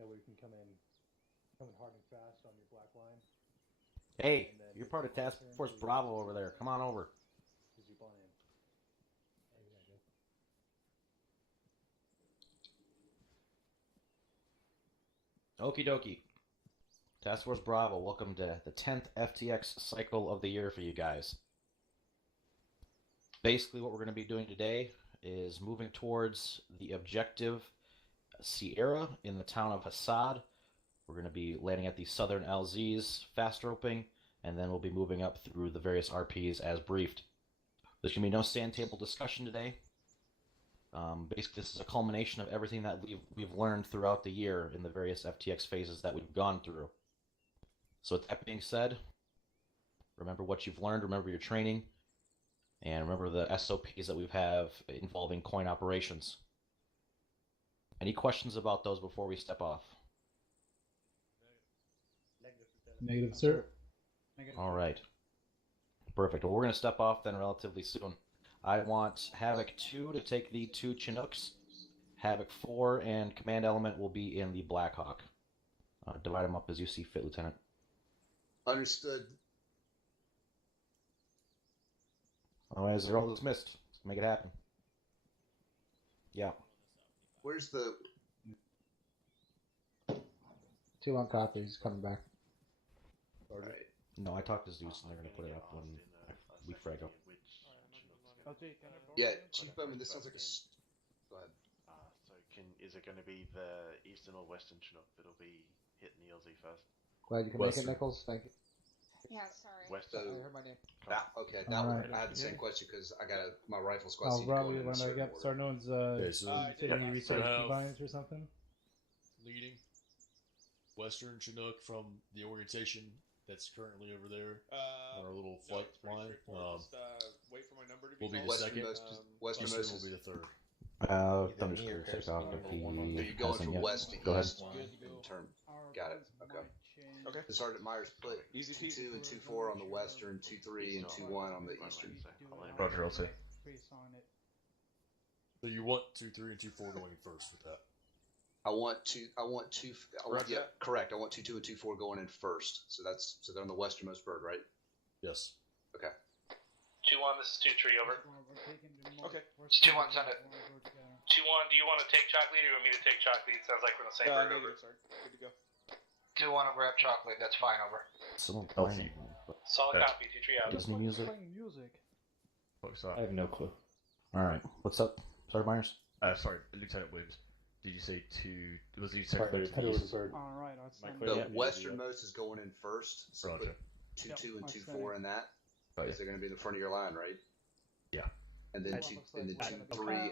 That way you can come in hard and fast on your black line. Hey, you're part of Task Force Bravo over there. Come on over. Zoop on in. Okie dokie. Task Force Bravo, welcome to the 10th FTX cycle of the year for you guys. Basically what we're going to be doing today is moving towards the objective Sierra in the town of Hassad. We're going to be landing at the southern LZs, fast roping, and then we'll be moving up through the various RPs as briefed. There's going to be no sand table discussion today. Basically, this is a culmination of everything that we've learned throughout the year in the various FTX phases that we've gone through. So with that being said, remember what you've learned, remember your training, and remember the SOPs that we have involving coin operations. Any questions about those before we step off? Negative, sir. All right. Perfect. Well, we're going to step off then relatively soon. I want Havoc 2 to take the 2 Chinooks. Havoc 4 and Command Element will be in the Blackhawk. Divide them up as you see fit, Lieutenant. Understood. Otherwise, they're all dismissed. Let's make it happen. Yeah. Where's the... 2 on copy. He's coming back. All right. No, I talked to Zeus and they're going to put it up when we frag up. Yeah, Chief Bowman, this sounds like a... Go ahead. So is it going to be the eastern or western Chinook that'll be hitting the LZ first? Glad you can make it, Nichols. Thank you. Yeah, sorry. Western. I heard my name. Okay, that All one. right. I had the same question because I got my rifle squad. Oh, Robbie, when I get start knowing taking research have combines or something. leading Western Chinook from the orientation that's currently over there on our little flight line. Wait for my number to be Will be the called. second. Westernmost Eastern is... will be the third. Thunderscrew, check out if he So you're going hasn't from yet. west to Go ahead. east in term. Got it. Okay. Okay. The Sergeant Myers put Easy peasy. 2-2 and 2-4 on the western, 2-3 and 2-1 on the eastern. Roger, I'll say. So you want 2, 3, and 2, 4 going first with that? Yeah, correct. I want 2-2 and 2-4 going in first. So they're on the westernmost bird, right? Yes. Okay. 2-1, this is 2-3, over. Okay. It's 2-1, send it. 2-1, do you want to take chalk lead or you want me to take chalk lead? Sounds like we're in the same bird, over. Negative, sir. Good to go. 2-1, I'll grab chalk lead, that's fine, over. Someone playing Solid copy, 2-3 out. Disney music. Oh, sorry. I have no clue. All right. What's up, Sergeant Myers? Sorry, Lieutenant Williams. Did you say 2? Was you Sorry, saying Lieutenant was a bird. All right, The westernmost is going in first. So Roger. put 2-2 and 2-4 in that. Because they're going to be in the front of your line, right? Yeah. And then 2-3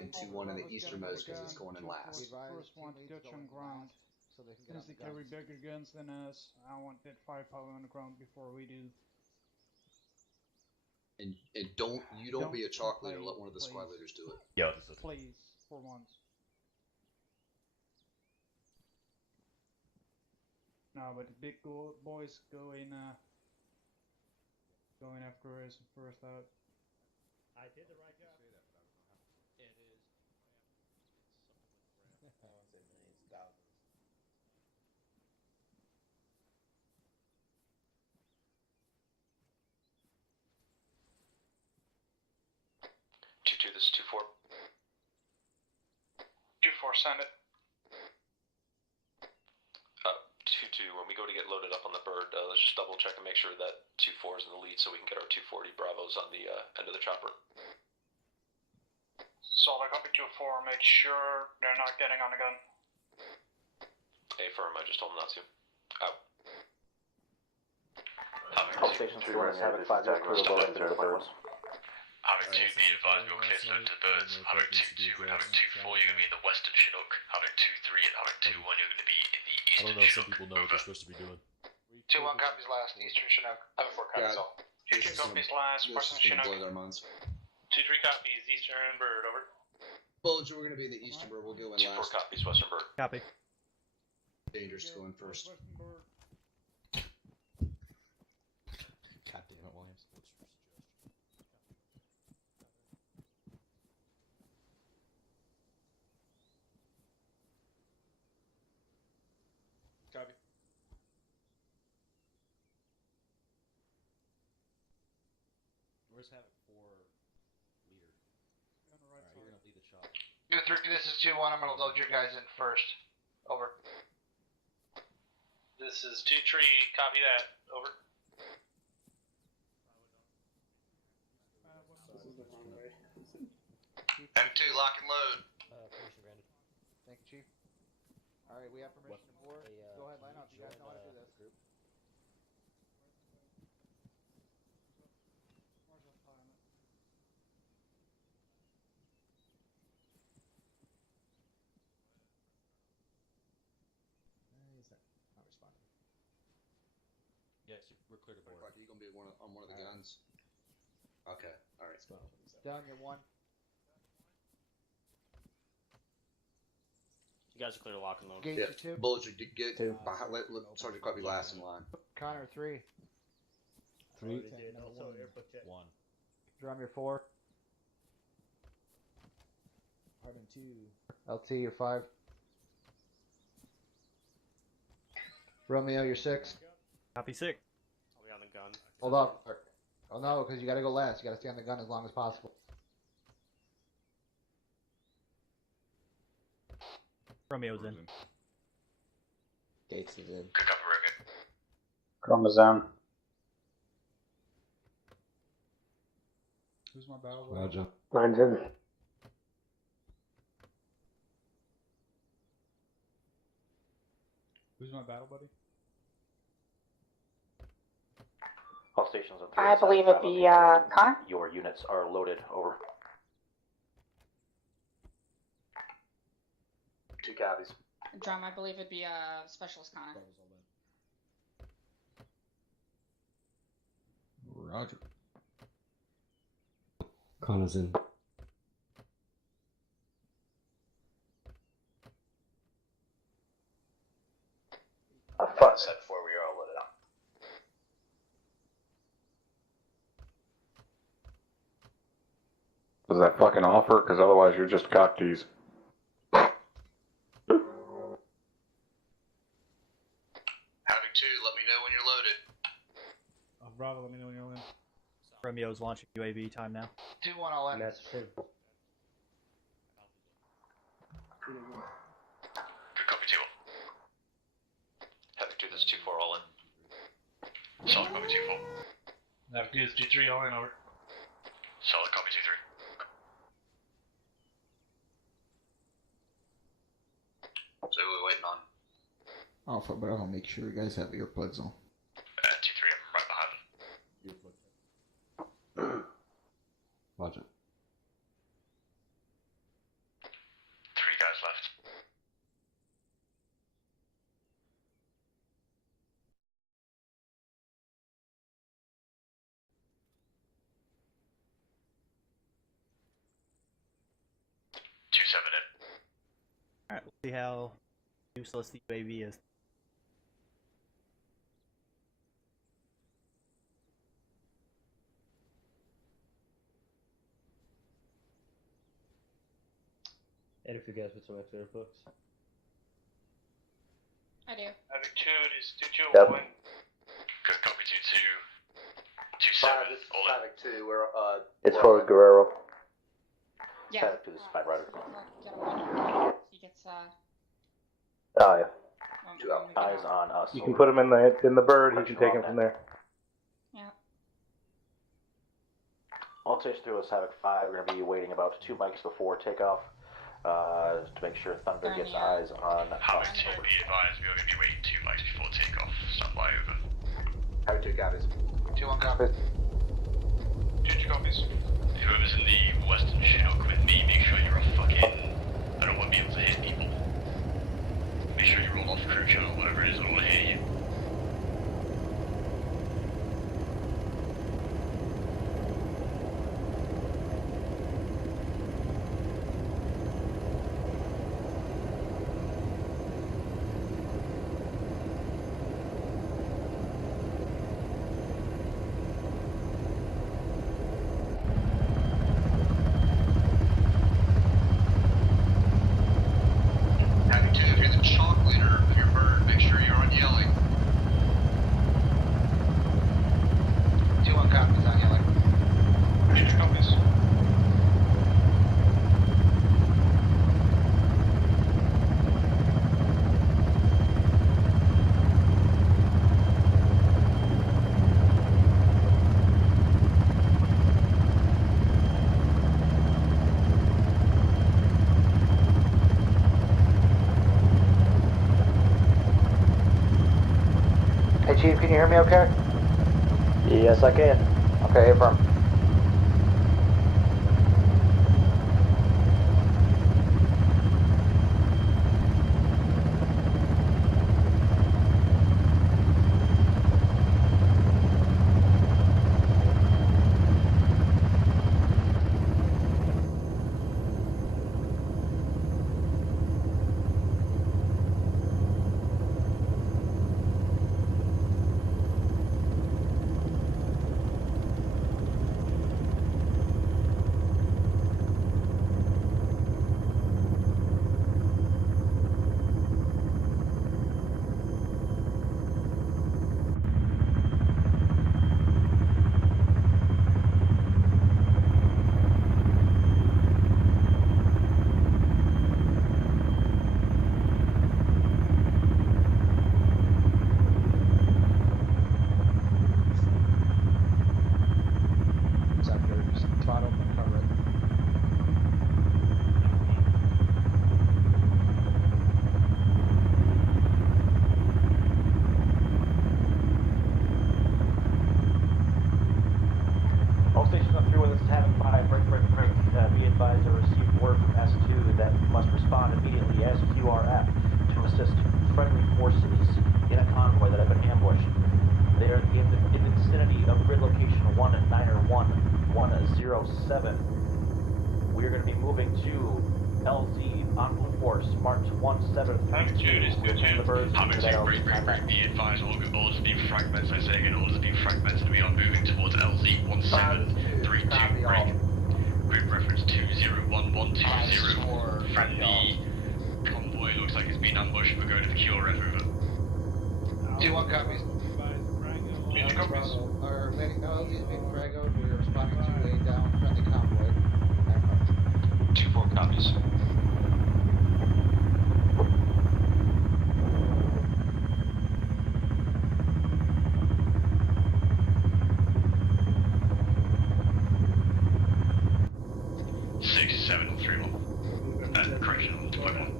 and 2-1 in the easternmost because it's going in last. First one to touch on ground. So they can get they carry bigger guns than us. I want that firepower on the ground before we do. And don't be a chalk leader. Let one of the squad leaders do it. Yeah, this is Please, for once. No, but the big boys going after us first out. I did the right job. It is. I won't say millions, thousands. This is 2-4. 2-4, send it. 2-2, when we go to get loaded up on the bird, let's just double check and make sure that 2-4 is in the lead so we can get our 240 Bravos on the end of the chopper. Solid, copy 2-4, make sure they're not getting on the gun. Affirm, I just told them not to. Out. All stations 2-1 is Havoc 5, clear the low end of the birds. Havoc 2, be advised, we'll clear slope to the birds. Havoc 2-2 and Havoc 2-4, you're going to be in the western Chinook. Havoc 2-3 and Havoc 2-1, you're going to be in the I eastern don't know if some Chinook. people know what they're supposed to be doing. 2-1 copies last, eastern Chinook. Havoc 4 copies all. 2-2 copies last, This western is going to blow Chinook. their minds. 2-3 copies, eastern bird, over. Bulger, we're going to be in the eastern bird. We'll go in 2-4 last. copies, western bird. Copy. Dangerous to go in first. God damn it, Williams. What's your suggestion? 2-2, Where's Havoc for leader? On the right Alright, you're gonna lead the shot. This is 2-1. I'm gonna load your guys in first. Over. This is 2-3, copy that. Over. M2, lock and load. Permission granted. Thank you, Chief. Alright, we have permission to board. Go ahead, line up. You guys know how to do this. Group. Where's the pilot? He's not responding. Yes, we're clear to board. Are you gonna be on one of the guns? Okay, alright. Down, you're 1. You guys are clear to lock and load. Gage, Yeah, you're 2. Bullets, get Two. behind, let Sergeant Club be last in line. Connor, 3. 3, Also airport check. 1. Drum, you're 4. Hardman 2. LT, you're 5. Romeo, you're 6. Copy 6. I'll be on the gun. Hold off. Oh no, because you gotta go last. You gotta stay on the gun as long as possible. Romeo's in. Gates is in. Good copy, Rogan. Chromosome. Who's my battle? Roger. Mine's in. Who's my battle buddy? All stations on 3. I believe it'd be Connor. Your units are loaded. Over. 2 copies. Drum, I believe it'd be Specialist Connor. Roger. Connor's in. I thought said before we were all lit up. Does that fucking offer? Because otherwise you're just cock tease. Havoc 2, let me know when you're loaded. Bravo, let me know when you're in. Romeo's launching UAV time now. 2-1 all in. That's true. Good copy, 2. Havoc 2, this is 2-4, all in. Solid copy, 2-4. Havoc 2 is 2-3, all in, over. Solid copy, 2-3. So who are we waiting on? Alpha, but I'll make sure you guys have earplugs on. 2-3, I'm right behind them. Roger. 3 guys left. Two 7 in. Alright, we'll see how useless the UAV is. And if you guys with some extra books. I do. Havoc 2, it is 2-2, Yep. 1. Good copy, 2-2. 2-7, This is all in. Havoc 2, we're, It's for Guerrero. Yeah. Havoc 2, this is 5 Rider. Get him. He gets Oh yeah. 2 out. Eyes on us. You can put him in the bird. He can take him from there. Yeah. All station 3 was Havoc 5. We're going to be waiting about 2 mics before takeoff to make sure Thunder gets eyes on Havoc us. 2, be advised, we are going to be waiting 2 mics before takeoff. Stand by, over. Havoc 2 copies. 2-1 copies. 2 copies. Whoever's in the western Chinook with me, make sure you're a fucking... I don't want to be able to hear people. Make sure you roll off crew channel, whatever it is, I don't want to hear you. Chief, can you hear me okay? Yes, I can. Okay, affirm. We're going to be moving to LZ on full force, March 1732. We're taking the birds to that LZ contact. Be advised, all orders have been fragmented. I say again, orders have been fragmented. We are moving towards LZ 1732. Break. Grid reference 201120. Friendly convoy looks like it's been ambushed. We're going to the QRF. Over. 2-1 copies. Copies. Our landing LZ is being fraggled. We are responding to a down friendly convoy. 2-4 copies. Correction on deployment.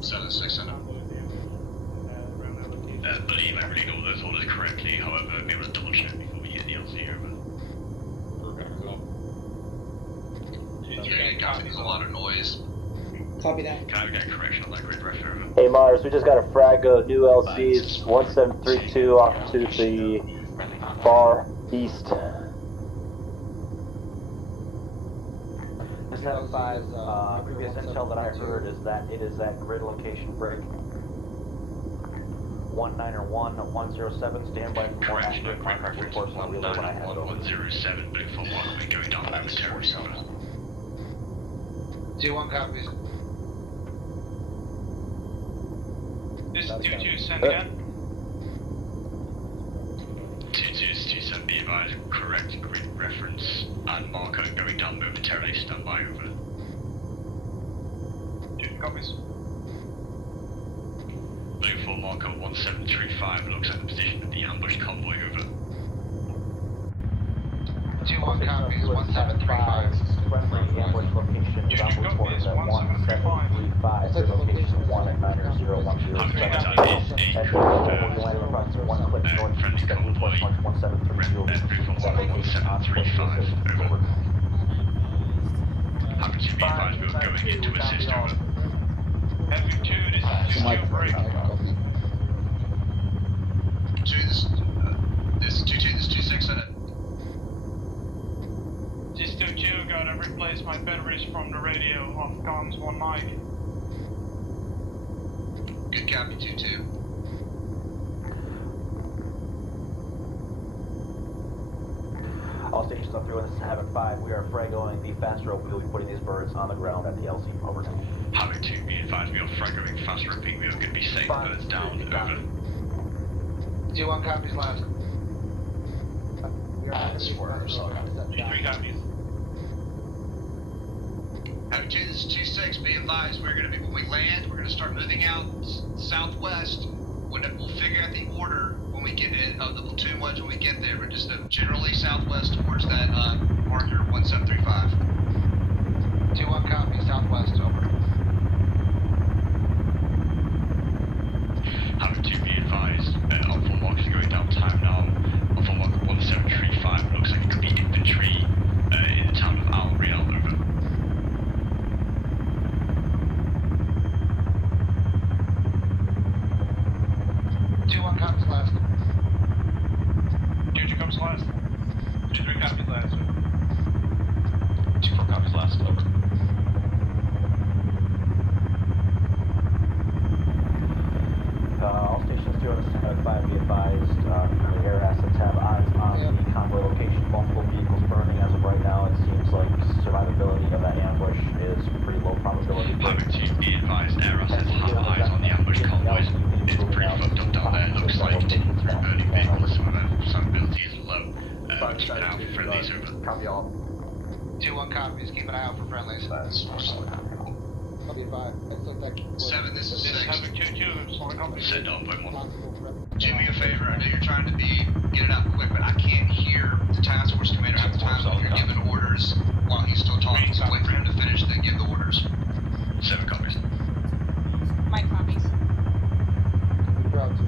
7-6. Believe I read all those orders correctly, however, be able to double check before we hit the LZ over. There's a lot of noise. Copy that. Can I get a correction on that grid ref over? Hey Myers, we just got a frag of new LCs 1732 off to the far east. This 75, previous intel that I heard is that it is at grid location break. 1901 107, stand by for more accurate contact reports on relay when I hand over. 107, but for what we're going down momentarily. 2-1 copies. This is 2-2, send again. 2-2 is 2-7, be advised, correct grid reference and marker going down momentarily, stand by over. 2 copies. Blue 4 marker 1735 looks at the position of the ambush convoy over. 2-1 copies, 1735. Friendly ambush location is on reports at 1735 to location 1 at 90107. And we're landing approximately 1 click northeast at Newport March 1732. Location on over. Happy to be advised we are going in to assist over. Heavy 2, this is 2-2 break. 2, this is 2-2, this is 2-6 in it. This is 2-2, gotta replace my batteries from the radio off comms 1 mic. Good copy, 2-2. All stations up through, and this is Havoc 5. We are fraggoing the fast rope. We will be putting these birds on the ground at the LZ. Over. Havoc 2, be advised we are fragmenting fast roping. We are going to be safe. Birds down. Over. 2-1 copies last. That's worse. 3 copies. Havoc 2, this is 2-6. Be advised, we're going to be, when we land, we're going to start moving out southwest. We'll figure out the order when we get in of the platoon wedge when we get there, but just generally southwest towards that marker 1735. 2-1 copy, southwest, over. Havoc 2, be advised, on full marks going 5, be advised, the air assets have eyes on the convoy location, multiple vehicles burning. As of right now, it seems like survivability of that ambush is pretty low probability. Havoc 2, be advised, air assets have eyes on the ambush convoys. It's pretty fucked up down there. Looks like 2 or 3 burning vehicles, so survivability is low. Keep an eye out for friendlies, over. Copy all. 2-1 copies, keep an eye out for friendlies. That's 7, this is 6. Havoc 2-2, send on point 1. Do me a favor, I know you're trying to get it out quick, but I can't hear the task force commander at the time when you're giving orders while he's still talking, so wait for him to finish, then give the orders. 7 copies. My copies. Roger,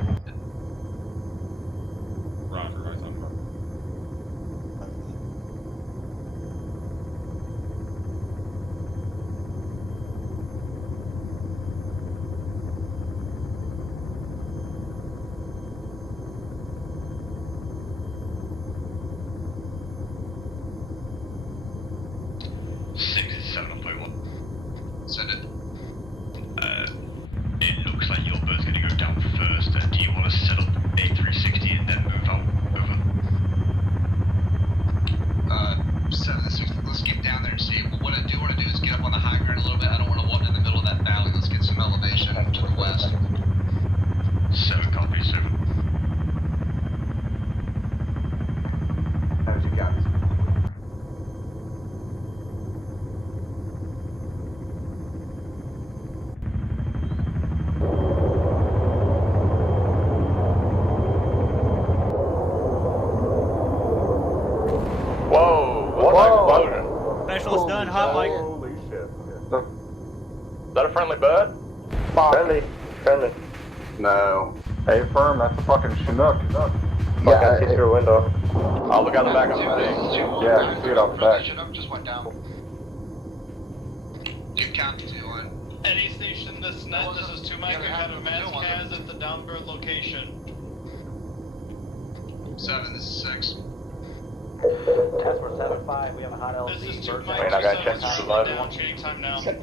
right on. Send it. It looks like your bird's gonna go down first. Do you want to set up A360 and then move out? Over. 7, this 6, let's get down there and see. But what I do want to do is get up on the high ground a little bit. I don't want to walk in the middle of that valley. Let's get some elevation to the west. 7 copies, 7. How's your copies? Specialist done, hot mic. Holy shit. Is that a friendly bird? Friendly. No. Hey, firm, that's a fucking Chinook. Yeah, I see through a window. I'll look out the back of the thing. Yeah, I can see it off the back. Chinook just went down. Good copy, 2-1. Any station this net, this is 2 Mike, we have a mass cast at the downbird location. 7, this is 6. Task Force 7-5, we have a hot LZ. This is 2 bird Mike, down. I gotta check the load. down, changing time now. Copy.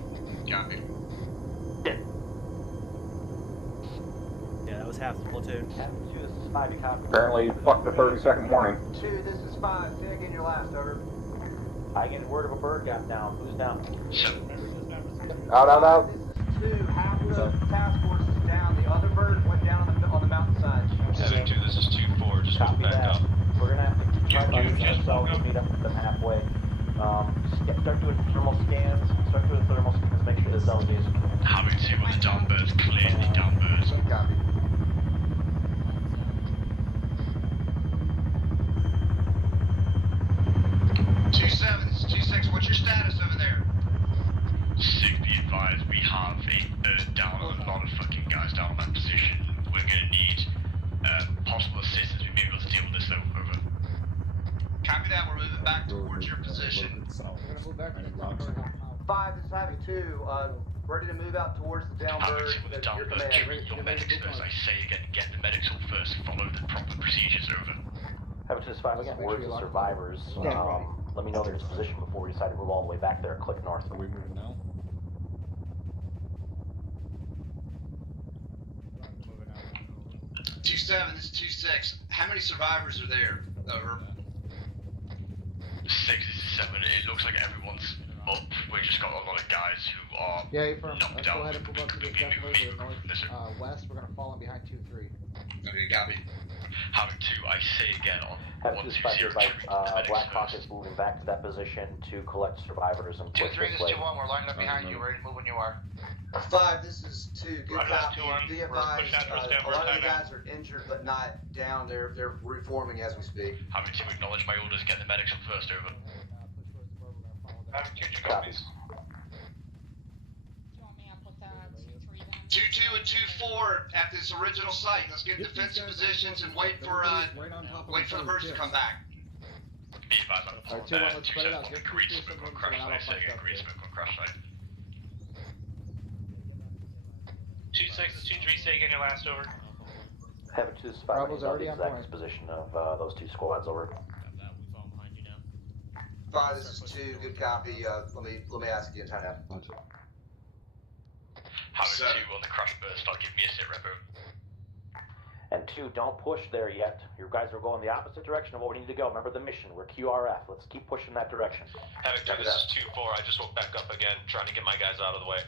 Yeah, that was half the platoon. Captain 2, this is 5, you copy. Apparently, fuck the 32nd warning. 2, this is 5. Say again your last, over. I get word of a bird got down. Who's down? 7. Out. This is 2. Half the task force is down. The other bird went down on the mountainside. Havoc 2, this is 2-4, just Copy back that. up. We're gonna have to try to ourselves to meet up with them halfway. Start doing thermal scans. Make sure this LZ is clear. Havoc 2 on the downbird, clearly downbird. Copy. Two 7, this is 2-6. What's your status over there? 6, be advised, we have a bird down and a lot of fucking guys down on that position. We're gonna need possible assistance. We may be able to deal with this though. Over. Copy that, we're moving back towards your position. We're gonna move back to the 5, this is Havoc 2. Ready to move out towards the downbird. Havoc 2 on the downbird, treat your medics first. I say again, get the medics all first. Follow the proper procedures. Over. Havoc 2 is 5, again, word to survivors. Let me know their disposition before we decide to move all the way back there. Click north. Are we moving now? 2-7, this is 2-6. How many survivors are there? Over. 6 is 7. It looks like everyone's up. We just got a lot of guys who are knocked Let's go ahead out. and move up to the definitely to the west. We're gonna fall in behind 2-3. Okay, copy. Havoc 2, I say again on Havoc 2 is 5, treat by the medics Black Hawk first. is moving back to that position to collect survivors and push 2-3, this this way. is 2-1. We're lining up behind you. Ready to move when you are. 5, this is 2. Good Roger, copy. 2-1. Be We're advised, pushing out towards a Denver, lot of the timeout. guys are injured but not down. They're reforming as we speak. Having to acknowledge my orders, get the medics up first. Over. Havoc 2, Copies. Do you want me up with 2-3 then? 2-2 and 2-4 at this original site. Let's get in defensive positions and wait for the birds to come back. Be advised, I'm Alright, 2-1, let's spread it out. on Get green 2-2 smoke on so crash we're not site. all Say bunched again, up green here. smoke on crash site. 2-6 is 2-3, say again your last, over. Havoc 2 is 5, Bravo's the already on exact point. disposition of those 2 squads. Over. 5, this is 2. Good copy. Let me ask again. Time out. Havoc 2 on the crash burst. I'll give me a sit repo. And 2, don't push there yet. You guys are going the opposite direction of what we need to go. Remember the mission. We're QRF. Let's keep pushing that direction. Havoc 2, this is 2-4. I just woke back up again, trying to get my guys out of the way.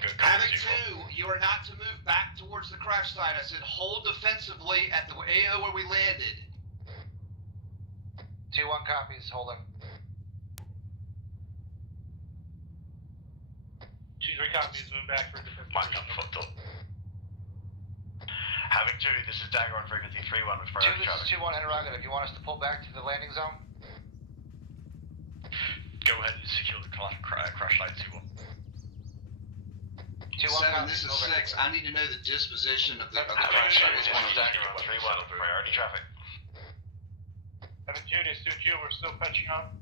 Good. Havoc 2, you are not to move back towards the crash site. I said hold defensively at the AO where we landed. 2-1 copies, holding. 2-3 copies, move back for defense. Mine got fucked up. Havoc 2, this is Dagger on frequency 3-1 with priority traffic. This is 2-1 interrogative. You want us to pull back to the landing zone? Go ahead and secure the crash site 2-1. 7, this is 6. I need to know the disposition of the crash site. This is Dagger on 3-1 with priority traffic. Havoc 2, this is 2-2, we're still catching up.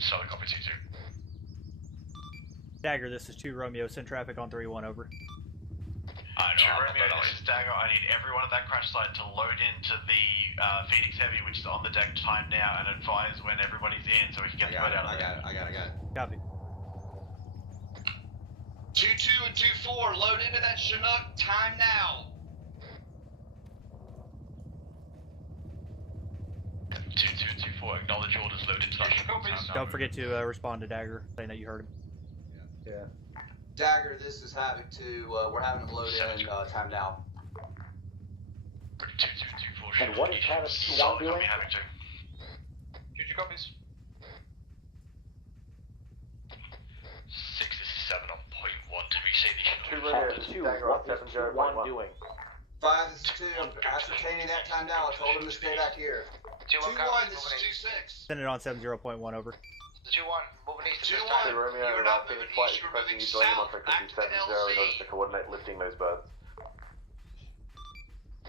Solid copy 2-2. Dagger, this is 2 Romeo. Send traffic on 3-1, over. I know, Romeo, this is Dagger. I need everyone at that crash site to load into the Phoenix Heavy, which is on the deck time now, and advise when everybody's in so we can get the boat out of there. I got it. Copy. 2-2 and 2-4, load into that Chinook, time now. 2-2 and 2-4, acknowledge orders, load into that Chinook. Don't forget to respond to Dagger, saying that you heard him. Yeah. Dagger, this is Havoc 2. We're having them load in, time now. 2-2 and 2-4. And what is Havoc 2-1 doing? Havoc 2. 2-2 copies. 6, this is 7 on point 1. Did we say the Chinook? Havoc 2, what is 2-1 doing? 5, this is 2. I'm ascertaining that time now. I told him to stay back here. 2-1, this is 2-6. Send it on 70.1, over. 2-1, moving east at this 2-1, time. Romeo, you're not Phoenix moving flight east, you're requesting moving you join them on south, frequency back to the 70 in order LZ. to coordinate lifting those birds.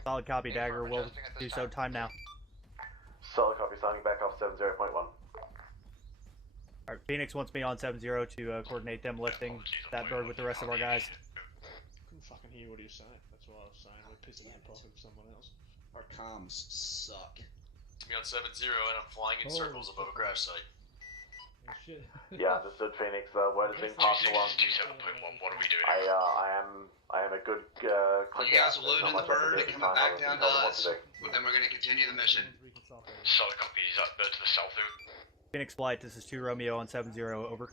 Solid copy, Dagger. We'll do so time now. Solid copy, signing back off 70.1. Alright, Phoenix wants me on 70 to coordinate them lifting that bird with the rest of our guys. Couldn't fucking hear what he was saying. That's what I was saying. We're pissing in the pocket of someone else. Our comms suck. Me on 70 and I'm flying in circles above a crash site. Shit. Yeah, understood, Phoenix. Word has been passed along. 27.1, what are we doing? I am a good You guys will load in the bird and come back down to us. Then we're going to continue the mission. Solid copy, is that bird to the south of? Phoenix flight, this is 2 Romeo on 70, over.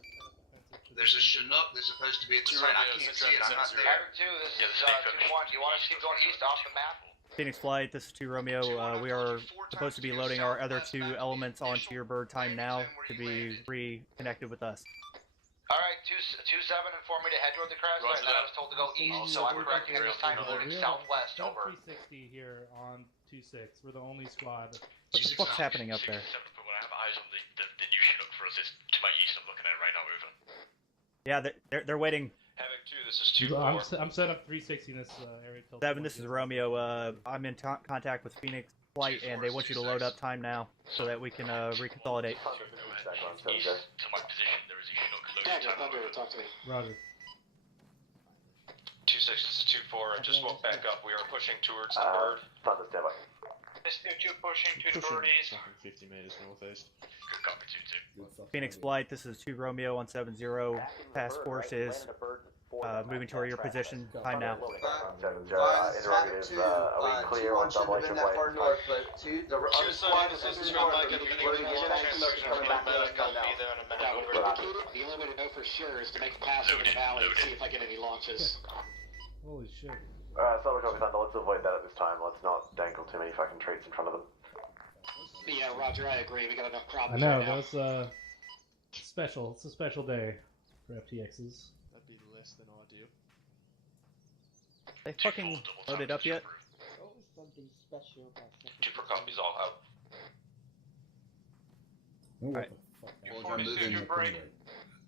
There's a Chinook that's supposed to be at the site. I can't see it. I'm not there. Havoc 2, this is 2-1. Do you want us to keep going east off the map? Phoenix flight, this is 2 Romeo. We are supposed to be loading our other 2 elements onto your bird time now to be reconnected with us. Alright, 2-7 informed me to head toward the crash site. I was told to go east, so I'm correcting at this time. We're moving southwest, over. 360 here on 2-6. We're the only squad. What the fuck's happening up there? When I have eyes on the new Chinook for us, it's to my east. I'm looking at it right now, over. Yeah, they're waiting. Havoc 2, this is 2-4. I'm set up 360 in this area. Till 7, this is Romeo. I'm in contact with Phoenix flight, and they want you to load up time now so that we can reconsolidate. East to my position, there is a Chinook loading time. Thunder, talk to me. Roger. 2-6, this is 2-4. I just woke back up. We are pushing towards the bird. Thunder, stand by. This 2-2 pushing to the bird east. 50 meters northeast. Good copy, 2-2. Phoenix flight, this is 2 Romeo on 70. Task force is moving toward your position time now. Interrogatives, are we clear on double been that far north, but the other squad is moving north. The only way to know for sure is to make a pass over the valley and see if I get any launches. Holy shit. Solid copy, Thunder. Let's avoid that at this time. Let's not dangle too many fucking treats in front of them. Yeah, Roger, I agree. We got enough I problems know, right now. that's special. It's a special day for FTXs. That'd be less than ideal. They fucking loaded up yet? Something special about 2-4 copies, all out. Alright.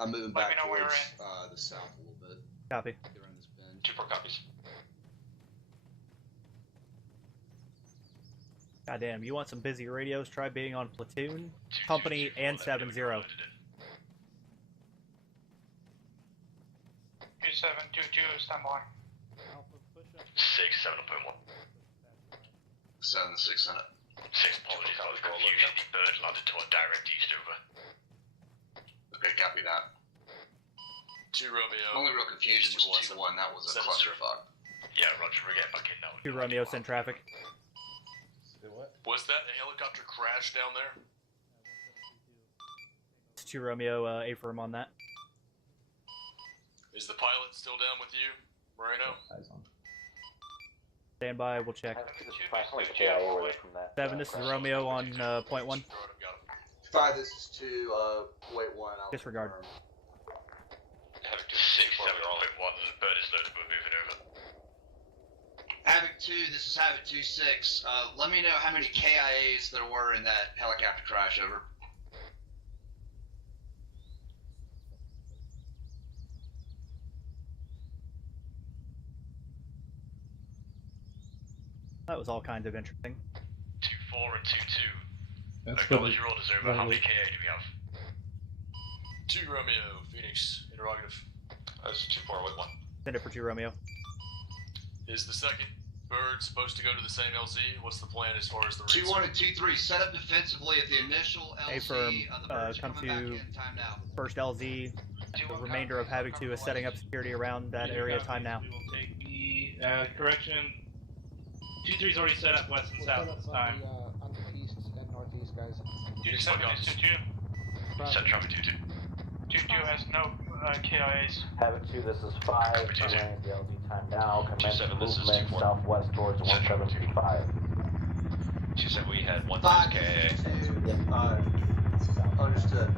I'm moving Let back me know where towards the south a little bit. Copy. Get around this bend. 2-4 copies. Goddamn, you want some busy radios? Try being on Platoon, Company, and 70. 2-7, 2-2, stand by. 6, 7.1. 7 to 6 in it. 6, apologies, I was confused. The bird landed to our direct east, over. Okay, copy that. 2 Romeo. Only real confusion was 2-1. That was a clusterfuck. Yeah, roger, we're getting back in now. 2 Romeo, send traffic. Was that a helicopter crash down there? It's 2 Romeo, affirm on that. Is the pilot still down with you, Moreno? Stand by, we'll check. 7, 7, this is Romeo on point 1. 5, this is 2, wait 1. Disregard. Havoc 6, 7, 1, bird is loaded, we're moving over. Havoc 2, this is Havoc 2-6. Let me know how many KIAs there were in that helicopter crash, over. That was all kinds of interesting. 2-4 and 2-2. That's Acknowledge your orders, over. How many KA do we have? 2 Romeo, Phoenix, interrogative. That's 2-4 with 1. Send it for 2 Romeo. Is the second bird supposed to go to the same LZ? What's the plan as far as the 2-1 and 2-3, set up defensively at the initial LZ. Affirm, The bird's come coming back to in, time now. first LZ. The remainder of Havoc 2 is setting up security around that area, time now. We will take the, correction. 2-3's already set up west and south this time. On the east and northeast, guys. 2-7 is 2-2. Set traffic 2-2. 2-2 has no KIAs. Havoc 2, this is 5. I'm running the LZ time now. Commence 2-7, this is movement 2-4. southwest towards 1725. 2-7, we had 1 5, times KA. 2, understood.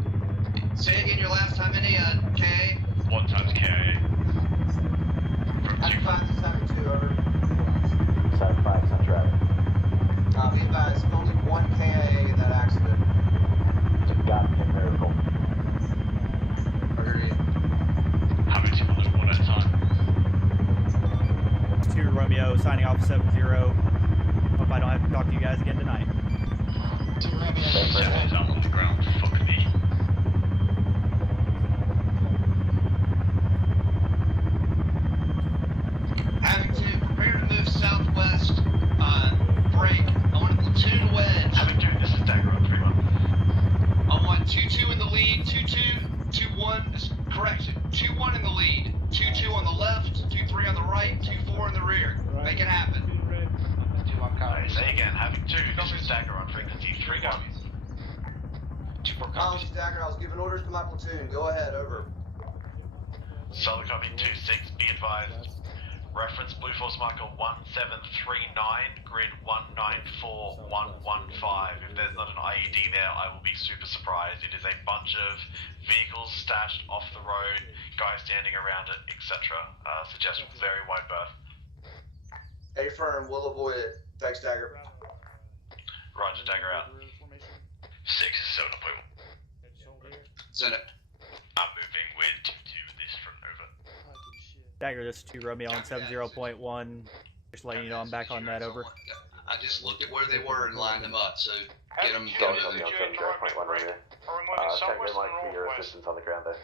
Say again your last time, any KA? 1 times KA. From 2. Havoc 5, this is Havoc 2, over. 7-5, send traffic. Be advised, only 1 KIA in that accident. It's a goddamn miracle. Agreed. Havoc 2 will look 1 at a time. 2 Romeo, signing off 7-0. Hope I don't have to talk to you guys again tonight. 2 Romeo, 7 is out on the ground, fuck me. Havoc 2, prepare to move southwest. Break. I want a platoon wedge. Havoc 2, this is Dagger on 3-1. I want 2-2 in the lead, 2-2, 2-1, correction, 2-1 in the lead, 2-2 on the left, 2-3 on the right, 2-4 in the rear. Make it happen. 2-1 copies. Say again, Havoc 2, this is Dagger on frequency 3-1. 2-4 copies. Dagger, I was giving orders to my platoon. Go ahead, over. Solid copy 2-6, be advised. Reference Blue Force marker 1739, grid 194115. If there's not an IED there, I will be super surprised. It is a bunch of vehicles stashed off the road, guys standing around it, etc. Suggest very wide berth. Affirm, we'll avoid it. Thanks, Dagger. Roger, Dagger out. 6 is 7.1. Send it. I'm moving with 2-2 in this front, over. Dagger, this is 2 Romeo on 70.1. Just letting you know I'm back on that, over. I just looked at where they were and lined them up, so get them Don't moving. tell me on 70.1 right there. Check in like for your assistance on the ground there.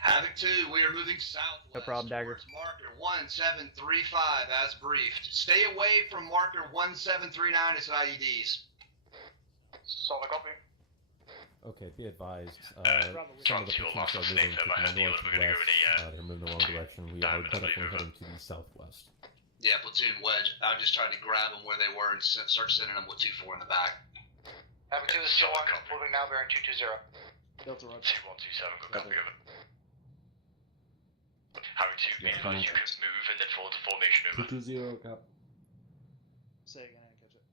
Havoc 2, we are moving southwest. No problem, Dagger. Towards marker 1735 as briefed. Stay away from marker 1739 as IEDs. Solid copy. Okay, be advised. From Some of the 2 platoons lost are the moving snake to there, but the we're going to go northwest. in They're moving the wrong direction. We are definitely heading to the southwest. Yeah, platoon wedge. I just tried to grab them where they were and start sending them with 2-4 in the back. Havoc 2 is still on, moving now, bearing 220. Delta Roger. 2127, good copy, over. Havoc 2, be advised you can move and then fall into formation, over. 220, cap. Say again, I didn't catch it.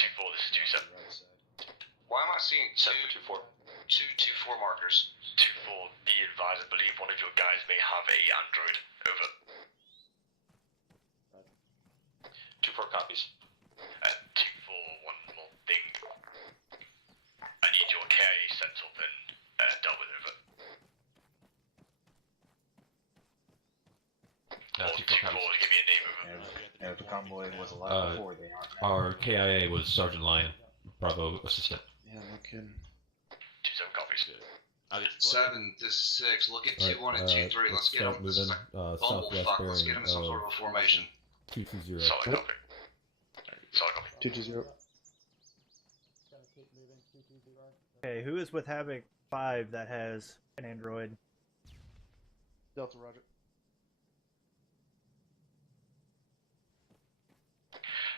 2-4, this is 2-7. Why am I seeing two 2-4 markers? 2-4, be advised, I believe one of your guys may have a android, over. 2-4 copies. 2-4, one more thing. I need your KIA sent up and dealt with, over. Or 2-4 to give me a name, over. The convoy was alive before they aren't. Our KIA was Sergeant Lion, Bravo assistant. Yeah, no kidding. 2-7 copies. 7 to 6. Look at 2-1 and 2-3. Let's get them. Moving, southwest Let's get them some sort of a formation. 220. Solid copy. Solid copy. 220. Okay, who is with Havoc 5 that has an android? Delta Roger.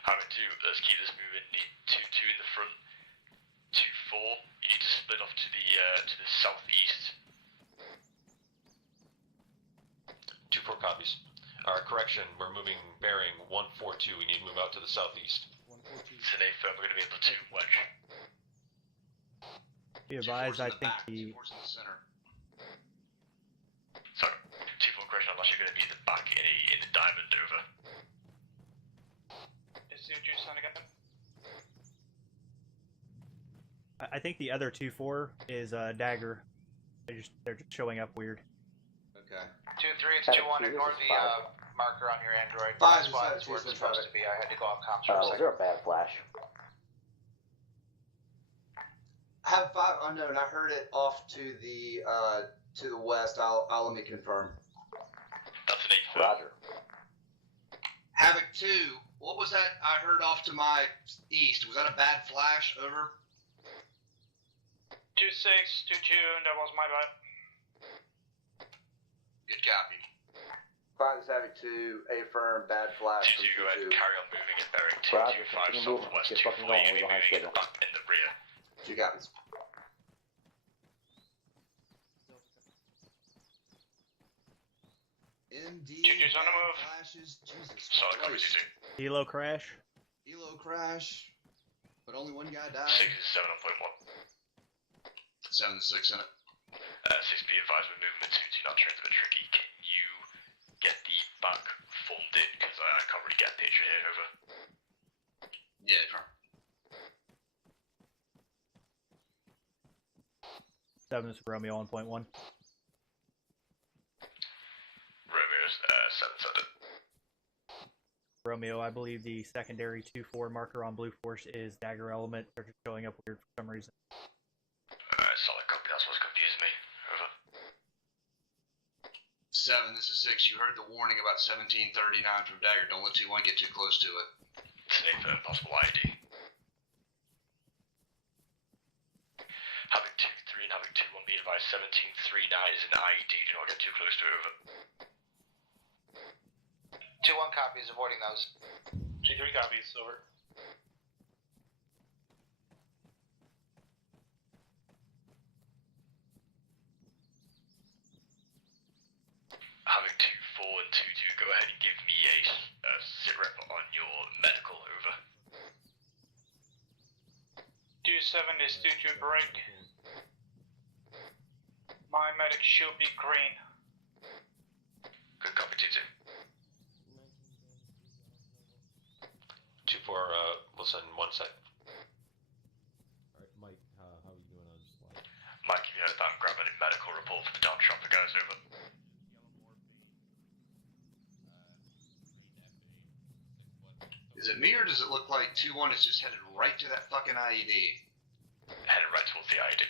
Havoc 2, let's keep this moving. Need 2-2 in the front. 2-4, you need to split off to the southeast. 2-4 copies. Correction, we're moving bearing 142. We need to move out to the southeast. Today, firm, we're going to be a platoon wedge. Be advised, I think the... Sorry, 2-4 correction, unless you're going to be in the back in the diamond, over. Is Ssgt son again? I think the other 2-4 is Dagger. They're just showing up weird. Okay. 2-3, it's 2-1. Ignore the marker on your Android. 5 5 is where it's supposed to be. I had to go off comms for a Was second. there a bad flash? Have 5 unknown. I heard it off to the west. I'll let me confirm. That's an 8-4. Roger. Havoc 2. What was that I heard off to my east? Was that a bad flash? Over. 2-6, 2-2, that was my bad. Good copy. 5 is Havoc 2. A-firm. Bad flash. 2-2, go ahead and carry on moving at bearing Roger, 225 keep moving. southwest. Get 2-4, fucking you're going. going to be We're behind moving in the schedule. back in the rear. 2 copies. MD. 2-2's on the move. Flashes. Jesus. Solid copy, Christ. 2-2. Helo crash. Elo crash. But only one guy died. 6 is 7 on point 1. 7 is 6 in it. 6 be advised, we're moving with 2-2 not trains a bit tricky. Can you get the back formed in? Because I can't really get a picture here, over. Yeah, firm. 7 is Romeo on point 1. Romeo's 7 send it. Romeo, I believe the secondary 2-4 marker on Blue Force is Dagger element. They're just showing up weird for some reason. Solid copy, that's what's confusing me. Over. 7, this is 6. You heard the warning about 1739 from Dagger. Don't let 2-1 get too close to it. Today for possible ID. Havoc 2-3 and Havoc 2-1 be advised, 1739 is an ID, do not get too close to it, over. 2-1 copies, avoiding those. 2-3 copies, over. Havoc 2-4 and 2-2, go ahead and give me a sit rep on your medical, over. 2-7 is 2-2 break. My medic should be green. Good copy, 2-2. 2-4, listen, 1 sec. Alright, Mike, how are you doing on slide? Mike, if you heard that, grab a medical report for the down traffic guys, over. Is it me or does it look like 2-1 is just headed right to that fucking IED? Headed right towards the ID.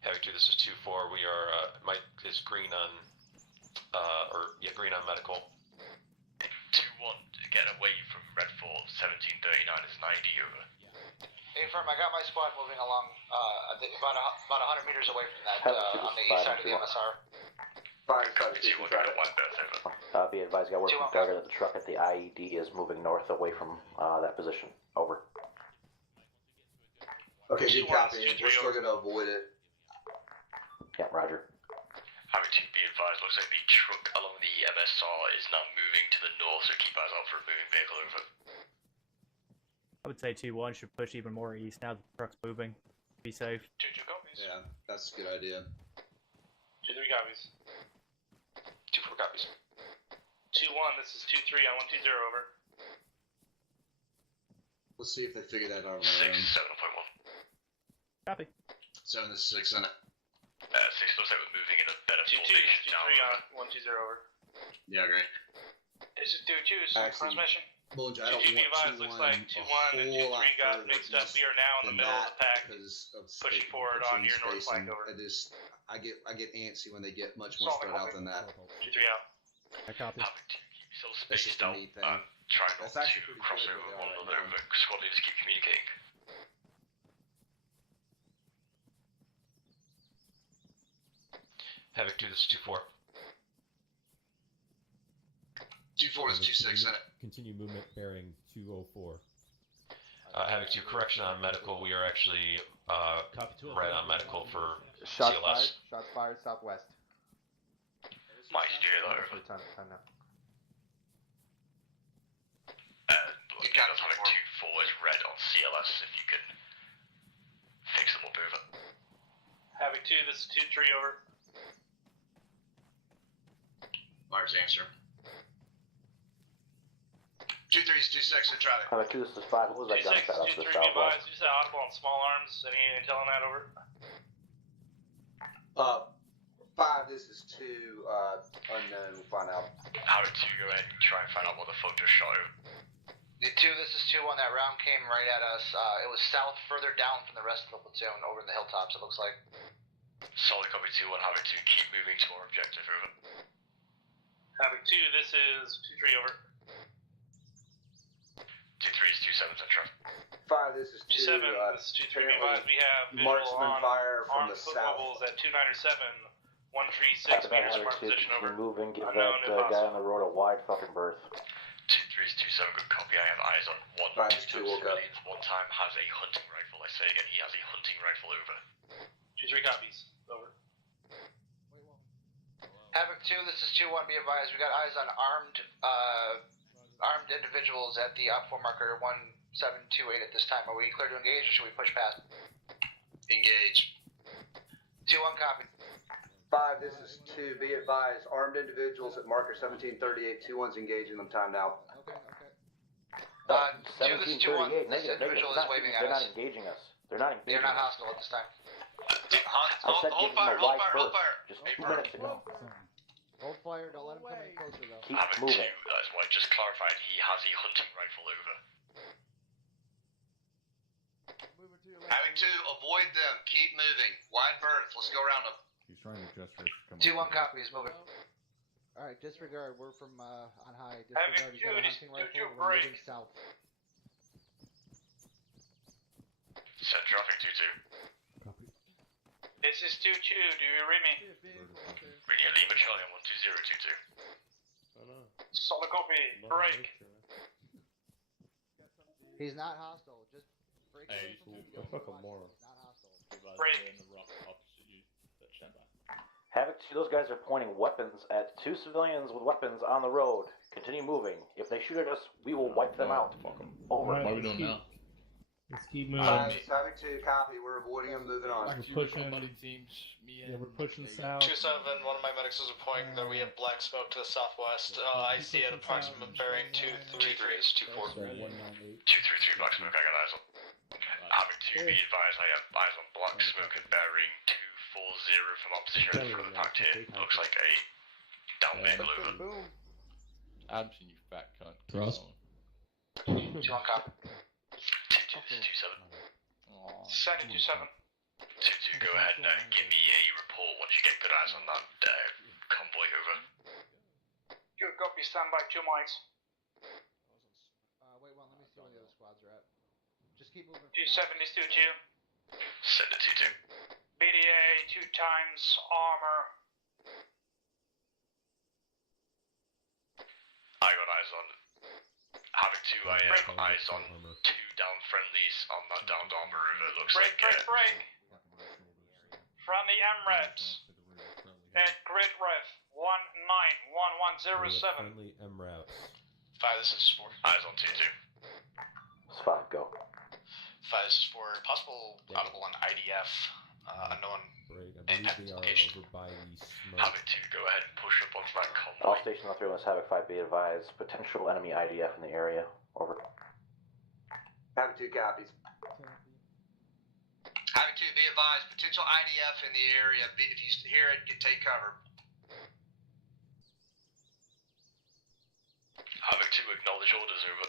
Havoc 2, this is 2-4. We are, Mike is green on, green on medical. 2-1, get away from Redfall, 1739 is an ID, over. Hey, firm, I got my squad moving along about 100 meters away from that, on the east side of the MSR. 5 2-1, go to 1 berth, over. Be advised, got word from Dagger that the truck at the IED is moving north away from that position. Over. Okay, good copy. We're still gonna avoid it. Yeah, roger. Havoc 2, be advised, looks like the truck along the MSR is now moving to the north, so keep eyes out for a moving vehicle, over. I would say 2-1 should push even more east now that the truck's moving. Be safe. 2-2 copies. Yeah, that's a good idea. 2-3 copies. 2-4 copies. 2-1, this is 2-3 on 120, over. Let's see if they figure that out on 6 their own. is 7 on point 1. Copy. 7 is 6 in it. 6 looks like we're moving in a better 2-2 formation is 2-3 now. on 120, over. Yeah, great. This is 2-2, Actually, transmission. Bulge, I don't 2-2 be advised, want looks like 2-1 and 2-3 got mixed up. We are now in the middle of the pack, pushing forward on your north flank, over. I get antsy when they get much more spread out than that. 2-3 out. I copy. Havoc 2, keep yourself That's spaced just a out. me thing. Try not That's actually to pretty cross good over where one they are another, right now. but squad leaders keep communicating. Havoc 2, this is 2-4. 2-4 is 2-6 in it. Continue movement bearing 204. Havoc 2, correction on medical. We are actually right on medical for Shots CLS. fired. Shots fired southwest. Mighty dear, though. Time now. Look, it does have 2-4 is red on CLS if you can fix them up over. Havoc 2, this is 2-3 over. Myers answer. 2-3 is 2-6 in traffic. Havoc 2, this is 5. What was that 2-6, gunshot up to 2-3, the be southwest? advised. You said audible on small arms. Any intel on that over? 5, this is 2, unknown, we'll find out. Havoc 2, go ahead and try and find out what the fuck just shot over. 2, this is 2-1. That round came right at us. It was south, further down from the rest of the platoon, over in the hilltops, it looks like. Solid copy 2-1, Havoc 2, keep moving to our objective, over. Havoc 2, this is 2-3 over. 2-3 is 2-7 in traffic. 5, this is 2, 2-7, this is 2-3, be advised. We have visual marksman on fire from armed the foot south. mobiles at 297, 136 meters from our position, over. Keep moving, give Unknown that guy on the road a wide fucking berth. 2-3 is 2-7, good copy. I have eyes on one Right, two civilians. One time has a hunting rifle. I say again, he has a hunting rifle, over. 2-3 copies, over. Havoc 2, this is 2-1. Be advised. We got eyes on armed individuals at the OPFOR marker 1728 at this time. Are we clear to engage, or should we push past? Engage. 2-1 copy. 5, this is 2, be advised, armed individuals at marker 1738, 2-1's engaging them, time now. 2, this is 2-1. This individual is waving at They're us. not engaging us. They're not engaging They're not us. hostile at this time. Hold fire, hold fire. Just 2 minutes ago. Hold fire, don't let him come any closer though. Keep Havoc 2, moving. that is why I just clarified, he has a hunting rifle, over. Havoc 2, avoid them. Keep moving. Wide berth. Let's go around them. He's trying to gesture. 2-1 copies, moving. Alright, disregard, we're from on high. Havoc Disregard, he's 2, got a hunting did you rifle, we're moving break? south. Set traffic 2-2. This is 2-2, do you read me? Radio Lima Charlie on 12022. Solid copy, break. He's not hostile, just break Hey, away from him. go fuck him more. Not hostile. Break. In the rock opposite you. That stand by. Havoc 2, those guys are pointing weapons at 2 civilians with weapons on the road. Continue moving. If they shoot at us, we will wipe them out. Fuck them. Over. Alright, What are we doing now? Let's keep moving. 5, Havoc 2, copy, we're avoiding them, moving on. We're pushing. Teams, me Yeah, we're pushing south. 2-7, one of my medics is reporting that we have black smoke to the southwest. I see at approximate bearing 2-3. 2-3 is 2-4. 2-3-3 black smoke, I got eyes on. Havoc 2, be advised, I have eyes on black smoke and bearing 240 from opposition in front of the pact here. Looks like a down vehicle, over. I've seen you fat cunt. Thrust. 2-1 copy. 2-2 is 2-7. Second 2-7. 2-2, go ahead and give me a report once you get good eyes on that convoy, over. Good copy, stand by 2 mics. Wait one, let me see where the other squads are at. Just keep moving. 2-7 is 2-2. Send it 2-2. BDA 2 times armor. I got eyes on Havoc 2, I have eyes on 2 down friendlies on that downed armor, over. It looks Break, like break. Friendly MREPs at grid ref 191107. Friendly MRAPs. 5, this is 4. eyes on 2-2. It's 5, go. 5, this is 4. Possible audible on IDF. Unknown. Great, I believe they are over by the smoke. Havoc 2, go ahead and push up onto that convoy. All stations on 3 Havoc 5, be advised. Potential enemy IDF in the area. Over. Havoc 2, copies. Havoc 2, be advised. Potential IDF in the area. If you hear it, take cover. Havoc 2, acknowledge orders, over.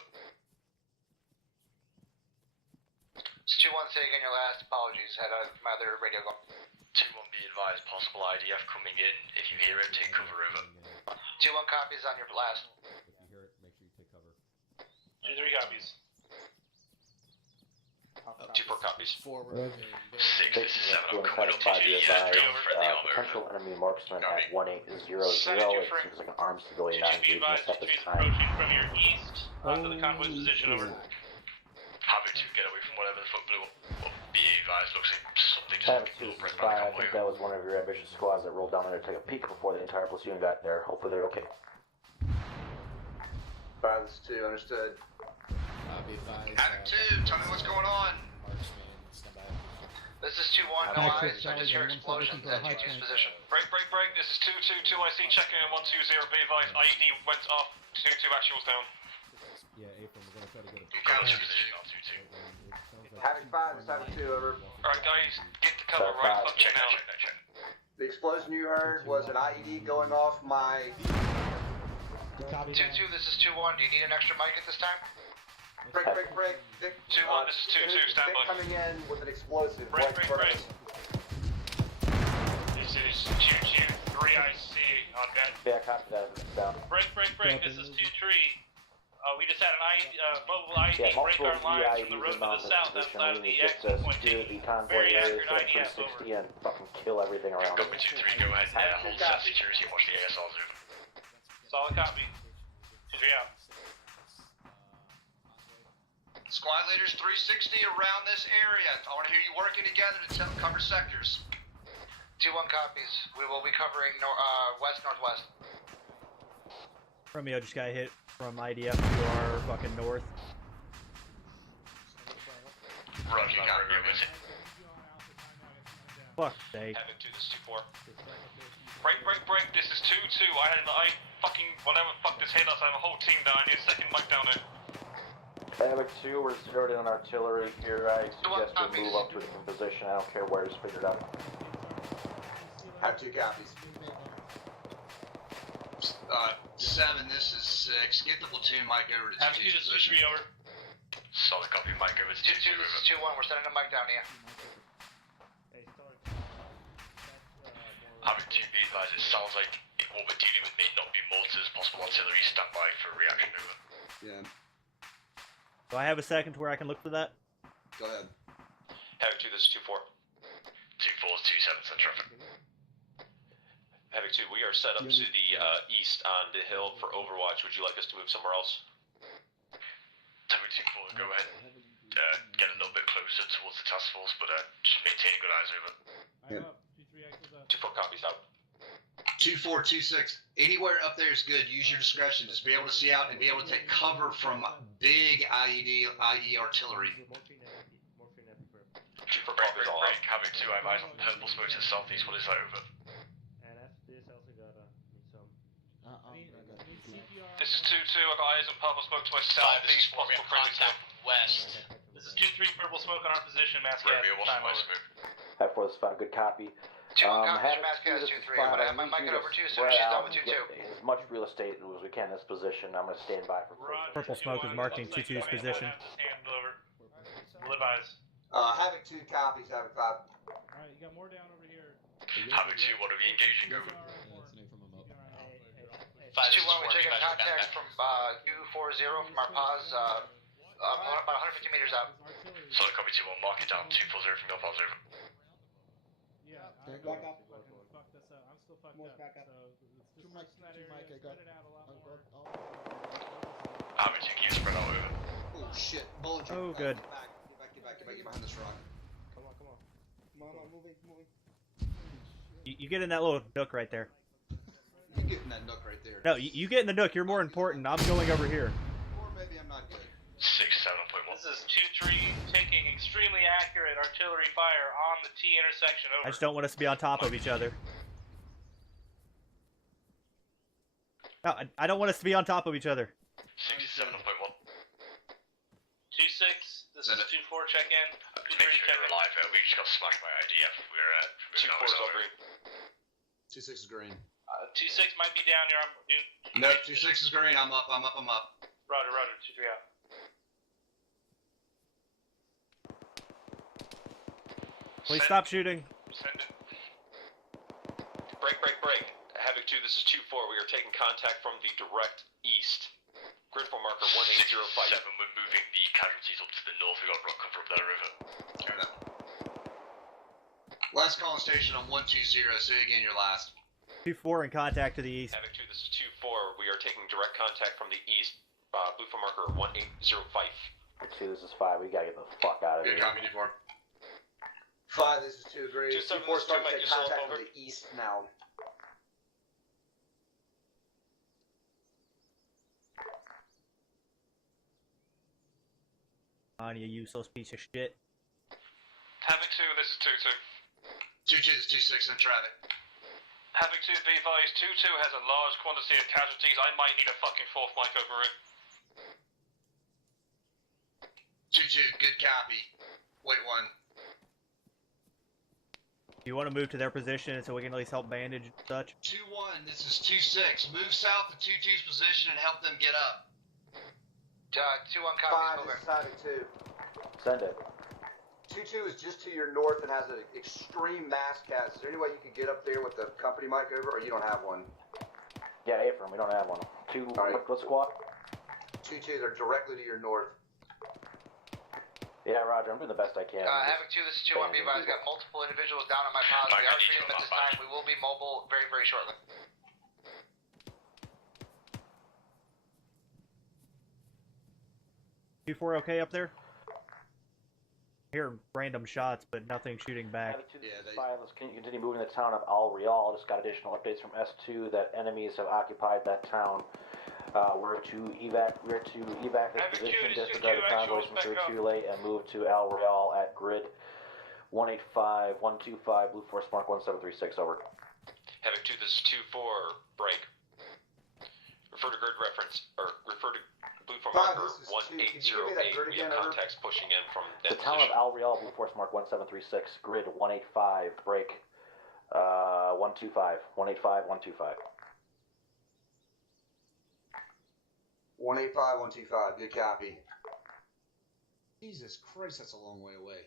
It's 2-1, say again your last. Apologies, had my other radio going. 2-1, be advised, possible IDF coming in. If you hear it, take cover, over. 2-1 copies on your blast. If you hear it, make sure you take cover. 2-3 copies. 2-4 copies. Forward. 6, this is 7. I'm coming up to 2. Be Yeah, advised, 3 over friendly Armor. potential enemy marksman at 1800. It seems like an armed civilian not engaging us at this time. Approaching from your east onto the convoy position. Over. Havoc 2, get away from whatever the fuck blew up. Well, be advised, looks like something Havoc just 2, blew up right spy, by the I convoy. think that was one of your ambitious squads that rolled down there to take a peek before the entire platoon got there. Hopefully they're okay. Alright, this is 2, understood. Be advised. Havoc 2, tell me what's going on. This is 2-1, no eyes. I just hear explosions at G2's position. Break. This is 2-2, I see checking in 120. Be advised, IED went off. 2-2 actuals down. Yeah, April, we're gonna try to get a... Go to position now, 2-2. Havoc 5, this is Havoc 2, over. Alright guys, get the cover right fuck check now. The explosion you heard was an IED going off my... 2-2, this is 2-1. Do you need an extra mic at this time? Break. Vic, 2-1, this is 2-2, stand by. Vic coming in with an explosive. Break. This is 2-2, 3IC on dead. Yeah, copy that. It's down. Break, this is 2-3. We just had an mobile IED break our lines from the road to the south outside of the exit point. Very accurate IDF, over. And fucking kill everything around Go 2-3, go ahead. Hold set security, watch the ASLs over. Solid copy. 2-3 out. Squad leaders 360 around this area. I want to hear you working together to cover sectors. 2-1 copies. We will be covering west-northwest. Romeo just got hit from IDF to our fucking north. Roger, Romeo, is it? Fuck's sake. Havoc 2, this is 2-4. Break, this is 2-2. I fucking, whatever fuck this hit us, I have a whole team down. I need a second mic down there. Havoc 2, we're zeroed in on artillery here. I suggest we move up to a different position. I don't care where, just figure it out. Have 2 copies. 7, this is 6. Get the platoon mic over to Havoc 2, 2's this is position. 3 over. Solid copy, Mike, over to 2-2, 2-2, this is 2-1. We're sending a mic down here. Havoc 2, be advised, it sounds like what we're dealing with may not be mortars, possible artillery, stand by for reaction, over. Yeah. Do I have a second where I can look for that? Go ahead. Havoc 2, this is 2-4. 2-4 is 2-7, send traffic. Havoc 2, we are set up to the east on the hill for Overwatch. Would you like us to move somewhere else? Havoc 2-4, go ahead. Get a little bit closer towards the task force, but just maintain good eyes over. Yeah. 2-4 copies out. 2-4, 2-6. Anywhere up there is good. Use your discretion. Just be able to see out and be able to take cover from big IE artillery. 2-4 Break. copies all out. Havoc 2, I have eyes on purple smoke to the southeast. What is that over? This is 2-2, I got eyes on purple smoke to my southeast, possible contact west. This is 2-3, purple smoke on our position, mask Romeo, what's time my over. smoke? Have 4, this is 5, good copy. 2-1 copies, Havoc Mask 2, has this is 2-3. I'm 5. gonna have my mic over to you as soon as she's done with 2-2. Get as much real estate as we can in this position. I'm going to stand by for Purple smoke is marking 2-2's position. We'll advise. Havoc 2 copies, Havoc 5. Alright, you got more down over here. Havoc 2, what are we engaging over? 2-1, we're taking contact from U40 from our pause, about 150 meters out. Solid copy 2-1, mark it down. 240 from your pause over. Yeah, Back up. fuck this up. I'm still fucked More up. back up. So it's Two mic, in that two area, mic, I got. spread it out a lot more. Havoc 2, can you spread out over? Oh shit, bullet Oh, good. Get back behind this rock. Come on. Moving. You get in that little nook right there. You get in that nook right there. No, you get in the nook. You're more important. I'm going over here. Or maybe I'm not good. 6-7.1. This is 2-3, taking extremely accurate artillery fire on the T intersection, over. I just don't want us to be on top of each other. No, I don't want us to be on top of each other. 67.1. 2-6, this is 2-4, check in. Just make sure you're alive. We just got smacked by IDF. We're 2-4 is all green. 2-6 is green. 2-6 might be down here. No, 2-6 is green. I'm up. Roger, 2-3 out. Please stop shooting. Send it. Break. Havoc 2, this is 2-4. We are taking contact from the direct east. Grid for marker 1805. 7, we're moving moving the casualties up to the north. We've got rock cover up there, over. Last calling station on 120. Say again your last. 2-4 in contact to the east. Havoc 2, this is 2-4. We are taking direct contact from the east. Blue for marker 1805. 2, this is 5. We gotta get the fuck out of here. Good copy, 4. 5, this is 2, agreed. 2-7, 2-4, start to make take yourself contact over. from the east now. On you useless piece of shit. Havoc 2, this is 2-2. 2-2, this is 2-6 in traffic. Havoc 2, be advised, 2-2 has a large quantity of casualties. I might need a fucking fourth mic over it. 2-2, good copy. Wait 1. Do you want to move to their position so we can at least help bandage and such? 2-1, this is 2-6. Move south to 2-2's position and help them get up. 2-1 copies, over. 5, this is 2. Send it. 2-2 is just to your north and has an extreme mass cast. Is there any way you could get up there with the company mic over, or you don't have one? Yeah, Ephraim, we don't have one. 2, right. What squad? 2-2, they're directly to your north. Yeah, Roger, I'm doing the best I can. Havoc 2, this is 2-1, be advised, got multiple individuals down on my pods. We are treating them at this time. We will be mobile very, very shortly. You 4 okay up there? Hear random shots, but nothing shooting back. Let's continue moving the town of Al Real. Just got additional updates from S2 that enemies have occupied that town. We're to evac this position, disregard the convoys from Moracchioloi, and move to Al Real at grid 185-125, Blue Force Mark 1736, over. Havoc 2, this is 2-4, break. Refer to grid reference, or refer to Blue for marker 1808. We have contacts pushing in from that the town position. of Al Real, Blue Force Mark 1736, grid 185, break 125, 185, 125. 185, 125, good copy. Jesus Christ, that's a long way away.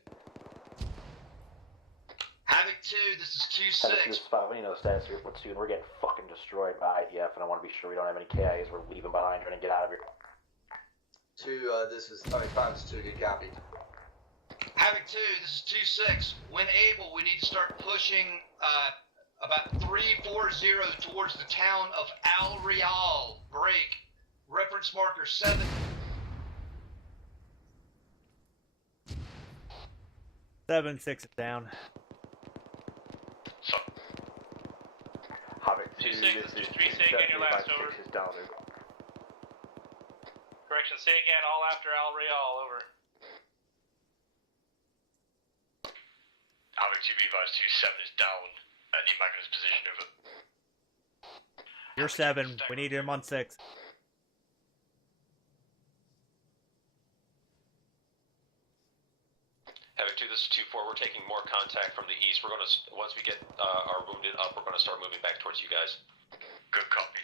Havoc 2, this is 2-6. Havoc 2, this is 5. We know the status here. Let's see. We're getting fucking destroyed by IDF, and I want to be sure we don't have any KIAs. We're leaving behind, trying to get out of here. 5, this is 2, good copy. Havoc 2, this is 2-6. When able, we need to start pushing about 340 towards the town of Al Real. Break. Reference marker 7. 7-6 is down. Havoc 2-6, this is 2-3, say again your last, over. Correction, say again, all after Al Real, over. Havoc 2, be advised, 2-7 is down. Need Magnus position, over. You're 7. We need him on 6. Havoc 2, this is 2-4. We're taking more contact from the east. We're going to, once we get our wounded up, we're going to start moving back towards you guys. Good copy,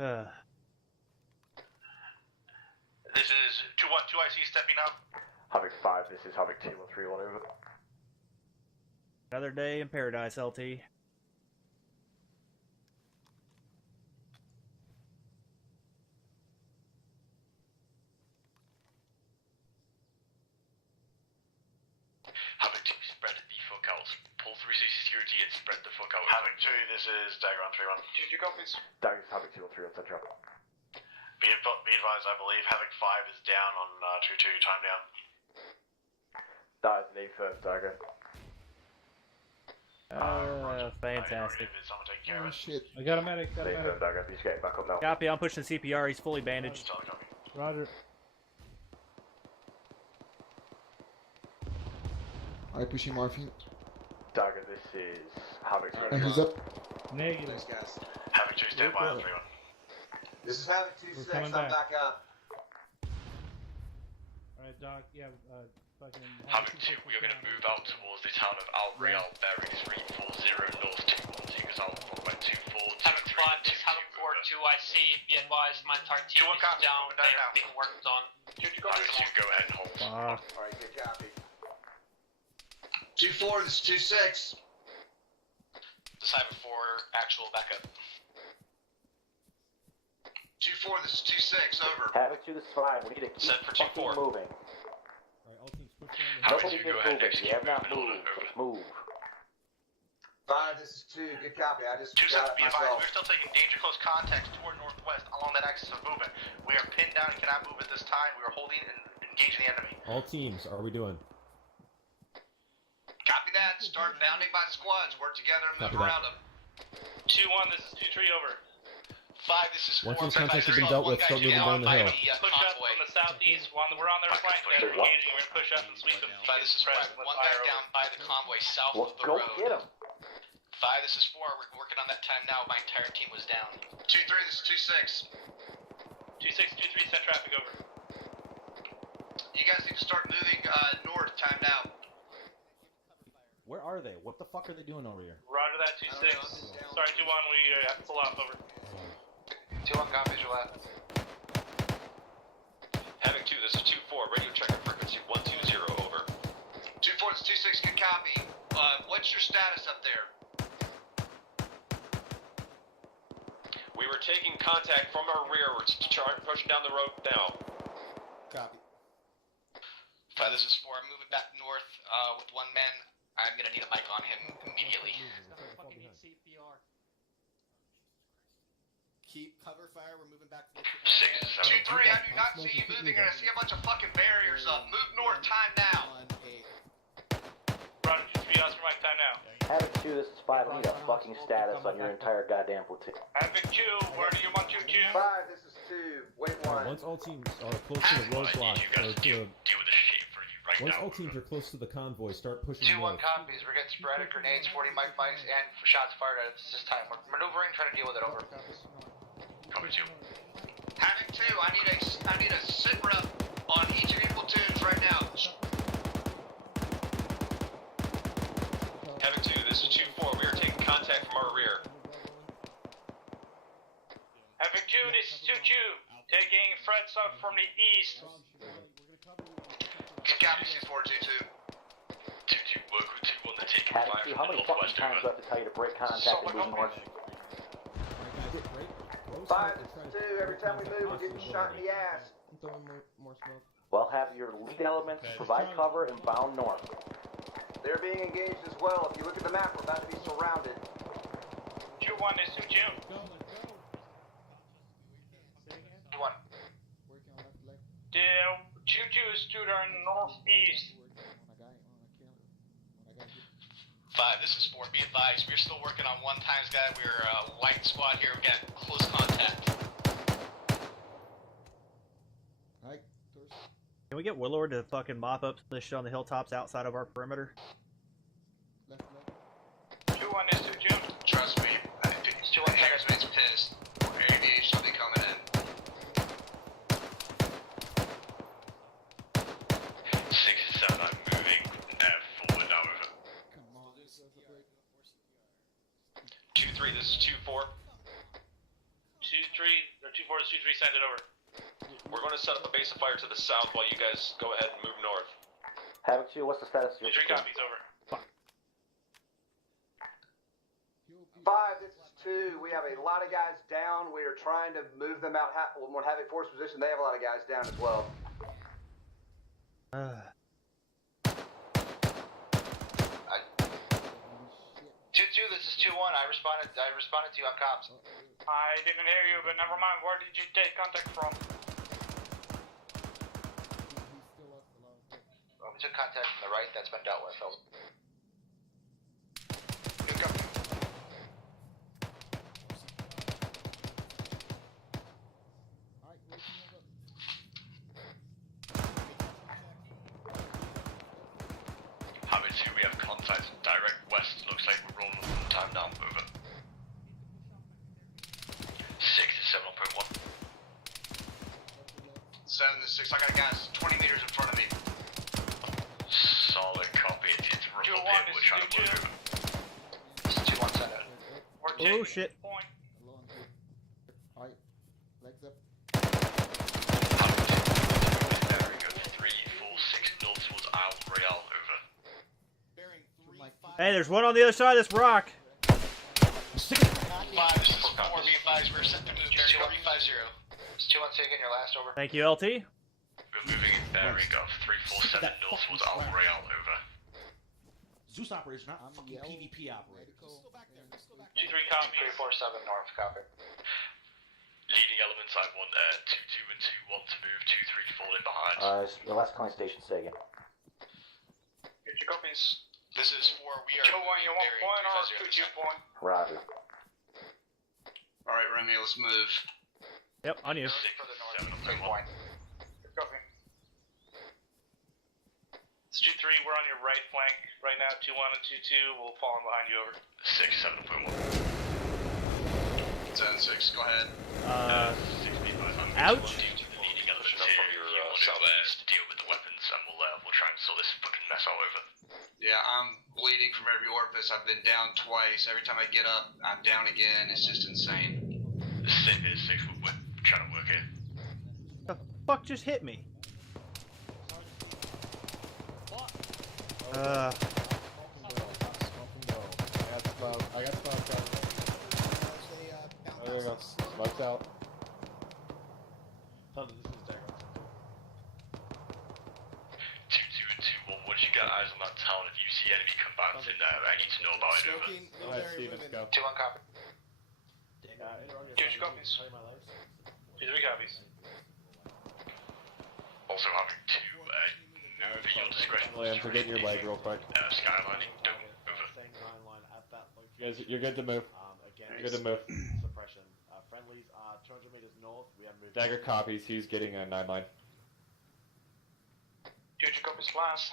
2-4. This is 2-1, 2IC stepping up. Havoc 5, this is Havoc 2-1-3-1, over. Another day in paradise, LT. Havoc 2, spread the fuck out. Pull 360 security and spread the fuck out. Havoc 2, this is Dagger on 3-1. 2-2 copies. Dagger's Havoc 2-1-3-1, Central. Be advised, I believe Havoc 5 is down on 2-2, time down. That is me first, Dagger. Fantastic. Oh, shit. I got a medic, got a medic. Dagger, he's getting back up now. Copy, I'm pushing CPR, he's fully bandaged. Roger. I pushing morphine. Dagger, this is Havoc 2. And he's up. Negative. Thanks, guys. Havoc 2, stand by on 3-1. This is Havoc 2-6, I'm back. back up. Alright, Doc, yeah, fucking... Havoc 2, we are going to move out towards the town of Al Real, bearing 340 north 2-1, seeing us out from by 2-4. Havoc 5, this is Havoc 4, 2IC, be advised, my entire team is down, they are being worked on. Havoc 2, go ahead and hold. Alright, good copy. 2-4, this is 2-6. This Havoc 4, actual backup. 2-4, this is 2-6, over. Havoc 2, this is fine. We need to keep fucking moving. Nobody get moving. We have not moved. Let's move. 5, this is 2. Good copy. I just 2-7, be advised. We're still taking danger close contacts toward northwest along that axis of movement. We are pinned down and cannot move at this time. We are holding and engaging the enemy. All teams, how are we doing? Copy that. Start bounding by squads. Work together and move around them. 2-1, this is 2-3, over. 5, this is 4. Once those contacts have been dealt with, start moving down the hill. Push up from the southeast. We're on their flank. They're engaging. We're going to push up and sweep them. 5, this is 1. One guy down by the convoy south of the Go road. get him. 5, this is 4. We're working on that time now. My entire team was down. 2-3, this is 2-6. 2-6, 2-3, send traffic over. You guys need to start moving north. Time now. Where are they? What the fuck are they doing over here? Roger that, 2-6. Sorry, 2-1, we have to pull off, over. 2-1, copies, your left. Havoc 2, this is 2-4. Radio checker frequency 120, over. 2-4, this is 2-6. Good copy. What's your status up there? We were taking contact from our rear. We're pushing down the road now. Copy. 5, this is 4. I'm moving back north with one man. I'm gonna need a mic on him immediately. Keep cover fire. We're moving back to the 2-3, I do not see you moving. You're gonna see a bunch of fucking barriers up. Move north. Time now. Roger, 2-3, Oscar Mike, time now. Havoc 2, this is 5. I need a fucking status on your entire goddamn platoon. Havoc 2, where do you want you to? 5, this is 2. Wait 1. Once all teams are close to the roadblock, or to once all teams are close to the convoy, start pushing 2-1 north. copies. We're getting sporadic grenades, 40 mic mics, and shots fired at us this time. We're maneuvering, trying to deal with it. Over. Copy 2. Havoc 2, I need a sit rep on each of your platoons right now. Havoc 2, this is 2-4. We are taking contact from our rear. Havoc 2, this is 2-2. Taking threats up from the east. Good copy, 2-4, 2-2. 2-2, work with 2-1, they're taking Havoc fire 2, from how the many fucking northwest, times do I have to tell you to break contact and move north? 5, this is 2. Every time we move, we're getting shot in the ass. I'm throwing more smoke. Well, have your lead elements provide cover and bound north. They're being engaged as well. If you look at the map, we're about to be surrounded. 2-1, this is 2-2. 2-1. The 2-2 is to the northeast. 5, this is 4. Be advised, we're still working on one times guy. We're a white squad here. We got close contact. Can we get Willard to fucking mop up this shit on the hilltops outside of our perimeter? 2-1 is 2-2. Trust me, 2-1 Hammersmain's pissed. Aviation will be coming in. 6-7, I'm moving forward now, over. 2-3, this is 2-4. 2-3, or 2-4 is 2-3, send it over. We're going to set up a base of fire to the south while you guys go ahead and move north. Havoc 2, what's the status of your 2-3 platoon? copies, over. 5, this is 2. We have a lot of guys down. We are trying to move them out. When Havoc 4's position, they have a lot of guys down as well. 2-2, this is 2-1. I responded to you on comms. I didn't hear you, but never mind. Where did you take contact from? We took contact from the right. That's been dealt with. Over. Good company. Hamid 2, we have contact direct west. Looks like we're rolling from time down, over. 6-7 on point 1. 7-6, I got guys 20 meters in front of me. Solid copy, it's rough up here, we're trying to work over. This is 2-1, send it. Oh shit. Point. Alright, legs up. Very good, 346 north towards Isle Royale, over. Hey, there's one on the other side of this rock. 5, this is 4. Be advised, we're set to move. 2-1, 50. It's 2-1, again, your last over. Thank you, LT. We're moving in bearing of 347 north towards Al Real, over. Zeus operator, not fucking PvP operator. 2-3 copy. 347 north, copy. Leading elements, I want 2-2 and 2-1 to move, 2-3 fall in behind. The last calling station, say again. Get your copies. This is for, we are 2-1, you want point or 2-2 point? Roger. Alright, Romeo, let's move. Yep, on you. Further north, 3 point. Good copy. It's 2-3, we're on your right flank right now, 2-1 and 2-2, we'll fall in behind you over. 6-7.1. 10-6, go ahead. Ouch. Leading elements here, from your southeast, deal with the weapons, and we'll try and sort this fucking mess all over. Yeah, I'm bleeding from every orifice. I've been down twice. Every time I get up, I'm down again. It's just insane. The same is 6, we're trying to work here. The fuck just hit me? I got smoked out. Oh, there you go. Smoked out. Oh, this is Dagger. 2-2 and 2-1. Once you got eyes on that town, if you see enemy combatants in there, I need to know about it. Over. Go ahead, Stevens, go. 2-1 copy. 2-2 copies. 2-3 copies. Also having to move at your discretion. Liam, forget your leg real quick. Skylining, don't over. You're good to move. You're good to move. Suppression. Friendlies are 200 meters north. We have moved. Dagger copies. He's getting a 9-line. 2-2 copies last.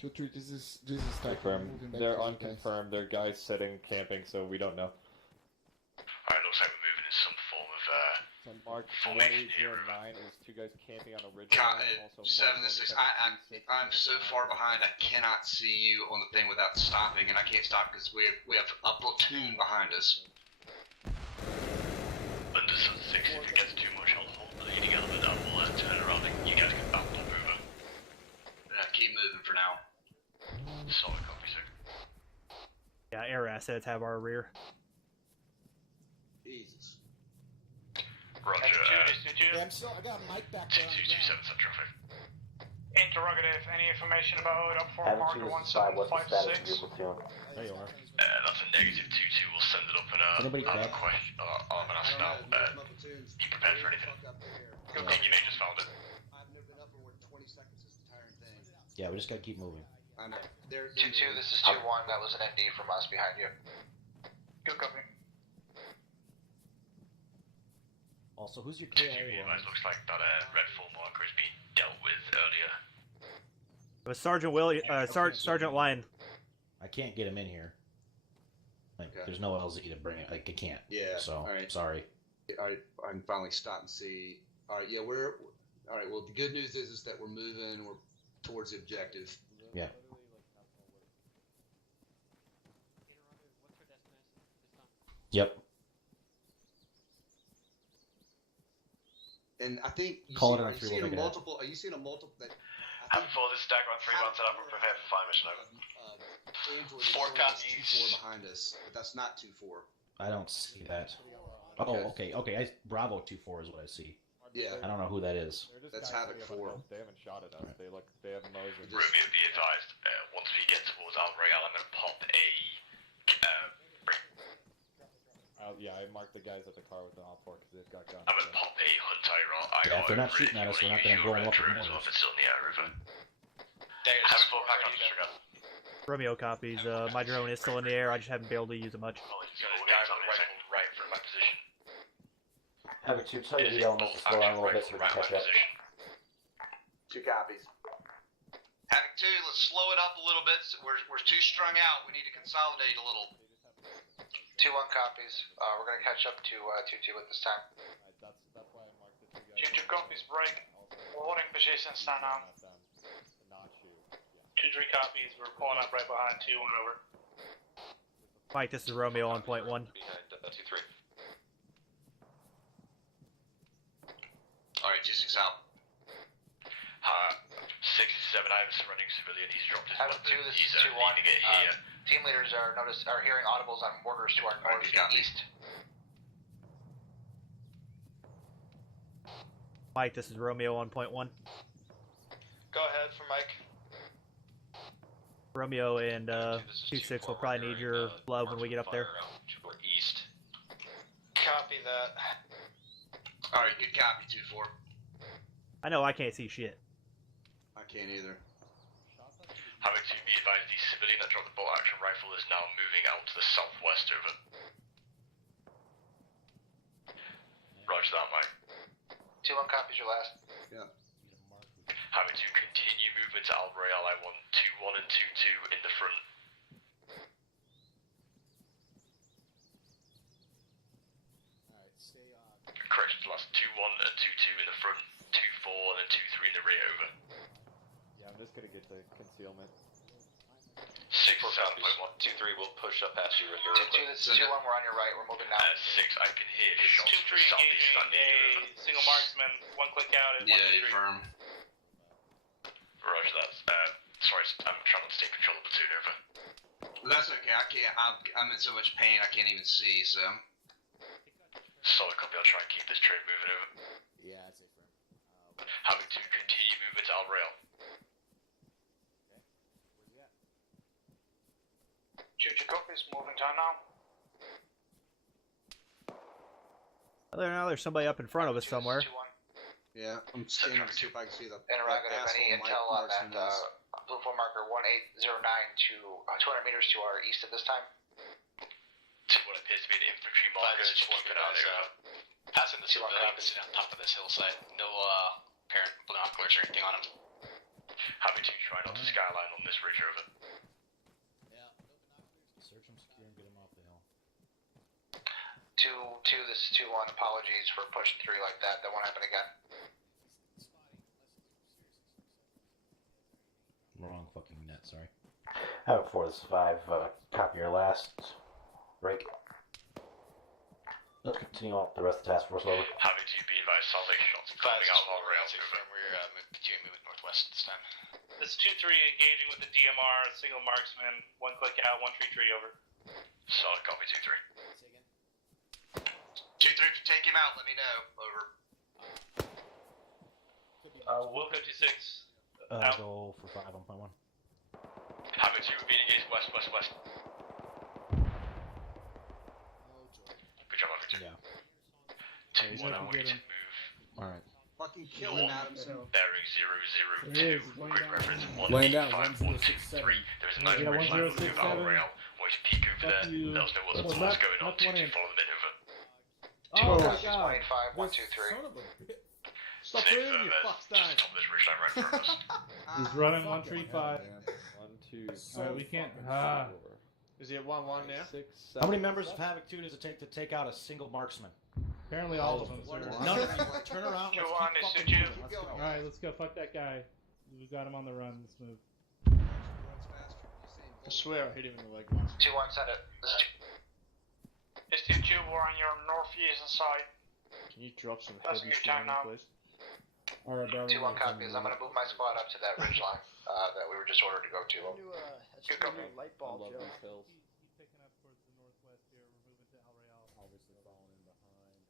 2-3, this is confirmed. They're unconfirmed. They're guys sitting camping, so we don't know. Alright, looks like we're moving in some form of Mark formation here. 1809 is 2 guys camping on a ridge. 7-6. I'm so far behind. I cannot see you on the thing without stopping, and I can't stop because we have a platoon behind us. Understood 6. If it gets too much, I'll hold the leading element. I will turn around and you guys can back up over. Keep moving for now. Solid copy, sir. Yeah, air assets have our rear. Jesus. Roger. Yeah, I got a mic back there. 227 sent traffic. Interrogative. Any information about up for Have marker 1756, 1756? what's the status of your platoon? There you are. That's a negative 2-2. We'll send it up in a question. I'm gonna ask now. You prepared for anything? You may just found it. I've moved up for 20 seconds is the tiring thing. Yeah, we just gotta keep moving. I know. 2-2, this is 2-1. That was an ND from us behind you. Good copy. Also, who's your It KIA? looks like that red full marker is being dealt with earlier. It was Sergeant Lyon. I can't get him in here. Like, there's no LZ to bring it. Like, I can't. Yeah. So, Alright. sorry. I can finally stop and see. Alright, yeah, alright, well, the good news is that we're moving, we're towards the objective. Yeah. Yep. And I think you Call it see, on are you 3, seeing we'll a make it multiple? Are you seeing a multiple? For this Dagger on 3-1 set up, we're prepared for fire mission over. Android 4 copies. 2-4 behind us, but that's not 2-4. I don't see that. Oh, okay. Bravo 2-4 is what I see. Yeah. I don't know who that is. That's Havoc 4. They haven't shot at us. They have Moses. Romeo, be advised, once we get towards Al Real, I'm going to pop a yeah, I marked the guys at the car with the op-4 because they've got guns. I'm going to pop a hunt IR. Yeah, if they're not shooting at us, we're not going to blow them up with If mortars. it's still in the air, over. Have a full pack on disregard. Romeo copies. My drone is still in the air. I just haven't been able to use it much. Guys on right for my position. Havoc 2, tell your lead elements to slow down a little bit so we can catch up. 2 copies. Havoc 2, let's slow it up a little bit. We're too strung out. We need to consolidate a little. 2-1 copies. We're going to catch up to 2-2 at this time. That's why I marked the 2 2-2 copies, break. Holding position, stand on. 2-3 copies. We're pulling up right behind 2-1 over. Mike, this is Romeo on point 1. 2-3. Alright, 2-6 out. 6 7, I have a surrounding civilian. He's dropped his Havoc weapon. 2, this He's is 2-1. leaving it here. Team leaders are hearing audibles on mortars to our north and east. Mike, this is Romeo 1.1. Go ahead for Mike. Romeo and 2-6 will probably need your love when we get up there. East. Copy that. Alright, good copy, 2-4. I know I can't see shit. I can't either. Havoc 2, be advised, the civilian that dropped the bolt action rifle is now moving out to the southwest, over. Roger that, Mike. 2-1 copies your last. Yeah. Havoc 2, continue movement to Al Royale. I want 2-1 and 2-2 in the front. Correction, last 2-1 and 2-2 in the front, 2-4 and then 2-3 in the rear, over. Yeah, I'm just gonna get the concealment. 6 copies. 2-3 will push up past you right here. 2-2, this is 2-1, we're on your right, we're moving now. 6, I can hear This shots is 2-3 from southeast engaging London. a single marksman, 1 click out at 1-3. firm. Roger that. Sorry, I'm trying not to take control of the platoon, over. That's okay, I can't, I'm in so much pain I can't even see, so. Solid copy, I'll try and keep this train moving, over. Yeah, I'd say firm. Having to continue movement to Al Royale. Choo-choo copies, moving time now. Now there's somebody up in front of us somewhere. Yeah, I'm scanning to see if I can see the Interrogative, any intel on that blue phone marker 1809 to 200 meters to our east at this time? To what appears to be an infantry marker, just keep an eye there. Passing the civilians on top of this hillside. No apparent binoculars or anything on them. Having to try not to skyline on this ridge, over. Search him, secure him, get him off the hill. 2-2, this is 2-1, apologies for pushing through like that, that won't happen again. Wrong fucking net, sorry. Havoc 4, this is 5, copy your last. Break. Let's continue on with the rest of the task force, over. Having to be advised, salvation shots coming out of our rail, over. We're continuing moving northwest this time. This is 2-3 engaging with the DMR, single marksman, 1 click out, 1-3 tree, over. Solid copy, 2-3. 2-3, if you take him out, let me know, over. Will 56. I'll go for 5 on point 1. Having to be engaged west. Good job, Having to. Yeah. 2-1, I want you to move. Alright. Fucking kill him, Adams. Bearing 002. Quick reference, Laying down, 185-123. There is a nice ridge line on the Val rail. Want you to peek over there. Let us know what's going on. 2-2, follow them in, over. Oh my god. 125-123. Stop doing you fuckstein. Top of this ridge line right in front of us. He's running 135. 1, 2, Alright, we can't. Is he at 1-1 now? 6, 7. How many members of Havoc 2 does it take to take out a single marksman? Apparently all of them. None of you. Turn around. Go on, Let's SSG. keep fucking moving. Let's go. Alright, let's go. Fuck that guy. We've got him on the run. Let's move. I swear I hit him in the leg once. 2-1, send it. This is 2-2, we're on your northeastern side. Can you drop some That's heavy your time scanning, now. please? Alright, Darwin. 2-1 copies, I'm gonna move my squad up to that ridge line that we were just ordered to go to. Good copy. Light bulb, I love these hills. Keep picking up towards the northwest here. We're moving to El Real. Obviously falling in behind.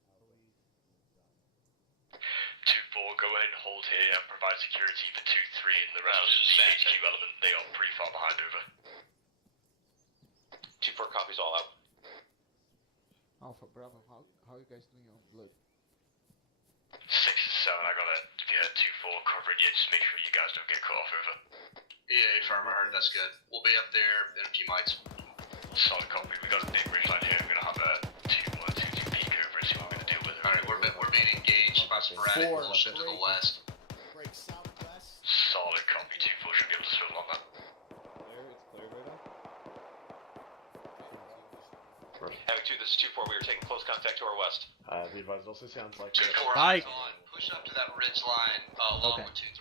2-4, go ahead and hold here and provide security for 2-3 and the rest of the HQ element. They are pretty far behind, over. 2-4 copies all out. Alpha Bravo, how are you guys doing on blood? 6 and 7, I gotta get 2-4 covering you, just make sure you guys don't get cut off, over. Yeah, firm, I heard, that's good. We'll be up there in a few mites. Solid copy, we got a big ridge line here, we're gonna have a 2-1, 2-2 peek over and see what we're gonna deal with. Alright, we're being engaged by sporadic bullshit to the west. Break southwest. Solid copy, 2-4 should be able to swivel on that. There, it's clear right now. Havoc 2, this is 2-4. We are taking close contact to our west. The advisor also sounds like 2-4, Mike. eyes on. Push up to that ridge line along with 2-3.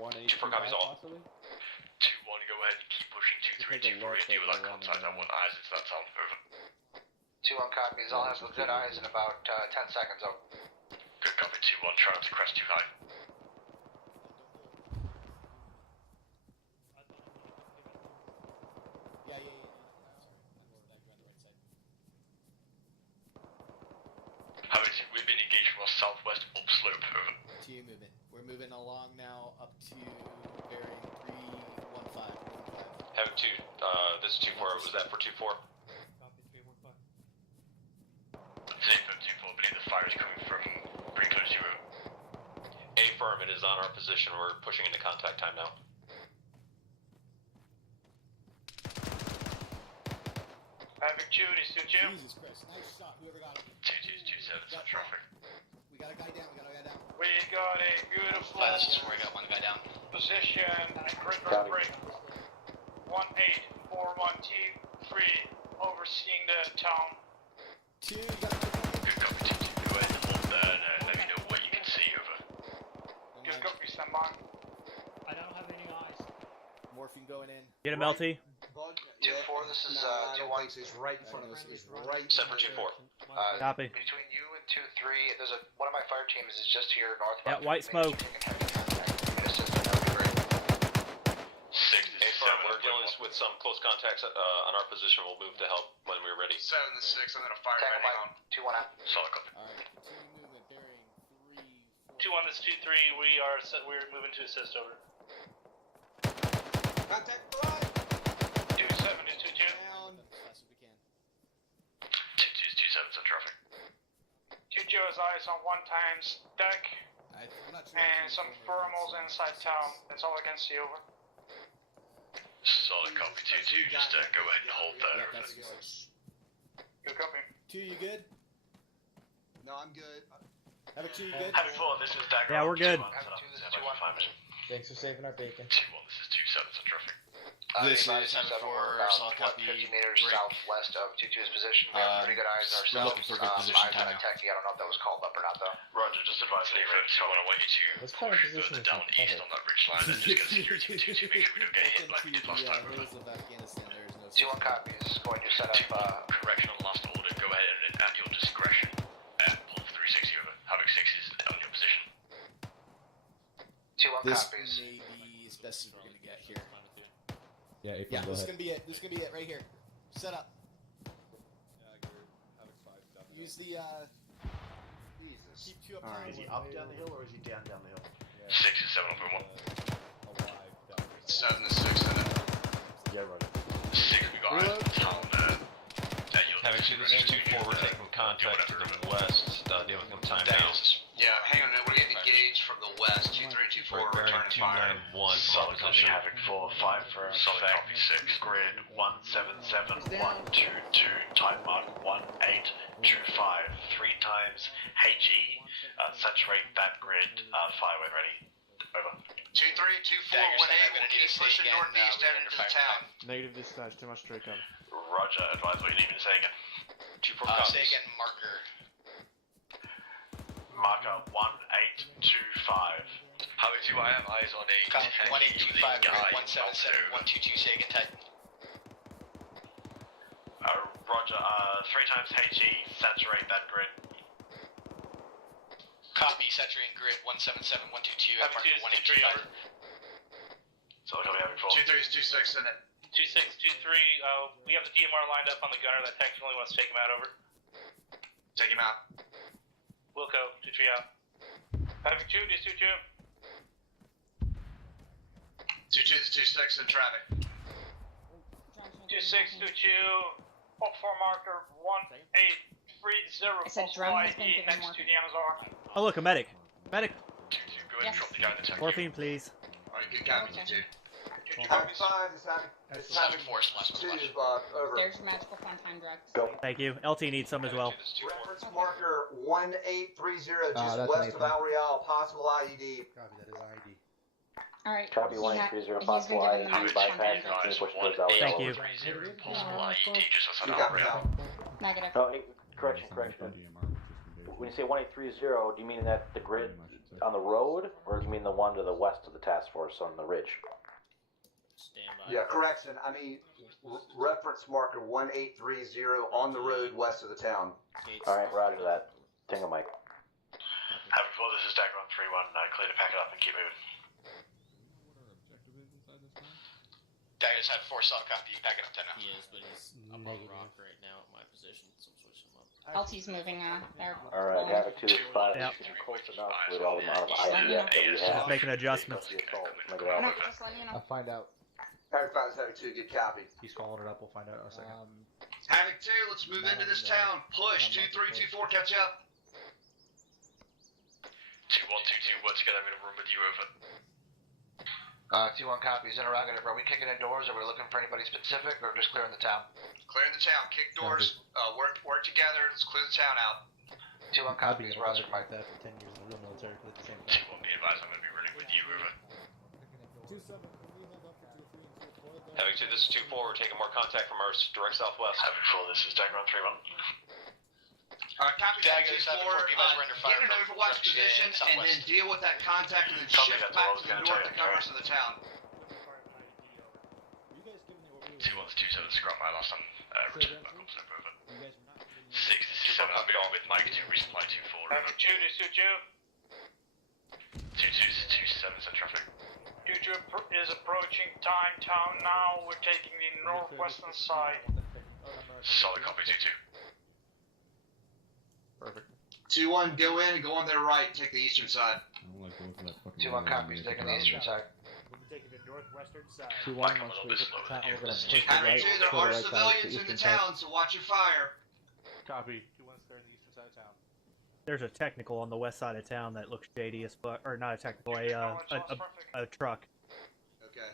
1-8, 2-4 copies all. possibly? 2-1, go ahead and keep pushing 2-3, 2-4, and deal with that contact. I want eyes into that town, over. 2-1 copies, I'll have good eyes in about 10 seconds. Over. Good copy, 2-1, try not to crest too high. we've been engaged from our southwest upslope. Over. T movement. We're moving along now up to bearing 315. Havoc 2, this is 2-4, was that for 2-4? Same for 2-4, I believe the fire is coming from pretty close to you. Affirm, it is on our position, we're pushing into contact time now. Havoc 2, this is 2-2. Jesus Christ, nice shot, whoever got it. 2-2's 2-7's on traffic. We got a guy down, We got a beautiful This is where we got one guy down. position, grid break. 1841T3, overseeing the town. Good copy, 2-2. Go ahead and hold that and let me know what you can see. Over. Good copy, stand by. I don't have any eyes. Morphine going in. Get him, LT. 2-4, this is 2-1. He's right in front of us. He's right. 7-4. Copy. Between you and 2-3, there's one of my fire teams is just here north. Yeah, white smoke. 6-7, we're dealing with some close contacts on our position. We'll move to help when we're ready. 7-6, I'm gonna fire ready on. 2-1 out. Solid copy. Alright, continue movement, bearing 3, 4. 2-1, this is 2-3, we're moving to assist, over. Contact below. 2-7, this is 2-2. Down. As fast as we can. 2-2's 2-7's on traffic. 2-2 has eyes on 1x deck, I'm not sure and some thermals inside town. That's all I can see, over. Solid copy, 2-2. Just go ahead and hold that. Yeah, that's good. Good copy. 2, you good? No, I'm good. Havoc 2, you good? Havoc 4, this is Dagger. Yeah, we're good. Thanks for saving our bacon. 2-1, this is 2-7's on traffic. This is 7-4, solid copy. 50 meters southwest of 2-2's position. We have pretty good eyes ourselves. Eyes on a techie. I don't know if that was called up or not, though. Roger, just advise me, folks. I want you to Let's call our push position further down east on that ridge line and just get security to 2-2. Make sure we don't get hit like we did last time. Hills of Afghanistan, there is no 2-1 copies. Going to set up. Correction on last order. Go ahead and at your discretion pull 360 over. Havoc 6 is on your position. 2-1 This copies. may be as best as we're gonna get here. Yeah, Yeah, this is gonna be it. This is gonna be it right here. Set up. Use the Jesus. keep 2 up Alright, top. is he up down the hill or is he down the hill? 6 is 7 over 1. 7-6 in it. Yeah, right. 6, we got eyes on town at your Havoc 2, this is 2-4, we're taking contact to the west, dealing with time now. Yeah, hang on a minute. We're getting engaged from the west. 2-3, 2-4, returning fire. 291 Solid from copy, position. Havoc 4, 5 for solid copy 6. Grid 177-122, type mark 1825, 3 times HE. Saturate that grid, fire when ready. Over. 2-3, 2-4, when able, keep pushing northeast and into the town. Negative dispatch, too much straight cover. Roger, advise what you need me to say again. 2-4 copies. Say again, marker. Marker 1825. Havoc 2, I have eyes on a 1825, 177, 122, say again, type. Roger, 3 times HE, saturate that grid. Copy, saturating grid 177, 122, at marker 185. So I'll be having 4. 2-3 is 2-6 in it. 2-6, 2-3, we have the DMR lined up on the gunner that technically wants to take him out, over. Take him out. Wilco, 2-3 out. Havoc 2, this 2-2. 2-2 is 2-6 in traffic. 2-6, 2-2, up for marker 1830 I said drum has been given next more. to the Amazon. Oh, look, a medic. Medic. Go ahead and drop the guy in the tank. Morphine, please. Alright, good copy, 2-2. Havoc 5 is Havoc 2, over. There's your magical fun time drugs. Go. Thank you. LT needs some as well. Reference marker 1830, just that's west of Nathan. Al Real, possible IED. Copy, that is IED. Alright. Copy he's 1830, been possible given the IED magical fun bypass time drugs. and push towards Al Real. Thank you. Possible IED just outside You our got me area. out. Negative. No, correction. When you say 1830, do you mean that the grid on the road, or do you mean the one to the west of the task force on the ridge? Yeah, correction. I mean, reference marker 1830 on the road west of the town. Alright, roger that. Tingle Mike. Havoc 4, this is Dagger on 3-1. Clear to pack it up and keep moving. Dagger's had 4 solid copy, pack it up 10 now. He is, but he's up on the rock right now at my position, so I'm switching him up. LT's moving, they're Alright, pulling. Havoc 2 is 5. Yep. Close enough with all the amount of IDF that you have. Making adjustments. Make it No, out. just letting you know. I'll find out. Havoc 5 is Havoc 2, get copy. He's calling it up. We'll find out in a second. Havoc 2, let's move into this town. Push, 2-3-2-4, catch up. 2-1-2-2, work together, I'm in a room with you, over. 2-1 copies, interrogative. Are we kicking in doors? Are we looking for anybody specific, or just clearing the town? Clearing the town, kick doors, work together, let's clear the town out. 2-1 copies, Roger Mike. That for 10 years in the military at the same time. 2-1, be advised, I'm going to be running with you, over. Havoc 2, this is 2-4. We're taking more contact from our direct southwest. Havoc 4, this is Dagger on 3-1. Copy that, Dagger 2-4, 7-4, be advised, we're under fire get an from overwatch direction position, and then southwest. deal with that contact, and then Copy, shift that's back all I was to the gonna north tell to you, cover okay. us of the town. 2-1-2-7, scrap my last time, return back up, step over. 6-7, I'll be on with Mike to resupply 2-4, over. Havoc 2, this is Joe. 2-2-2-7, send traffic. 2-2 is approaching Time Town now. We're taking the northwestern side. Solid copy, 2-2. Perfect. 2-1, go in and go on their right, take the eastern side. 2-1 copies, taking the eastern side. We're taking the northwestern side. 2-1, once we hit the town, we're going to push the Havoc right, 2, go there the are right side to civilians the in the eastern side. town, so watch your fire. Copy. 2-1's clearing the eastern side of town. There's a technical on the west side of town that looks shady as fuck, or not a technical, a truck. Okay.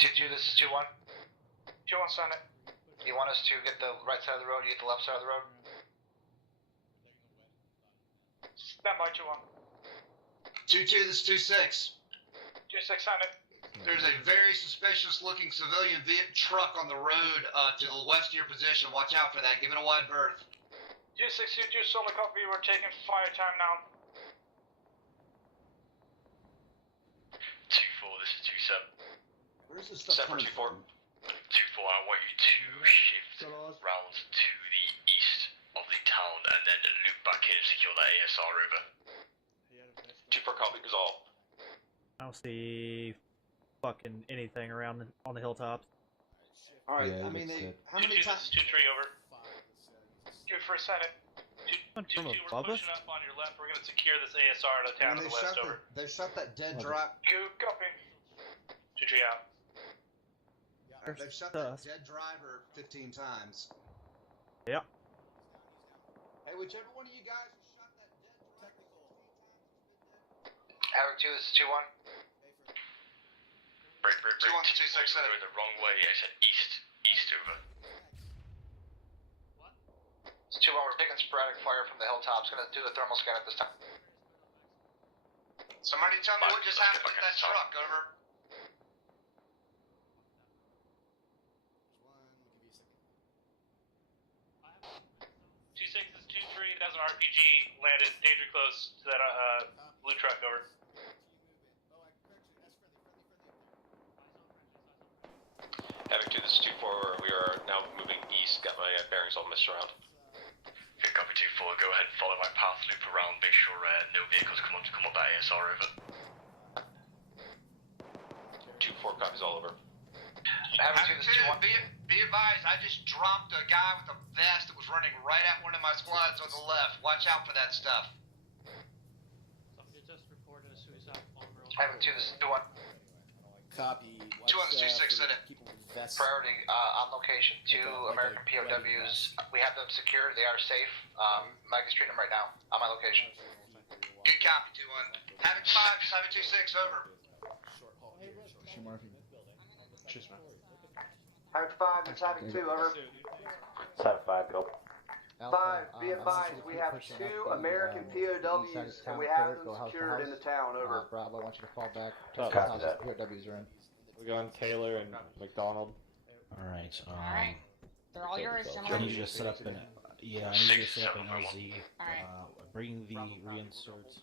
2-2, this is 2-1. 2-1, send it. You want us to get the right side of the road, you get the left side of the road? Stand by, 2-1. 2-2, this is 2-6. 2-6, send it. There's a very suspicious looking civilian truck on the road to the west of your position. Watch out for that. Give it a wide berth. 2-6, 2-2, solid copy. We're taking fire time now. 2-4, this is 2-7. Where's this stuff coming from? 2-4, I want you to shift round to the east of the town and then loop back in and secure that ASR, over. 2-4, copy, all. I don't see fucking anything around on the hilltops. Alright, Yeah, I mean, that's how many times? 2-3, over. 2-4, send it. 2-2, we're pushing up on your left. We're going to secure this ASR to the town to the west, over. They shot that dead drop. Copy. 2-3 out. They've shot that dead driver 15 times. Yep. Hey, whichever one of you guys who shot that dead driver 15 times. Havoc 2, this is 2-1. Break. 2-1, 2-6, We're going the wrong way, I said east. East, over. It's 2-1, we're taking sporadic fire from the hilltops. Gonna do the thermal scan at this time. Somebody tell me what just happened with that truck, over. 2-6 is 2-3. That's an RPG landed danger close to that blue truck, over. Havoc 2, this is 2-4. We are now moving east. Got my bearings all messed around. Okay, copy 2-4, go ahead and follow my path, loop around, make sure no vehicles come up that ASR, over. 2-4, copies all over. Havoc 2, be advised, I just dropped a guy with a vest that was running right at one of my squads on the left. Watch out for that stuff. Just reported a suicide bomber. Havoc 2, this is 2-1. Copy. 2-1, 2-6, send it. Priority on location. 2 American POWs. We have them secured. They are safe. Mike is treating them right now on my location. Good copy, 2-1. Havoc 5, 726, over. Cheers, man. Havoc 5, it's Havoc 2, over. 7-5, go. 5, be advised, we have 2 American POWs, and we have them secured in the town, over. Bravo, I want you to fall back. Copy that. POWs are in. We're going Taylor and McDonald. Alright, Alright. They're all yours, I gentlemen. need you to set up an, I need you to set up an LZ. Alright. Bring the reinserts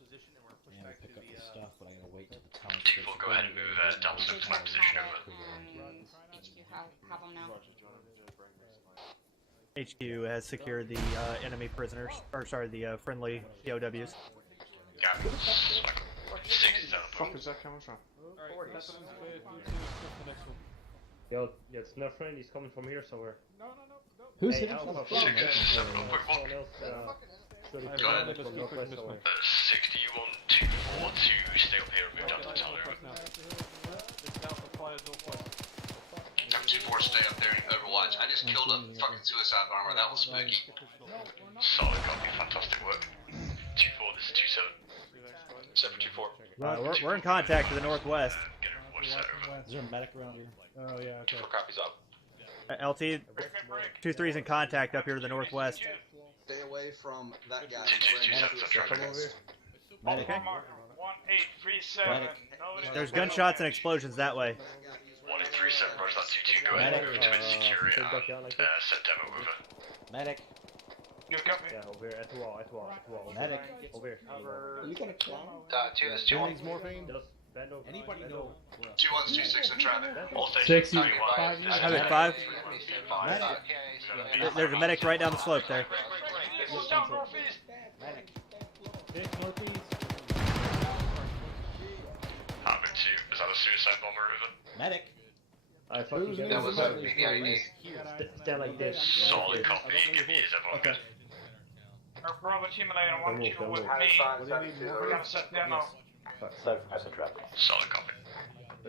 and pick up the stuff, but I gotta wait till the town. 2-4, go ahead and move Dalton to my position, over. And HQ have them now. HQ has secured the enemy prisoners, or sorry, the friendly POWs. Got it. 6-7. Fuck is that coming from? Yo, it's no friend. He's coming from here somewhere. No. Who's Hey, hitting Alpha, from the fuck. front? Go ahead. 60, you want 2-4 to stay up here and move down to the town area. Have 2-4 stay up there and overwatch. I just killed a fucking suicide bomber. That was spooky. Solid copy, fantastic work. 2-4, this is 2-7. Except for 2-4. We're in contact to the northwest. Is there a medic around here? Oh yeah, okay. 4 copies up. LT, 2-3's in contact up here to the northwest. Stay away from that guy. Okay. 1837. There's gunshots and explosions that way. 1837, roger that 2-2, go ahead and move to insecure and set demo over. Medic. You copy? Yeah, over here, at the wall, Medic. Over here. You got a clown? 2 is 2-1. morphine? Bend over. Anybody know? 2-1's 2-6 in traffic. All stations, 6, you 5. Havoc 5. There's a medic right down the slope there. Medic. Hit northeast. Havoc 2, is that a suicide bomber over? Medic. I fucking get That was a BBID. Stand like this. Solid copy, give me, is everyone good? Our Bravo team and I want you with me. We gotta set demo. Solid copy.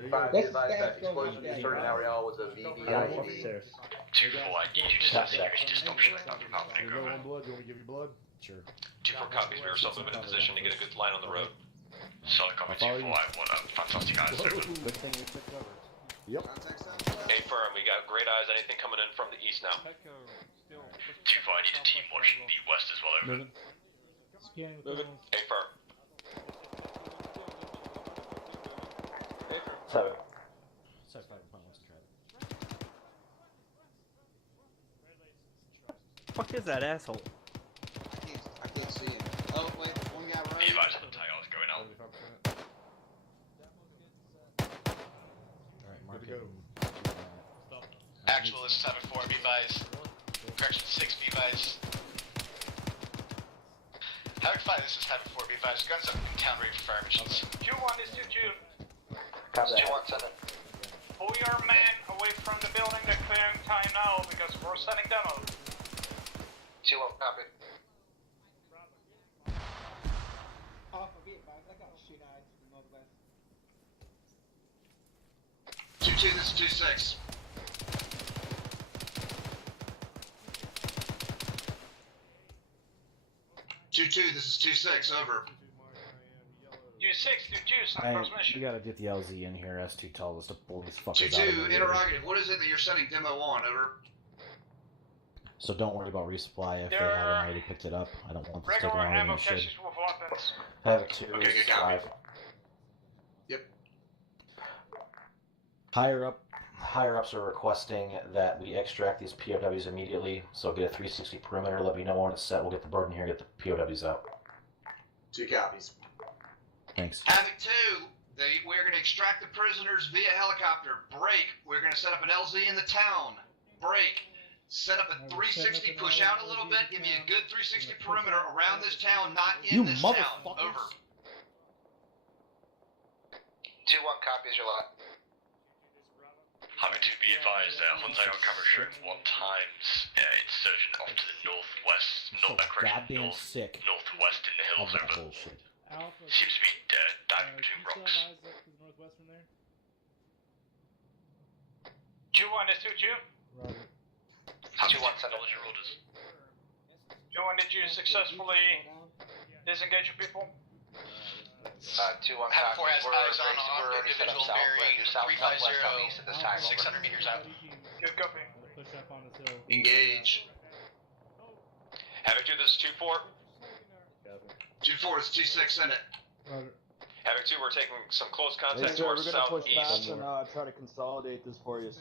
5, be advised that explosion you started in Ariel was a VVID. 2-4, I need you to set security disruption. Take over. Blood. You want me to give you blood? Sure. 2-4 copies. We are still moving in position to get a good line on the road. Solid copy, 2-4, I want fantastic eyes over. Yep. A firm, we got great eyes. Anything coming in from the east now? 2-4, I need a team watch the west as well over. Scanning. A firm. 7. Fuck is that asshole? I can't see him. Oh, wait, one guy right. Levi's on the tires going out. Alright, mark it. Actual, this is Havoc 4, B-Vice. Correction, 6 B-Vice. Havoc 5, this is Havoc 4, B-Vice. Guns up in town ready for fire missions. 2-1 is 2-2. Copy that. 2-1, 7. Pull your man away from the building. They're clearing time now because we're setting demo. 2-1, copy. Alpha, be advised, I got shoot eyes from northwest. 2-2, this is 2-6. 2-2, this is 2-6, over. 2-6, 2-2, transmission. We gotta get the LZ in here. S2 told us to pull these fuckers 2-2, interrogative. What is it that you're setting demo on, over? So don't worry about resupply if they haven't already picked it up. I don't want this to take Regular longer than ammo it should. caches with weapons. Have it 2, Okay, this is good copy. 5. Yep. Higher ups are requesting that we extract these POWs immediately. So get a 360 perimeter. Let me know when it's set. We'll get the bird in here. Get the POWs out. 2 copies. Thanks. Havoc 2, we're going to extract the prisoners via helicopter. Break. We're going to set up an LZ in the town. Break. Set up a 360, push out a little bit, give me a good 360 perimeter around this town, not in this town. Over. 2-1, copy as your lot. Havoc 2, be advised, Hyundai on camera showing 1 times insurgent off to the northwest, northwest in the hills over. Seems to be diving between rocks. 2-1 is 2-2. 2-1, 7. 2-1, did you successfully disengage your people? 2-1, Havoc 4 has eyes on we're individual south, bearing southwest 350, east at this time. 600 meters out. Good copy. Push up on this hill. Engage. Havoc 2, this is 2-4. 2-4 is 2-6, send it. Havoc 2, we're taking some close contact Hey, sir, towards we're gonna push southeast. fast and try to consolidate this for you.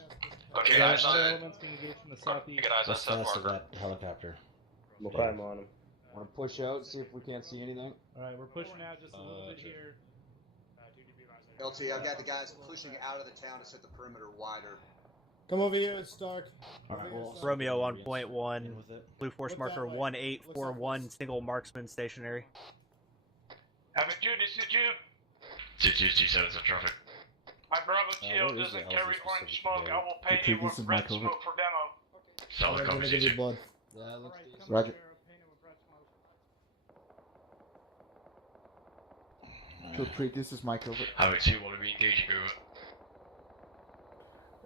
Okay, eyes on Elements being engaged from the southeast. You got eyes on What's South fast of Parker. that helicopter? We'll climb on him. Want to push out, see if we can't see anything? Alright, we're pushing out just a little bit here. LT, I've got the guys pushing out of the town to set the perimeter wider. Come over here, it's Stark. Alright, well, Romeo on point 1. Blue force marker 1841, single marksman stationary. Havoc 2, this is 2. 2-2-2-7's on traffic. My Bravo Teal doesn't carry orange smoke. I will pay you with red smoke for demo. Solid copy, C2. blood. Yeah, looks decent. Roger. Two, three, this is Mike, over. Havoc 2, what are we engaging over?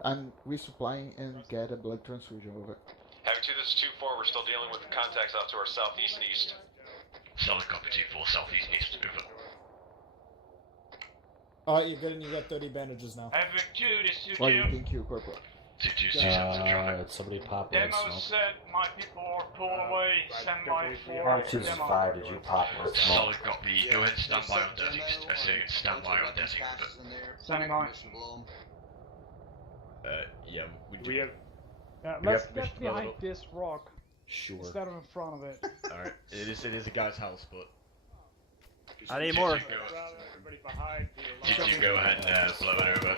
I'm resupplying and get a blood transfusion, over. Havoc 2, this is 2-4. We're still dealing with the contacts out to our southeast and east. Solid copy, 2-4, southeast and east, over. Alright, you're good and you got 30 bandages now. Havoc 2, this is 2-2. What do you think, you, Corporal? 2-2, 2-7's in traffic. Somebody pop in Demo smoke. said my people are pulling away. Stand by for R2's demo. 5, did you pop in smoke? Solid copy, go ahead and stand by on Desi. I say stand by on Desi, over. Standing by. Yeah, We have. let's get behind this rock. Sure. Instead of in front of it. Alright, it is a guy's house, but... Not anymore. Everybody behind. G2, go ahead and blow it over.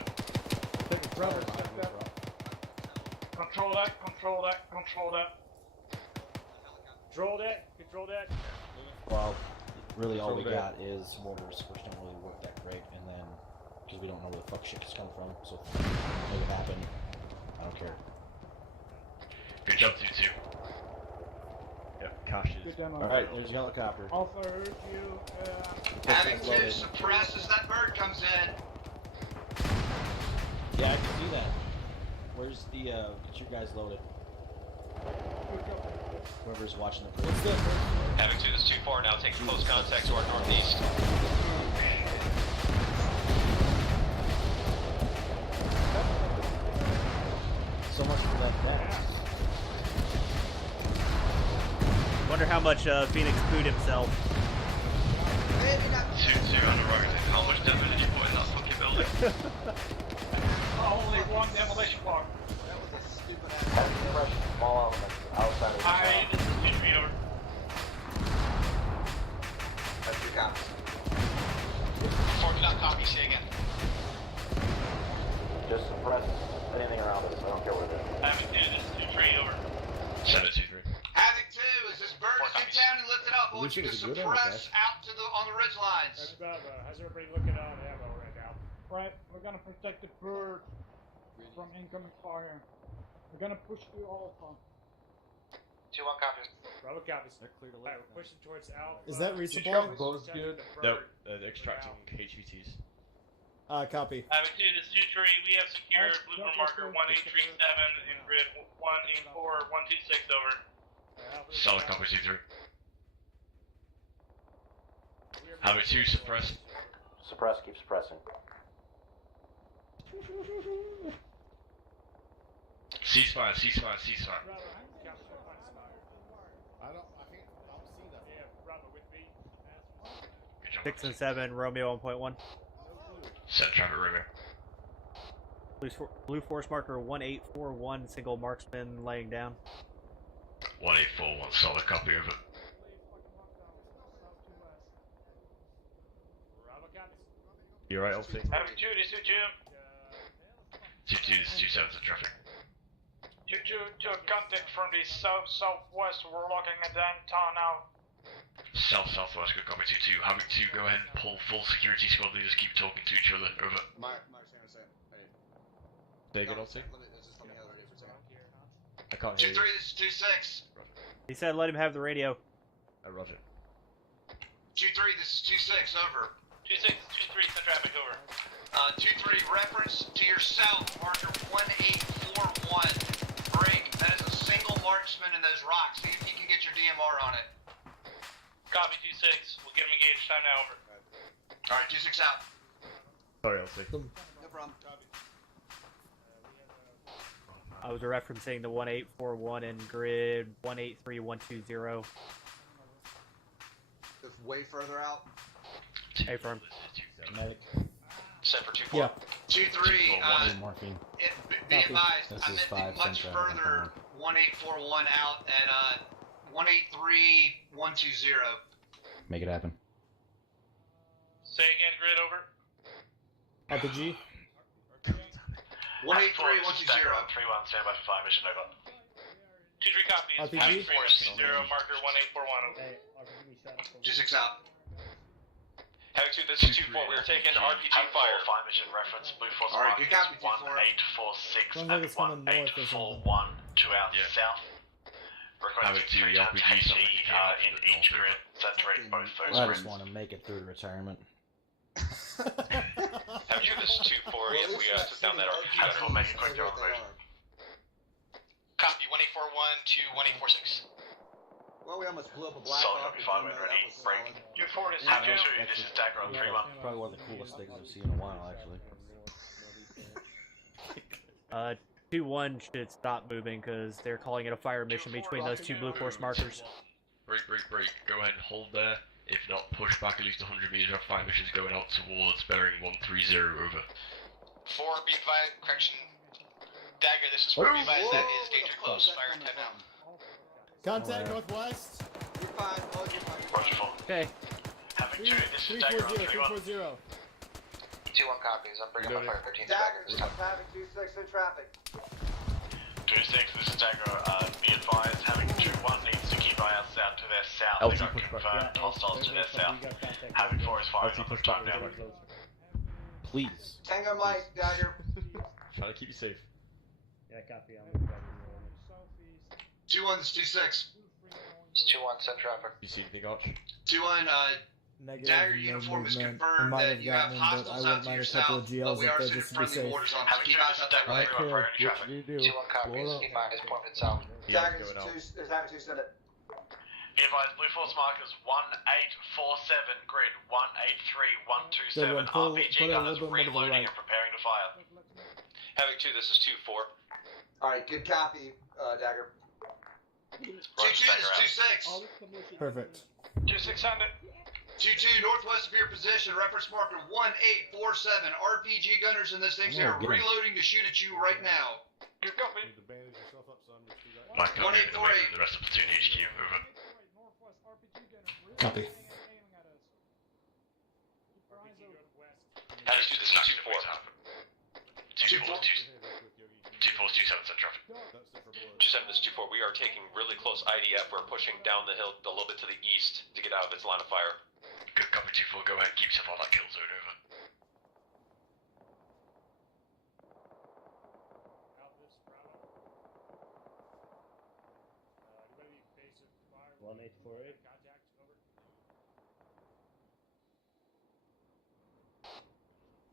Control that, control that, control that. Control that, control that. Well, really all we got is mortars, which don't really work that great, and then, because we don't know where the fuck shit is coming from, so if make it happen, I don't care. Good job, 2-2. Yep, cash is. Alright, there's a helicopter. Alpha, urge you. Havoc 2, suppress as that bird comes in. Yeah, I can do that. Where's the, get you guys loaded. Whoever's watching the bird. Havoc 2, this is 2-4. Now taking close contact to our northeast. So much for that fast. Wonder how much Phoenix pooed himself. 2-2 on the rocket. How much damage did you put in that fucking building? Only one demolition block. Small elements outside of the Hi, this is 2-3, over. That's your copy. 4 cannot copy, say again. Just suppress anything around us, I don't care what it is. Havoc 2, this is 2-3, over. 7-2-3. Havoc 2, as this bird is in town and lift it up, I want you to suppress out to on the ridge lines. That's about, how's everybody looking on ammo right now? Right, we're gonna protect the bird from incoming fire. We're gonna push through Alpha. 2-1 copies. Bravo copies. They're clear to we're pushing towards Alpha. Is that resupply? Both good. No, extracting HVTs. Copy. Havoc 2, this is 2-3. We have secured blueprint marker 1837 in grid 184126, over. Solid copy, 2-3. Havoc 2, suppress. Suppress, keep suppressing. Ceasefire, ceasefire, ceasefire. I think I'll see that. Yeah, Bravo with me. Good job. 6 and 7, Romeo 1.1. Set traffic, Romeo. Blue force marker 1841, single marksman laying down. 1841, solid copy of it. You alright, Ulti? Havoc 2, this is 2-2. 2-2, this is 2-7's in traffic. 2-2 to a contact from the southwest. We're looking at downtown now. Southwest, good copy, 2-2. Havoc 2, go ahead and pull full security squad leaders, keep talking to each other, over. Mike's gonna say it. Say again, Ulti? I can't hear 2-3, you. this is 2-6. He said let him have the radio. Roger. 2-3, this is 2-6, over. 2-6, 2-3, send traffic, over. 2-3, reference to your south, marker 1841. Break. That is a single marksman in those rocks. See if you can get your DMR on it. Copy 2-6. We'll get him engaged. Time now, over. Alright, 2-6 out. Sorry, Ulti. No problem. I was referencing the 1841 in grid 183120. Just way further out. Hey, firm. Medic. Set for 2-4. Yeah. 2-3, morphine. be advised, This I is meant 5 the much Central, further 1841 out at 183120. Make it happen. Say again, grid, over. RPG? 183-120. 3-1, stand by for fire mission, over. 2-3 copies. RPG? 4-0, marker 1841. 2-6 out. Havoc 2, this is 2-4. We are taking RPG fire. Fire mission reference, Blue Force Alright, you got me, 2-4. 1846 Sounds like it's coming north or something. 1841. out south. Requesting 3 tons HE in each grid. Saturate both those I grids. just want to make it through to retirement. Have you this 2-4 yet? We took down that RPG. We'll make a quick go on the move. Copy, 1841 to 1846. Well, we almost blew up a black Solid, box. 5 when ready. Break. You forward is Having 2. 2, this is Dagger on 3-1. Probably one of the coolest things I've seen in a while, actually. 2-1 should stop moving because they're calling it a fire mission between those 2 blue force markers. Break. Go ahead and hold there. If not, push back at least 100 meters. Our fire mission's going out towards bearing 130, over. 4, be advised, correction. Dagger, this is 4, be advised, that is danger close. Fire intent now. Contact northwest. You're fine. Oh, you're fine. Okay. Having 2, this is Dagger on 3-1. 340. 2-1 copies. I'm bringing my fire 13 Dagger, this time. having 2-6 in traffic. 2-6, this is Dagger. Be advised, having 2-1 needs to keep eye out south to their south. They got confirmed hostiles to their south. Having 4 is firing on the time now. Please. Tango Mike, Dagger. Trying to keep you safe. Yeah, copy. 2-1, this is 2-6. It's 2-1, send traffic. You see anything, Arch? 2-1, Negative, Dagger no uniform is movement. confirmed Might that have you have gotten him, but I hostiles wouldn't out to mind your a couple south, of GLs but we up are there sending just to be friendly safe. orders on, so keep eyes out that I way. care what you do. 2-1 copies. Blow it Keep eyes pointed south. Dagger is having 2, send it. Be advised, blue force markers 1847 grid 183127. Good one. RPG Put it a gunners little bit more to the reloading right. and preparing to fire. Having 2, this is 2-4. Alright, good copy, Dagger. 2-2, this is 2-6. Perfect. 2-6 on it. 2-2, northwest of your position, reference marker 1847. RPG gunners in this thing Oh, are get 'em. reloading to shoot at you right now. Good copy. Mike, I'm moving away from the rest of Platoon HQ, over. Copy. Having 2, this is 2-4. 2-4-2-7, send traffic. 2-7, this is 2-4. We are taking really close IDF. We're pushing down the hill a little bit to the east to get out of its line of fire. Good copy, 2-4, go ahead, keep yourself on that kill zone, over.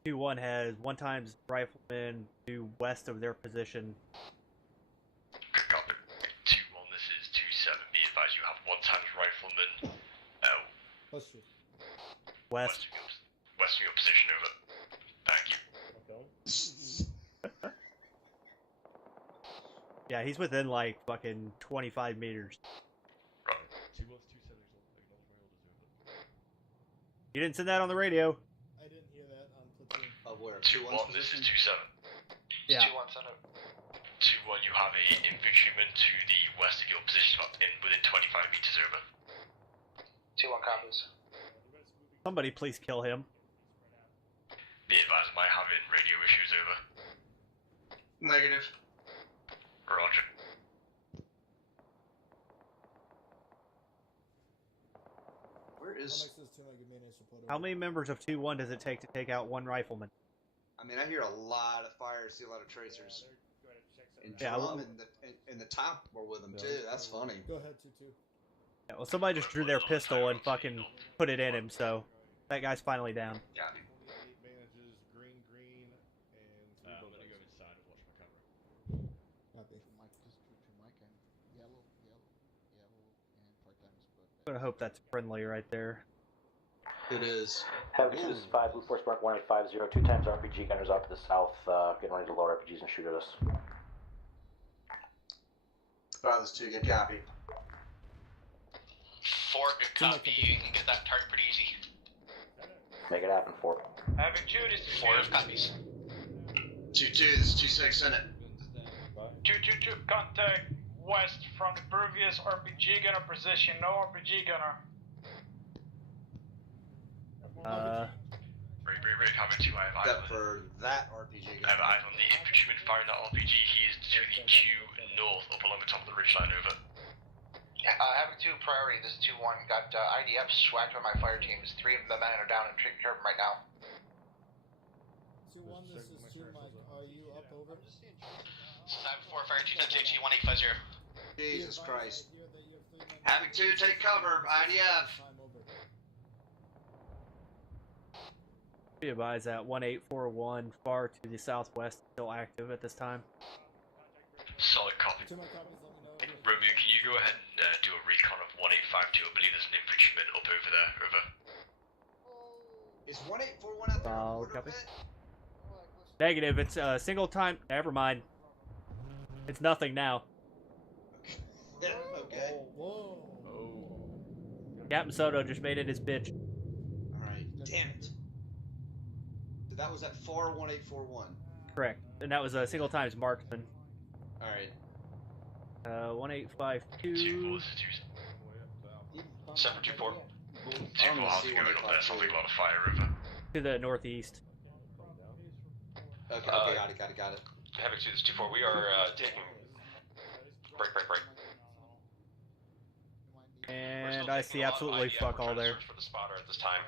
Two 2-1 has 1 times rifleman due west of their position. Good copy. 2-1, this is 2-7. Be advised, you have 1 times rifleman West. West of your position, over. Thank you. Yeah, he's within like fucking 25 meters. You didn't send that on the radio. I didn't hear that on Platoon. Of where? 2-1, this is 2-7. Yeah. 2-1, send it. 2-1, you have a infantryman to the west of your position, within 25 meters, over. 2-1 copies. Somebody please kill him. Be advised, am I having radio issues, over? Negative. Roger. Where is... How many members of 2-1 does it take to take out 1 rifleman? I mean, I hear a lot of fire, see a lot of tracers. And Yeah, Drum and the top were with them too. That's funny. Go ahead, 2-2. Yeah, well, somebody just drew their pistol and fucking put it in him, so that guy's finally down. Yeah. Manages green, and 3 bullets. I'm gonna go inside and watch my camera. Copy. Mike just drew to Mike and yellow, and part-time split. I'm gonna hope that's friendly right there. It is. Havoc 2, this is 5, blue force mark 1850, 2 times RPG gunners out to the south, getting ready to load RPGs and shoot at us. Oh, this 2, good copy. 4, good copy. You can get that target pretty easy. Make it happen, 4. Having 2, this is 4 copies. 2-2, this is 2-6, send it. 2-2-2, contact west from the previous RPG gunner position. No RPG gunner. Right, having 2, I have eyes Except for that RPG I have eyes on the infantryman firing that RPG. He is to the due north, up along the top of the ridgeline, over. Having 2 priority, this is 2-1. Got IDF swacked by my fire teams. 3 of the men are down and taking care of them right now. 2-1, this is 2, Mike. Are you up over. Cyber 4, fire 2 times HE 1850. Jesus Christ. Havoc 2, take cover, IDF. Be advised that 1841 far to the southwest still active at this time. Solid copy. Romeo, can you go ahead and do a recon of 1852? I believe there's an infantryman up over there. Over. Is 1841 out there? Solid copy. Negative, it's a single time. Never mind. It's nothing now. Okay. Whoa. Captain Soto just made it his bitch. Alright, damn it. So that was at far 1841. Correct. And that was a single times marksman. Alright. 1852. Separate 2-4. 2-4, how's it going up there? Sounds like a lot of fire over. To the northeast. Okay, got it. Havoc 2, this is 2-4. We are taking... Break. And I see absolutely fuck all there. For the spotter at this time.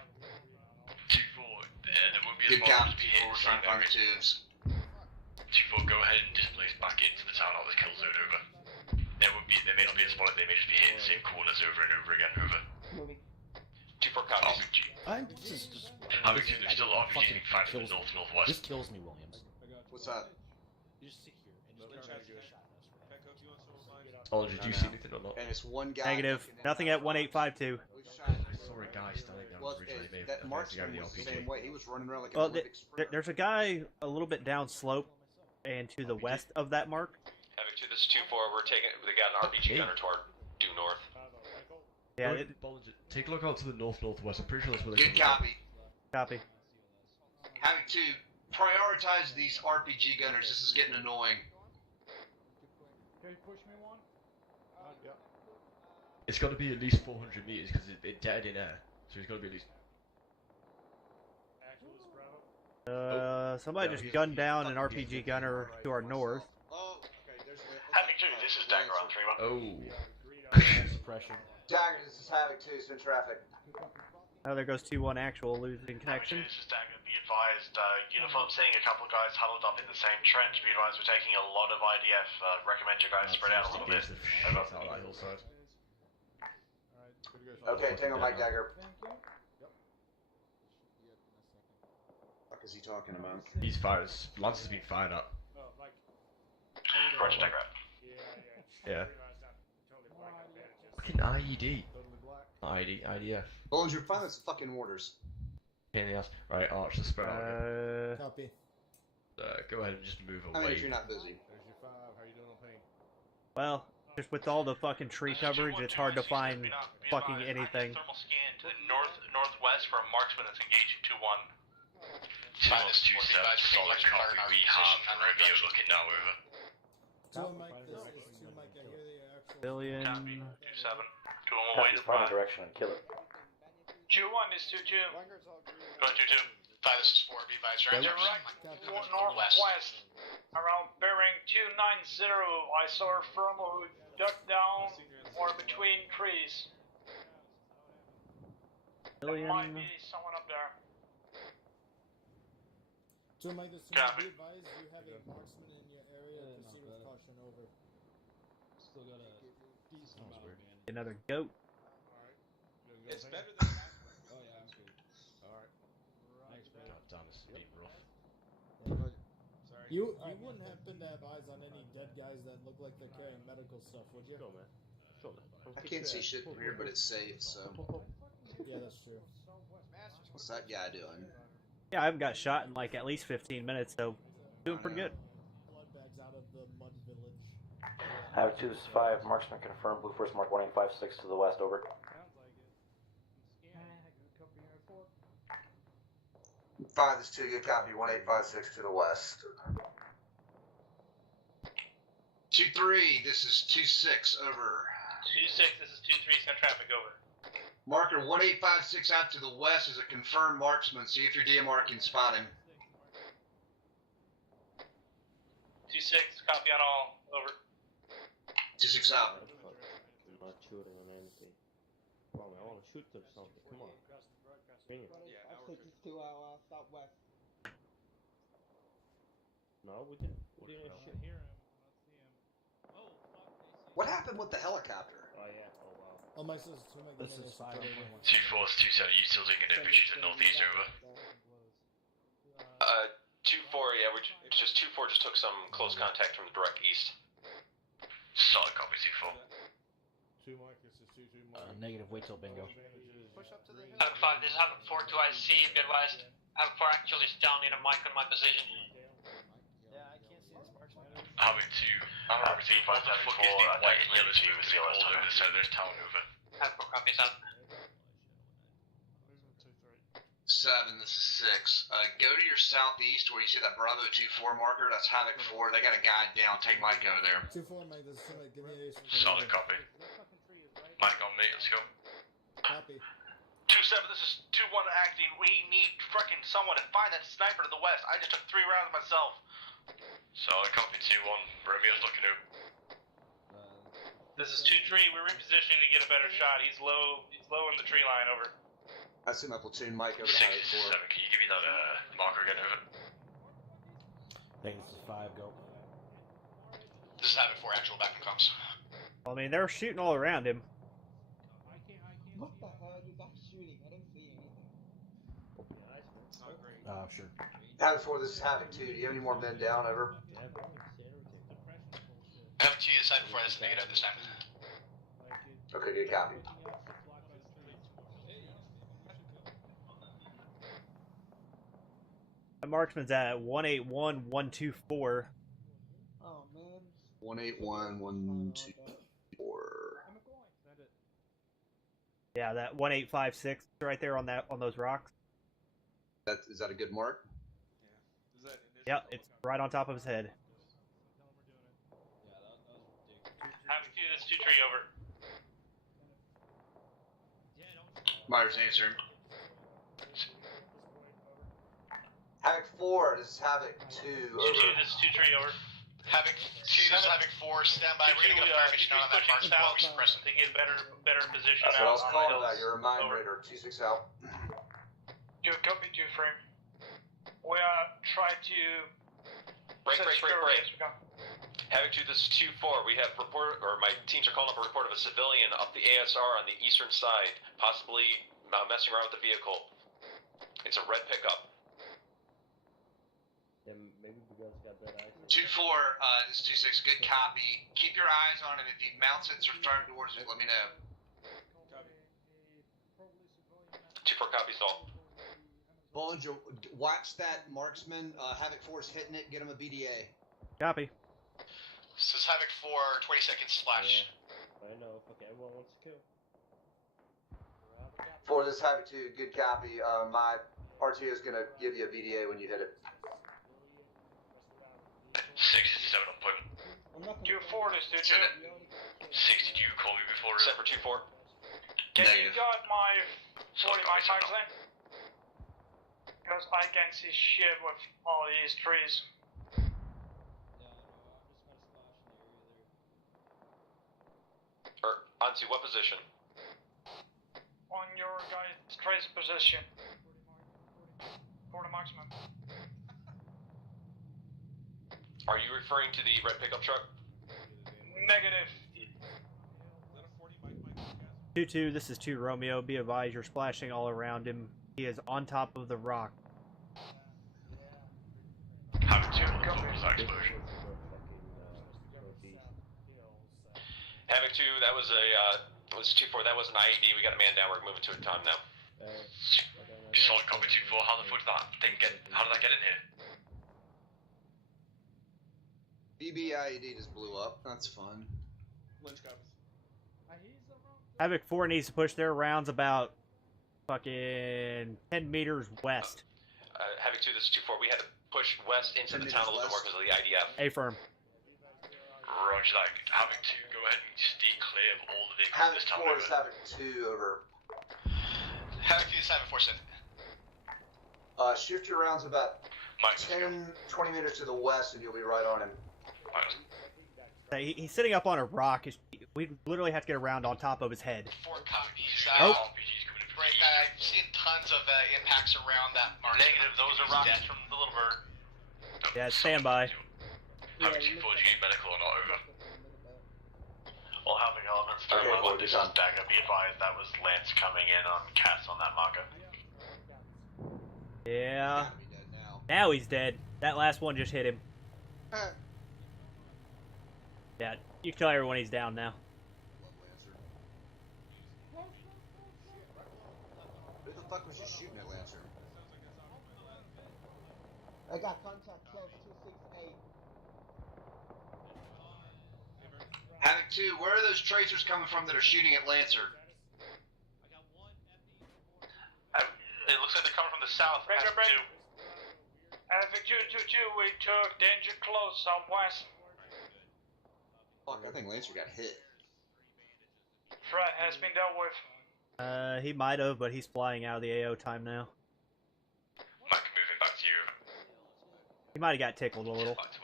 2-4, there won't be a spot to be hit in the same area. 2-4, go ahead and displace back into the town out of the kill zone, over. There may not be a spot, they may just be hitting the same corners over and over again, over. 2-4 copies. Havoc 2, there's still RPGs being fired from the north-northwest. This kills me, Williams. What's that? Oh, did you see anything or not? And it's one guy. Negative. Nothing at 1852. Sorry, guys, standing down originally. That marksman was the same way. He was running around like a Well, Olympic sprinter. there's a guy a little bit down slope and to the west of that mark. Havoc 2, this is 2-4. We're taking... We got an RPG gunner toward due north. Yeah, take a look out to the northwest. I'm pretty sure that's where they're Good copy. Copy. Havoc 2, prioritize these RPG gunners. This is getting annoying. Can you push me one? Yep. It's got to be at least 400 meters because it's dead in air. So it's got to be at least. Somebody just gunned down an RPG gunner to our north. Oh, okay, there's the... Havoc 2, this is Dagger on 3-1. Oh. Suppression. Dagger, this is Havoc 2, it's in traffic. Oh, there goes 2-1 actual, losing connection. This is Dagger. Be advised, uniform seeing a couple of guys huddled up in the same trench. Be advised, we're taking a lot of IDF. Recommend you guys spread out a little bit. Okay, tango Mike Dagger. What is he talking about? He's fired. Lance has been fired up. Roger, Dagger. Yeah. Fucking IED. IDF. Bones, you're finding some fucking orders. Pain in the ass. Right, Arch, let's spread out. Copy. Go ahead and just move I away. mean, if you're not busy. Well, just with all the fucking tree coverage, it's hard to find fucking anything. Thermal scan to the northwest for a marksman that's engaging 2-1. 2-7, solid copy. We have Romeo looking now, over. Billion. 2-7. 2-1 Copy, find a direction and kill it. 2-1 is 2-2. Go 2-2. 5, this is 4, be advised. Direct northwest. Around bearing 290, I saw a thermal who ducked down or between trees. There might be someone up there. So, Mike, this be advised you have a marksman in your area. Proceed with caution, over. Still got a decent amount, man. Another goat. It's better than. Oh yeah, I'm good. All right. Thanks, man. Damn, this is being rough. Sorry. You wouldn't happen to have eyes on any dead guys that look like they're carrying medical stuff, would you? Sure, man. Sure, man. I can't see shit from here, but it's safe, so... Yeah, that's true. What's that guy doing? Yeah, I haven't got shot in like at least 15 minutes, so doing pretty good. Blood bags out of the mud village. Havoc 2, this is 5, marksman confirmed, blue force mark 1856 to the west, over. 5, this is 2, good copy, 1856 to the west. 2-3, this is 2-6, over. 2-6, this is 2-3, send traffic over. Marker 1856 out to the west is a confirmed marksman. See if your DMR can spot him. 2-6, copy on all, over. 2-6 out. I'm not shooting on anything. Well, I want to shoot or something. Come on. Bring it. I'll take you to our southwest. No, we didn't. What happened with the helicopter? Oh yeah. Oh wow. Oh my says This is 5. 2-4 is 2-7. You still taking a pitch to the northeast over? 2-4, yeah, just 2-4 just took some close contact from direct east. Solid copy 2-4. 2 Mike, this is 2-2 Mike. Negative, wait till bingo. Push up to the hill. Havoc 5, this is Havoc 4 to IC, be advised. Havoc 4 actually is down in a mic on my position. Yeah, I can't see this marksman. Havoc 2. Havoc 2, what the fuck is the white and yellow team with all over the side of this town over? Havoc 4 copies out. 7, this is 6. Go to your southeast where you see that Bravo 2-4 marker. That's Havoc 4. They got a guy down. Take Mike over there. 2-4, mate. This is somebody. Give me a. Solid copy. Mike on me, let's go. Copy. 2-7, this is 2-1 acting. We need frickin' someone to find that sniper to the west. I just took 3 rounds myself. Solid copy 2-1. Romeo's looking up. This is 2-3, we're repositioning to get a better shot. He's low in the tree line, over. I see my platoon Mike over 6 to Havoc 4. 7, can you give me that marker again, over? This is 5, go. This is Havoc 4, actual back and comes. I mean, they're shooting all around him. What the hell is that shooting? I didn't see anything. Sure. Havoc 4, this is Havoc 2. Do you have any more men down? Over. Havoc 2, this is Havoc 4, this is negative this time. Okay, good copy. The marksman's at 181-124. Oh man. 181-124. Yeah, that 1856 right there on those rocks. Is that a good mark? Yeah, it's right on top of his head. Havoc 2, this is 2-3, over. Myers answer. Havoc 4, this is Havoc 2. 2-2, Over. this is 2-3, over. Havoc 2, this is Havoc 4, stand by. We're gonna get a fire mission on that mark before we suppress him. To get better position That's out what I was on calling the about. hills. You're a mine Over. raider. 2-6 out. You copy 2 frame. We try to Break. as we go. Havoc 2, this is 2-4. We have my teams are calling up a report of a civilian up the ASR on the eastern side, possibly messing around with the vehicle. It's a red pickup. Then maybe the guys got that eyes. 2-4, this is 2-6, good copy. Keep your eyes on him. If he mounts it or turns towards me, let me know. 2-4 copies all. Bollinger, watch that marksman. Havoc 4's hitting it. Get him a BDA. Copy. This is Havoc 4, 20 seconds splash. Yeah, I know. Okay, everyone wants to kill. 4, this is Havoc 2. Good copy. My RTO is going to give you a BDA when you hit it. 67 on point. 2-4, this is 2-2. 60, do you call me before? Except for 2-4. Can you got my 40 mic magazine? Because I can't see shit with all these trees. Onto what position? On your guy's trace position. For the marksman. Are you referring to the red pickup truck? Negative. 2-2, this is 2 Romeo. Be advised, you're splashing all around him. He is on top of the rock. Havoc 2, explosion. Havoc 2, that was a, was 2-4, that was an IED, we got a man down, we're moving to a time now. Solid copy 2-4, how the fuck did that thing how did that get in here? BB IED just blew up, that's fun. Havoc 4 needs to push their rounds about fucking 10 meters west. Havoc 2, this is 2-4, we had to push west into the town a little bit more because of the IDF. A-firm. Roger that. Havoc 2, go ahead and stay clear of all the vehicles Havoc this time 4 is Havoc 2, over. Havoc 2, this is Havoc 4, send. Shift your rounds about 10, 20 meters to the west and you'll be right on him. He's sitting up on a rock. We literally have to get around on top of his head. 4 copies. Oh. Right, I've seen tons of impacts around that mark. Negative, those are rockets from the Little Bird. Yeah, stand by. Havoc 2-4, do you need medical or not? Over. All Havoc elements, 311, this is Dagger. Be advised that was Lance coming in on Cass on that marker. Yeah. Now he's dead. That last one just hit him. Yeah, you can tell everyone he's down now. Who the fuck was just shooting at Lancer? I got contact close 268. Havoc 2, where are those tracers coming from that are shooting at Lancer? It looks like they're coming from the south. Havoc 222, we took danger close southwest. Fuck, I think Lancer got hit. Threat has been dealt with. He might have, but he's flying out of the AO time now. Mike, moving back to you. He might have got tickled a little. Havoc 2,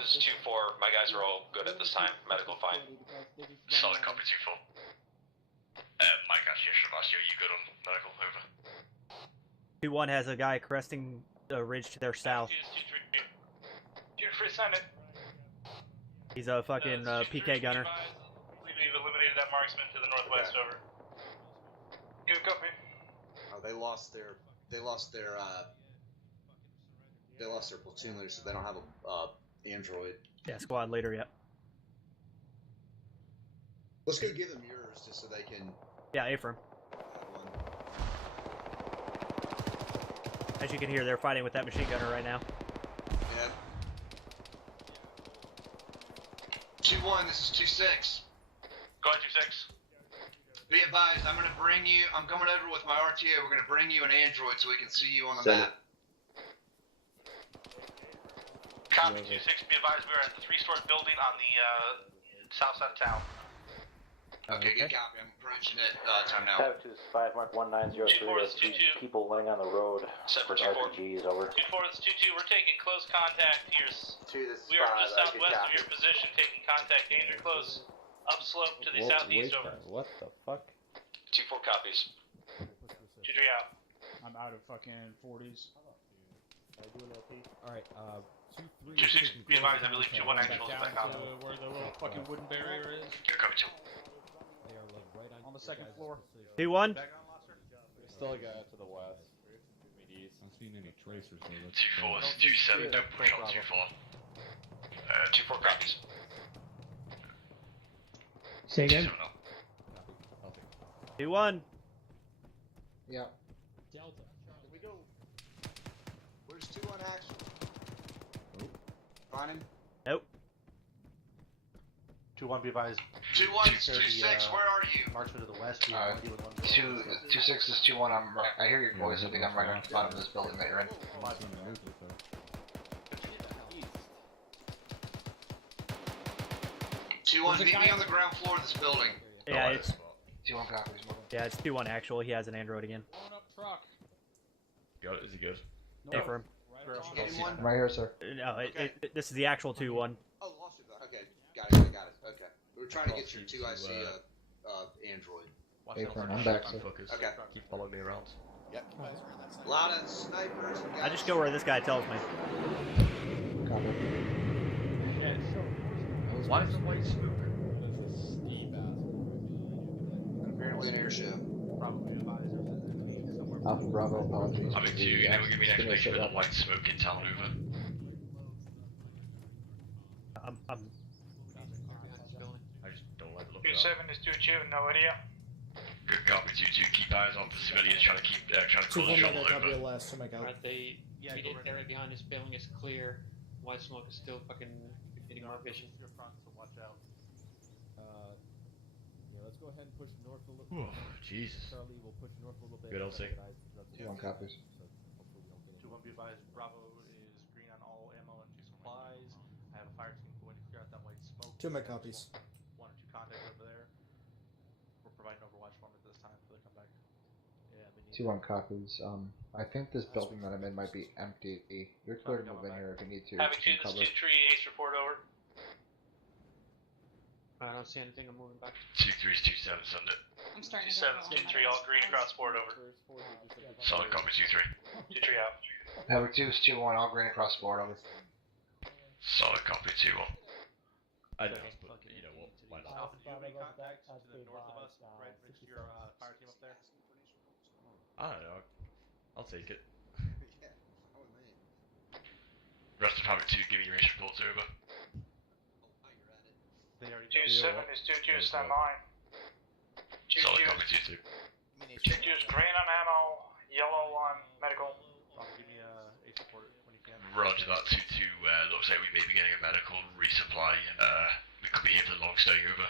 this is 2-4. My guys are all good at this time. Medical fine. Solid copy 2-4. Mike, actually, I should have asked you, are you good on medical? Over. 2-1 has a guy cresting the ridge to their south. 2-3, send it. He's a fucking PK gunner. We've eliminated that marksman to the northwest. Over. Good copy. Oh, they lost their platoon leader, so they don't have a android. Yeah, squad leader, yep. Let's go give them yours just so they can. Yeah, Ephraim. As you can hear, they're fighting with that machine gunner right now. Yeah. 2-1, this is 2-6. Go ahead, 2-6. Be advised, I'm coming over with my RTO, we're gonna bring you an android so we can see you on the Send map. Copy 2-6, be advised we are at the 3-story building on the south side of town. Okay, good copy, I'm approaching it, time now. Havoc 2 is 5 Mark 1903. There's people laying on the road for RPGs, over. 2-4, this is 2-2, we're taking close contact here. We are just southwest of your position, taking contact danger close, upslope to the southeast, over. What the fuck? 2-4 copies. 2-3 out. I'm out of fucking 40s. Alright, 2-3. 2-6, be advised, I believe 2-1 actual is back on. Where the little fucking wooden barrier is. Copy 2. They are like right on the second floor. 2-1. Still a guy to the west. I'm not seeing any tracers though. 2-4, this is 2-7, don't push on 2-4. 2-4 copies. Say again? 2-1. Yeah. Delta. Here we go. Where's 2-1 action? Find him? Nope. 2-1, be advised. 2-1, 2-6, where are you? Marksman to the west. 2-6 is 2-1. I hear your voice. I think I'm right on the bottom of this building that you're in. 2-1, meet me on the ground floor of this building. Yeah, it's 2-1 copies. yeah, it's 2-1 actual. He has an android again. Truck. Got it, is he good? Ephraim. I'm right here, sir. No, this is the actual 2-1. Oh, lost it. Okay, got it. Okay. We were trying to get your 2IC android. Ephraim, I'm back, sir. Okay. Keep following me around. Yep. A lot of snipers. I just go where this guy tells me. Why is the white smoke? Apparently an air show. Alpha Bravo, apologies. I'm in 2, and then we're gonna be an explanation for the white smoke in town, over. I just don't like the look of 2-7 is 2-2, no idea. Good copy, 2-2, keep eyes on the civilians, trying to close the shuttle over. Right, we did area behind this building is clear. White smoke is still fucking hitting our vision. So watch out. Yeah, let's go ahead and push north a little. Jesus. Charlie, we'll push north a little bit. Good, I'll take. 2-1 copies. 2-1, be advised. Bravo is green on all ammo and 2 supplies. I have a fire team going to clear out that white smoke. 2 med copies. 1 or 2 contacts over there. We're providing overwatch for them at this time until they come back. Yeah, we need 2-1 copies. I think this building that I'm in might be empty. You're clear to move in here if you need to. Havoc 2, this is 2-3, Ace report, over. I don't see anything. I'm moving back. 2-3 is 2-7, send it. I'm starting 2-7 is 2-3, all green across board, over. Solid copy, 2-3. 2-3 out. Havoc 2 is 2-1, all green across the board, over. Solid copy, 2-1. I know, but you know what? Why not? Alpha, do you have any contacts to the north of us, right next to your fire team up there? I don't know. I'll take it. Yeah, fine with me. Rest of Havoc 2, give me your race reports over. They already 2-7 is 2-2, stand by. Solid 2-2 copy, 2-2. is green on ammo, yellow on medical. Give me a support when you can. Roger that, 2-2. Looks like we may be getting a medical resupply. We could be here for the long stay over.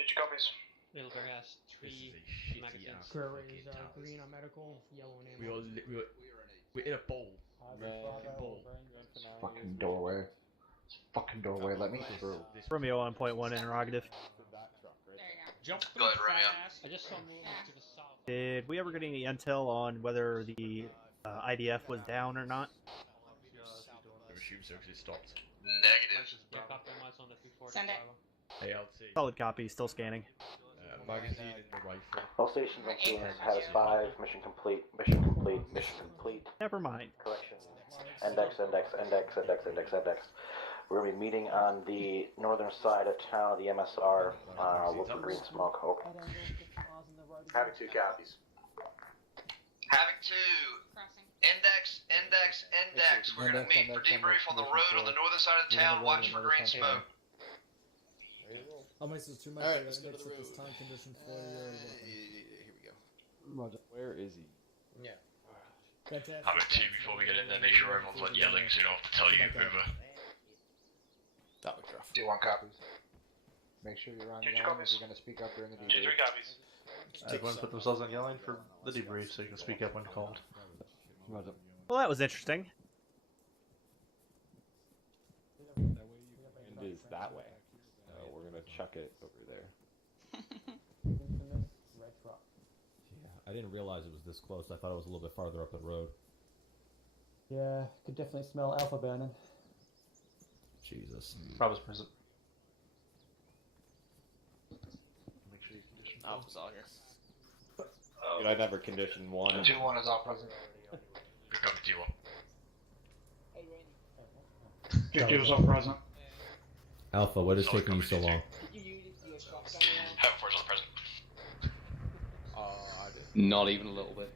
2-2 copies. Middlebury has 3 magazines. Is green on medical, yellow on ammo. We're in a bowl. Fucking doorway. Fucking doorway, let me through. Romeo on point 1 interrogative. Jump Go ahead, Romeo. I just saw movement to the south. Did we ever get any intel on whether the IDF was down or not? I assume so because it stopped. Negative. Send it. Hey, LT. Solid copy, still scanning. Magazine in the rifle. All stations on scene has 5. Mission complete. Mission complete. Mission complete. Never mind. Correction. Index. We're going to be meeting on the northern side of town of the MSR. Look for green smoke. Over. Havoc 2 copies. Havoc 2. Index. We're going to meet for debrief on the road on the northern side of town. Watch for green smoke. How much is too much? Alright, let's go to the road. This time condition for your Here we go. Roger. Where is he? Yeah. Fantastic. Havoc 2, before we get in there, make sure everyone's not yelling, so you don't have to tell you over. That would be rough. 2-1 copies. Make sure you're on Two yelling if copies. you're going to speak up during the 2-3 debrief. copies. Everyone put themselves on yelling for the debrief so you can speak up when called. Roger. Well, that was interesting. Wind is that way. We're going to chuck it over there. Red truck. Yeah, I didn't realize it was this close. I thought it was a little bit farther up the road. Yeah, could definitely smell alpha burning. Jesus. Rob is present. Make sure you condition. Alpha's all here. Dude, I never conditioned one. 2-1 is all present. Good copy, 2-1. 2-2 is all present. Alpha, what is taking you so long? Havoc 4 is all present. I did. Not even a little bit.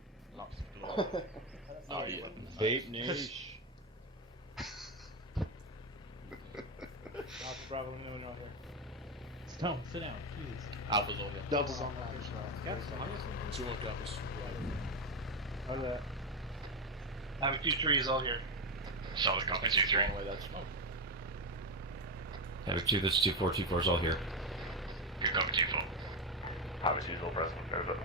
Oh, yeah. Vape niche. Alpha Bravo, no, not here. Stone, sit down, please. Alpha's all here. Delta's on that. 2-1 copies. Okay. Havoc 2-3 is all here. Solid copy, 2-3. Away that smoke. Havoc 2, this is 2-4, 2-4 is all here. Good copy, 2-4. Havoc 2 is all present, over.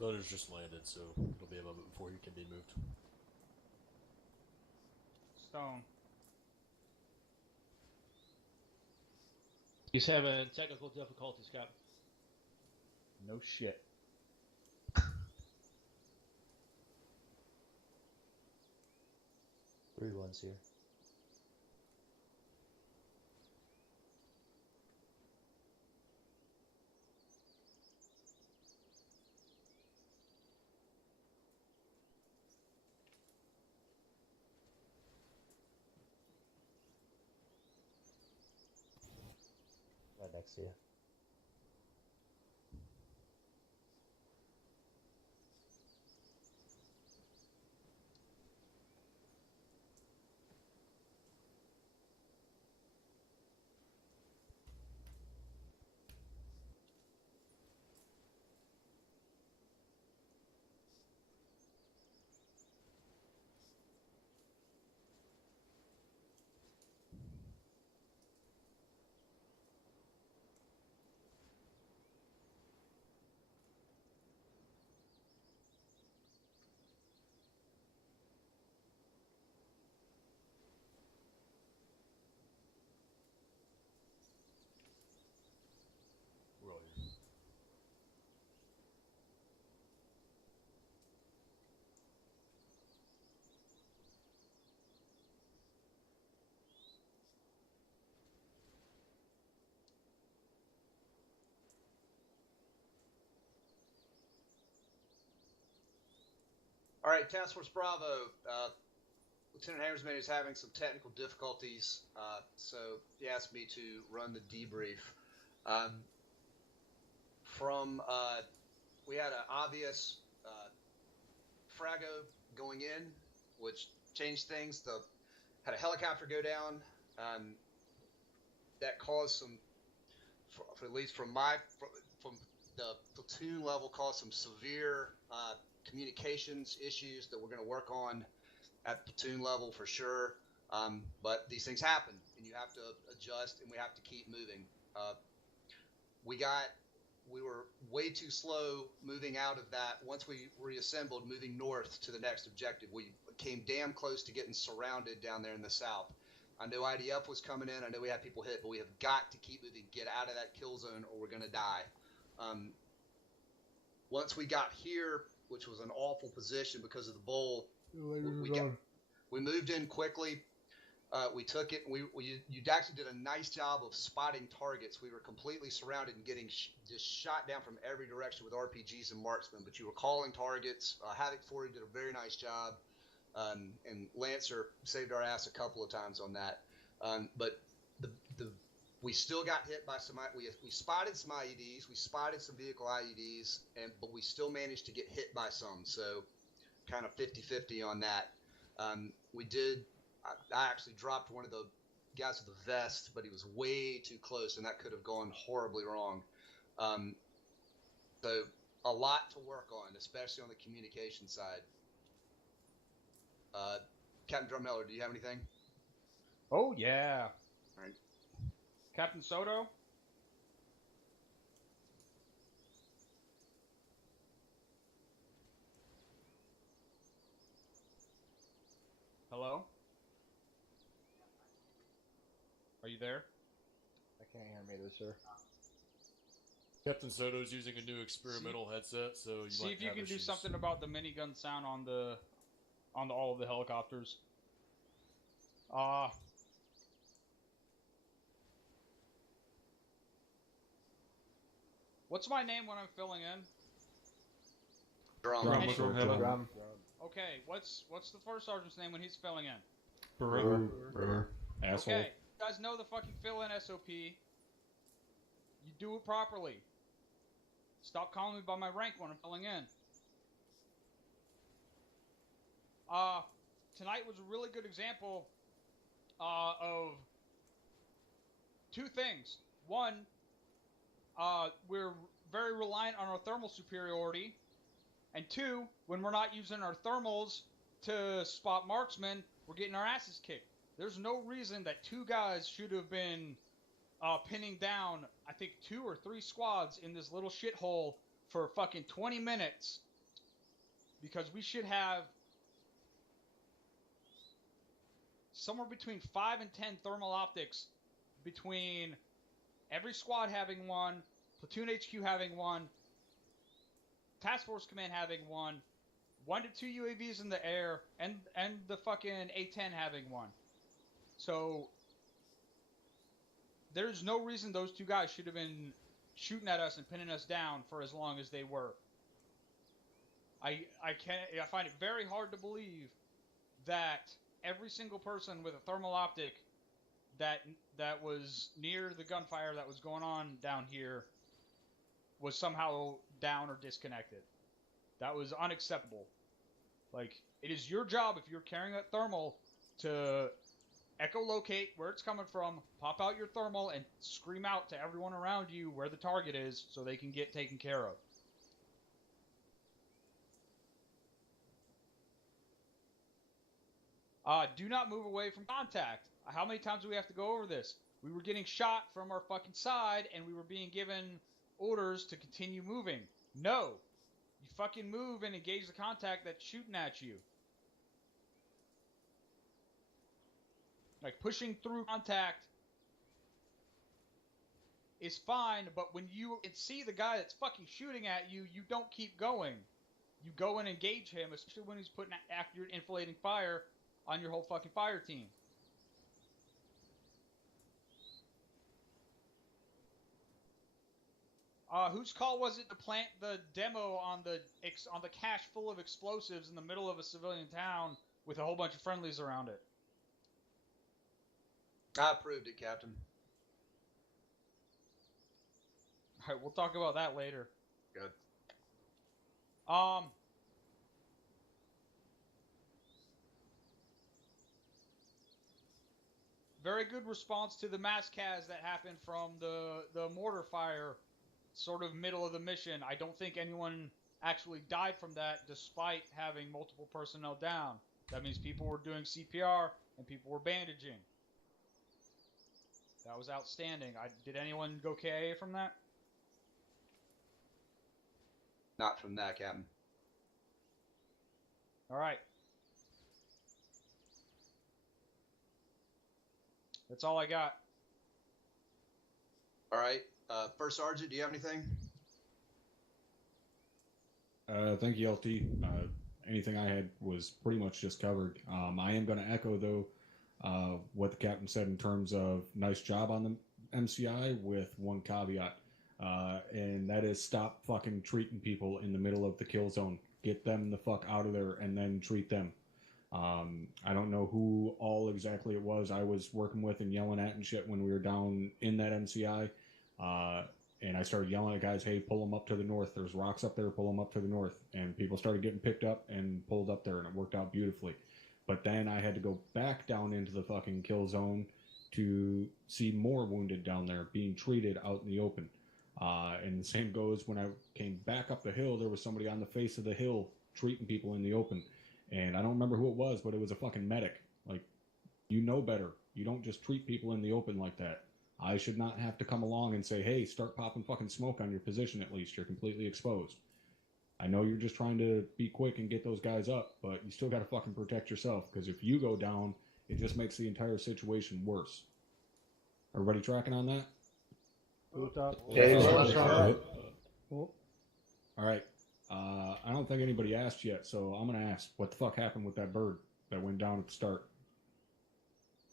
Gunner's just landed, so it'll be a moment before he can be moved. Stone. He's having technical difficulties, Captain. No shit. 3-1's here. Right next to you. All right, Task Force Bravo. Lieutenant Hammersmain is having some technical difficulties, so he asked me to run the debrief. We had an obvious frago going in, which changed things. Had a helicopter go down. That caused some, at least from the platoon level, caused some severe communications issues that we're going to work on at the platoon level for sure. But these things happen, and you have to adjust, and we have to keep moving. We were way too slow moving out of that. Once we reassembled, moving north to the next objective, we came damn close to getting surrounded down there in the south. I know IDF was coming in. I know we had people hit, but we have got to keep moving, get out of that kill zone, or we're going to die. Once we got here, which was an awful position because of the bowl, we moved in quickly. We took it. You actually did a nice job of spotting targets. We were completely surrounded and getting just shot down from every direction with RPGs and marksmen. But you were calling targets. Havoc 40 did a very nice job, and Lancer saved our ass a couple of times on that. But we still got hit by some. We spotted some IEDs. We spotted some vehicle IEDs, but we still managed to get hit by some. So kind of 50-50 on that. We did. I actually dropped one of the guys with the vest, but he was way too close, and that could have gone horribly wrong. So a lot to work on, especially on the communication side. Captain Drummeller, do you have anything? Oh, yeah. All right. Captain Soto? Hello? Are you there? I can't hear me, sir. Captain Soto's using a new experimental headset, so you See might if you have can do issues. something about the minigun sound on all of the helicopters. What's my name when I'm filling in? Drum. Okay, what's the first sergeant's name when he's filling in? Brewer. Asshole. Okay, you guys know the fucking fill-in SOP. You do it properly. Stop calling me by my rank when I'm filling in. Tonight was a really good example of two things. One, we're very reliant on our thermal superiority. And two, when we're not using our thermals to spot marksmen, we're getting our asses kicked. There's no reason that two guys should have been pinning down, I think, 2 or 3 squads in this little shithole for fucking 20 minutes. Because we should have somewhere between 5 and 10 thermal optics between every squad having one, Platoon HQ having one, Task Force Command having one, 1 to 2 UAVs in the air, and the fucking A-10 having one. So there's no reason those two guys should have been shooting at us and pinning us down for as long as they were. I find it very hard to believe that every single person with a thermal optic that was near the gunfire that was going on down here was somehow down or disconnected. That was unacceptable. Like, it is your job, if you're carrying that thermal, to echolocate where it's coming from, pop out your thermal, and scream out to everyone around you where the target is so they can get taken care of. Do not move away from contact. How many times do we have to go over this? We were getting shot from our fucking side, and we were being given orders to continue moving. No. You fucking move and engage the contact that's shooting at you. Like, pushing through contact is fine, but when you see the guy that's fucking shooting at you, you don't keep going. You go and engage him, especially when he's putting accurate inflating fire on your whole fucking fire team. Whose call was it to plant the demo on the cache full of explosives in the middle of a civilian town with a whole bunch of friendlies around it? I approved it, Captain. Alright, we'll talk about that later. Good. Very good response to the mass cas that happened from the mortar fire, sort of middle of the mission. I don't think anyone actually died from that, despite having multiple personnel down. That means people were doing CPR and people were bandaging. That was outstanding. Did anyone go KIA from that? Not from that, Captain. All right. That's all I got. All right. First Sergeant, do you have anything? Thank you, LT. Anything I had was pretty much just covered. I am going to echo, though, what the captain said in terms of nice job on the MCI with one caveat. And that is stop fucking treating people in the middle of the kill zone. Get them the fuck out of there and then treat them. I don't know who all exactly it was I was working with and yelling at and shit when we were down in that MCI. And I started yelling at guys, hey, pull them up to the north. There's rocks up there, pull them up to the north. And people started getting picked up and pulled up there, and it worked out beautifully. But then I had to go back down into the fucking kill zone to see more wounded down there being treated out in the open. And the same goes when I came back up the hill, there was somebody on the face of the hill treating people in the open. And I don't remember who it was, but it was a fucking medic. Like, you know better. You don't just treat people in the open like that. I should not have to come along and say, hey, start popping fucking smoke on your position at least. You're completely exposed. I know you're just trying to be quick and get those guys up, but you still got to fucking protect yourself, because if you go down, it just makes the entire situation worse. Everybody tracking on that? All right. I don't think anybody asked yet, so I'm going to ask, what the fuck happened with that bird that went down at the start?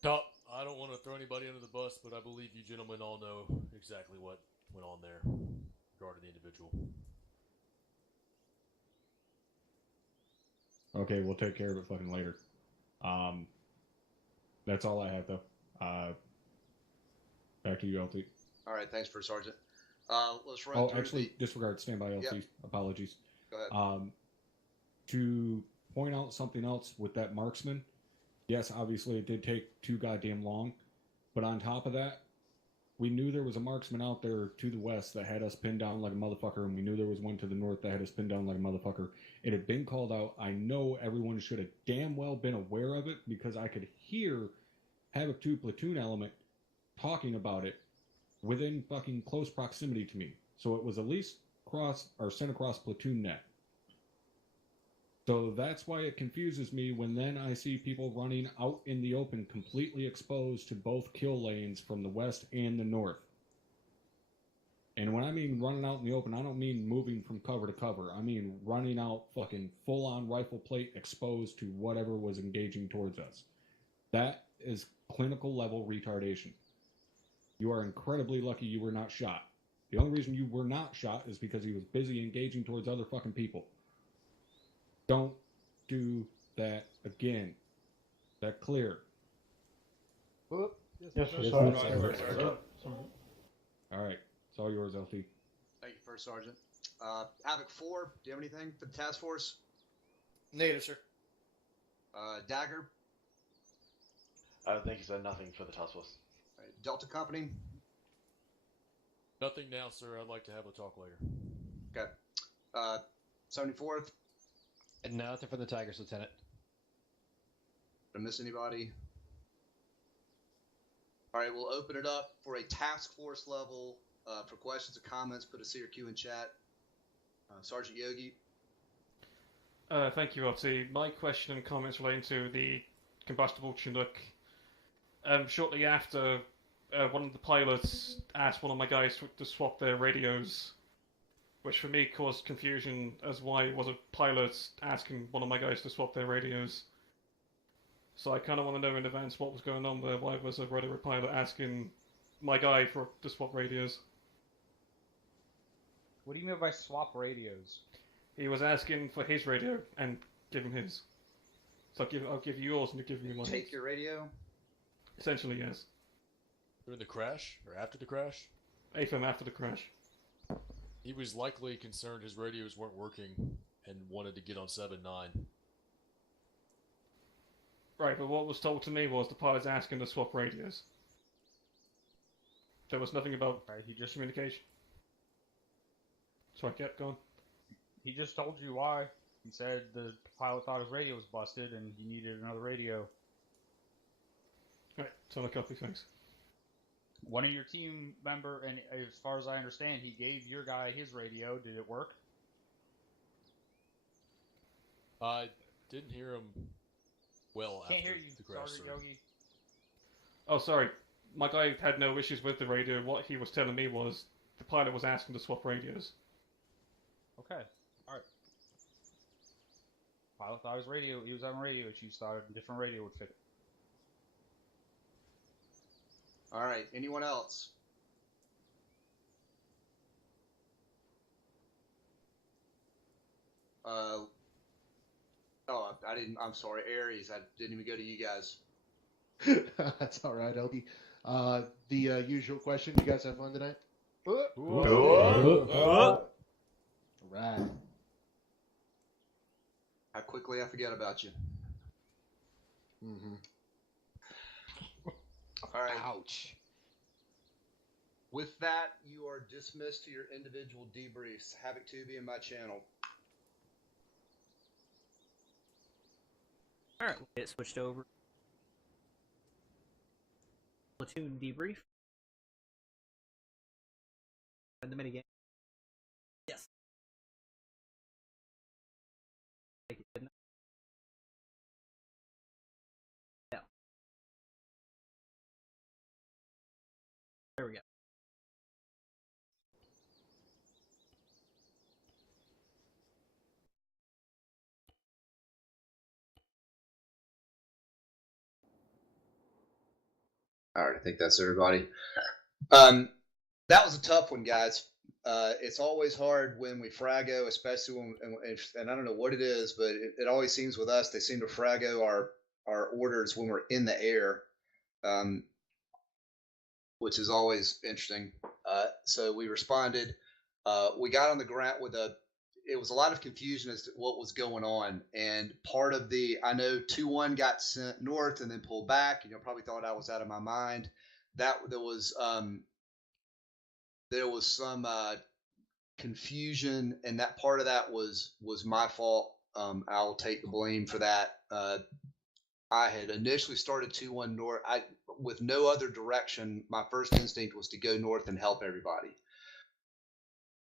Top, I don't want to throw anybody under the bus, but I believe you gentlemen all know exactly what went on there regarding the individual. Okay, we'll take care of it fucking later. That's all I have, though. Back to you, LT. All right, thanks, First Sergeant. Let's run through actually, disregard. Stand by, LT. Yep. Apologies. Go ahead. To point out something else with that marksman, yes, obviously it did take too goddamn long, but on top of that, we knew there was a marksman out there to the west that had us pinned down like a motherfucker, and we knew there was one to the north that had us pinned down like a motherfucker. It had been called out. I know everyone should have damn well been aware of it, because I could hear Havoc 2 platoon element talking about it within fucking close proximity to me. So it was at least sent across platoon net. So that's why it confuses me when then I see people running out in the open completely exposed to both kill lanes from the west and the north. And when I mean running out in the open, I don't mean moving from cover to cover. I mean running out fucking full-on rifle plate exposed to whatever was engaging towards us. That is clinical level retardation. You are incredibly lucky you were not shot. The only reason you were not shot is because he was busy engaging towards other fucking people. Don't do that again. Is that clear? Whoop. Yes, sir. All right. It's all yours, LT. Thank you, First Sergeant. Havoc 4, do you have anything for the task force? Negative, sir. Dagger? I don't think he said nothing for the task force. All right, Delta Company? Nothing now, sir. I'd like to have a talk later. Okay. 74th? And nothing for the Tigers, Lieutenant. Did I miss anybody? All right, we'll open it up for a task force level. For questions or comments, put a C or Q in chat. Sergeant Yogi. Thank you, LT. My question and comments relating to the combustible Chinook. Shortly after, one of the pilots asked one of my guys to swap their radios, which for me caused confusion as why was a pilot asking one of my guys to swap their radios. So I kind of want to know in advance what was going on there. Why was a rotary pilot asking my guy to swap radios? What do you mean by swap radios? He was asking for his radio and give him his. So I'll give you yours and you give me mine. Take your radio? Essentially, yes. During the crash? Or after the crash? AFM after the crash. He was likely concerned his radios weren't working and wanted to get on 7-9. Right, but what was told to me was the pilot's asking to swap radios. There was nothing about just communication. So I kept going. He just told you why. He said the pilot thought his radio was busted and he needed another radio. Right, so I copy, thanks. One of your team member, and as far as I understand, he gave your guy his radio. Did it work? I didn't hear him well Can't after hear you, the crash. Sergeant Yogi. Oh, sorry. My guy had no issues with the radio. What he was telling me was the pilot was asking to swap radios. Okay, alright. Pilot thought he was having radio issues, thought a different radio would fit it. Alright, anyone else? I'm sorry, Aries. I didn't even go to you guys. That's all right, LD. The usual question. You guys have fun tonight? All right. How quickly I forget about you. Mm-hmm. All right. Ouch. With that, you are dismissed to your individual debriefs. Havoc 2 in my channel. Alright, we'll get switched over. Platoon debrief. And the minigame. Yes. Thank you, didn't I? Yeah. There we go. All right, I think that's everybody. That was a tough one, guys. It's always hard when we frago, especially when, and I don't know what it is, but it always seems with us, they seem to frago our orders when we're in the air, which is always interesting. So we responded. We got on the ground with it was a lot of confusion as to what was going on. And part of I know 2-1 got sent north and then pulled back, and you probably thought I was out of my mind. There was some confusion, and that part of that was my fault. I'll take the blame for that. I had initially started 2-1 north. With no other direction, my first instinct was to go north and help everybody.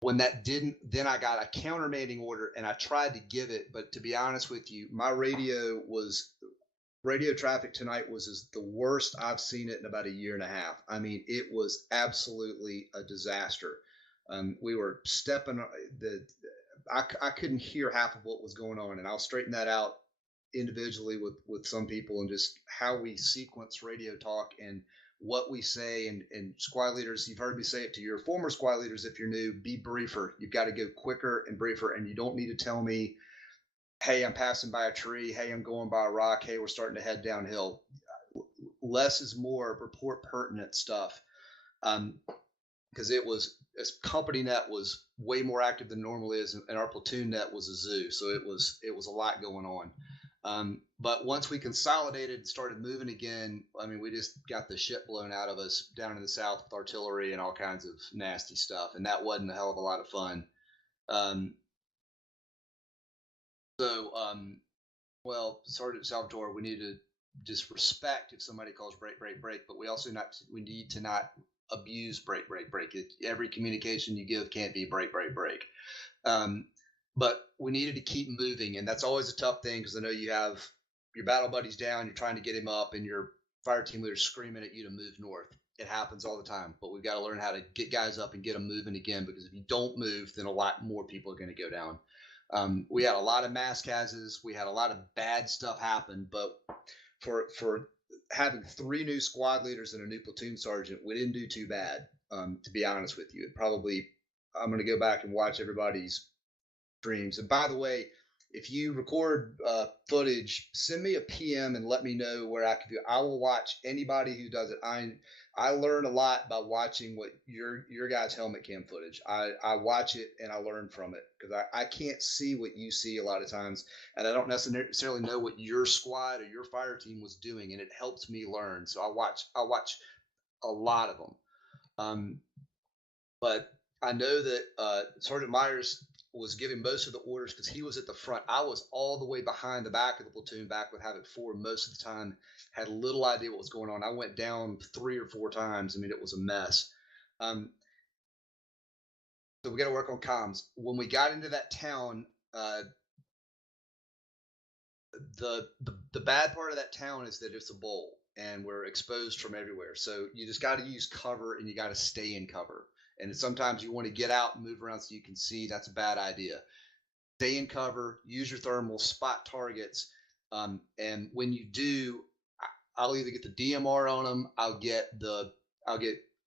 When that didn't, then I got a countermanding order, and I tried to give it, but to be honest with you, my radio traffic tonight was the worst I've seen it in about a year and a half. I mean, it was absolutely a disaster. We were stepping I couldn't hear half of what was going on, and I'll straighten that out individually with some people, and just how we sequence radio talk and what we say, and squad leaders, you've heard me say it to your former squad leaders. If you're new, be briefer. You've got to go quicker and briefer, and you don't need to tell me, hey, I'm passing by a tree. Hey, I'm going by a rock. Hey, we're starting to head downhill. Less is more. Report pertinent stuff. Because it was a company net was way more active than normal is, and our platoon net was a zoo. So it was a lot going on. But once we consolidated and started moving again, I mean, we just got the shit blown out of us down in the south with artillery and all kinds of nasty stuff. And that wasn't a hell of a lot of fun. Well, Sergeant Salvatore, we need to just respect if somebody calls break, but we also we need to not abuse break. Every communication you give can't be break. But we needed to keep moving, and that's always a tough thing, because I know you have your battle buddies down, you're trying to get him up, and your fire team leader's screaming at you to move north. It happens all the time, but we've got to learn how to get guys up and get them moving again, because if you don't move, then a lot more people are going to go down. We had a lot of mass casualties. We had a lot of bad stuff happen, but for having 3 new squad leaders and a new platoon sergeant, we didn't do too bad, to be honest with you. It probably I'm going to go back and watch everybody's streams. And by the way, if you record footage, send me a PM and let me know where I can do it. I will watch anybody who does it. I learn a lot by watching what your guys' helmet cam footage. I watch it and I learn from it because I can't see what you see a lot of times, and I don't necessarily know what your squad or your fire team was doing, and it helps me learn. So I watch a lot of them. But I know that Sergeant Myers was giving most of the orders because he was at the front. I was all the way behind the back of the platoon, back with Havoc 4 most of the time. Had little idea what was going on. I went down 3 or 4 times. I mean, it was a mess. So we got to work on comms. When we got into that town, the bad part of that town is that it's a bowl and we're exposed from everywhere. So you just got to use cover and you got to stay in cover. And sometimes you want to get out and move around so you can see. That's a bad idea. Stay in cover, use your thermals, spot targets. And when you do, I'll either get the DMR on them, I'll get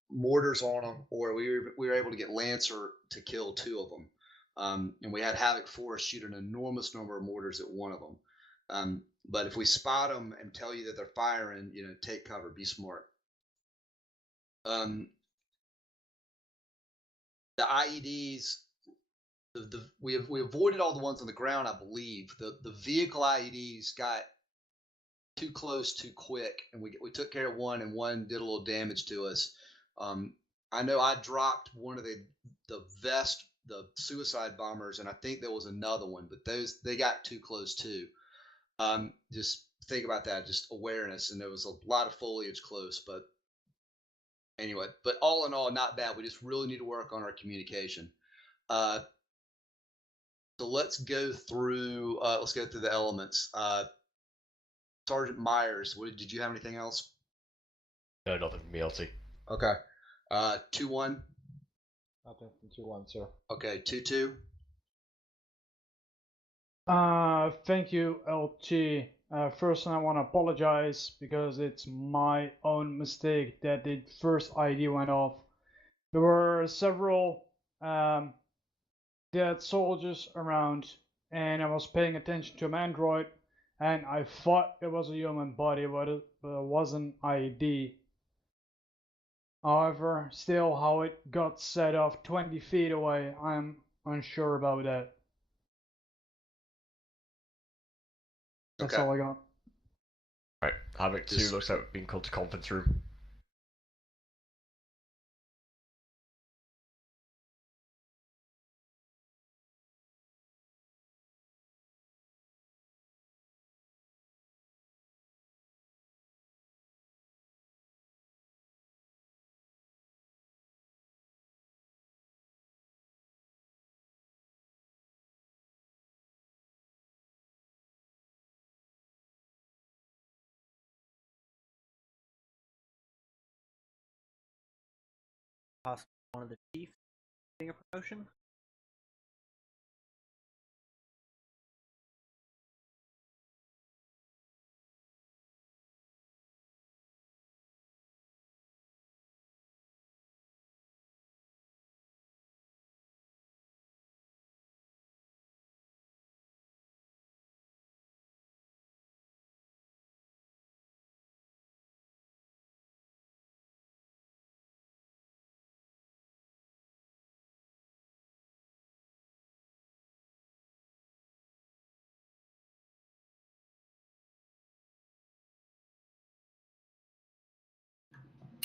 mortars on them, or we were able to get Lancer to kill 2 of them. And we had Havoc 4 shoot an enormous number of mortars at one of them. But if we spot them and tell you that they're firing, take cover, be smart. The IEDs, we avoided all the ones on the ground, I believe. The vehicle IEDs got too close too quick, and we took care of one, and one did a little damage to us. I know I dropped one of the suicide bombers, and I think there was another one, but they got too close too. Just think about that, just awareness, and there was a lot of foliage close, but anyway, but all in all, not bad. We just really need to work on our communication. So let's go through the elements. Sergeant Myers, did you have anything else? No, nothing from me, LT. Okay. 2-1. Nothing from 2-1, sir. Okay, 2-2. Thank you, LT. First, I want to apologize because it's my own mistake that the first ID went off. There were several dead soldiers around, and I was paying attention to an android, and I thought it was a human body, but it wasn't ID. However, still how it got set off 20 feet away, I'm unsure about that. That's all I got. Right, Havoc 2 looks like we've been called to conference room. Possibly one of the chiefs getting a promotion.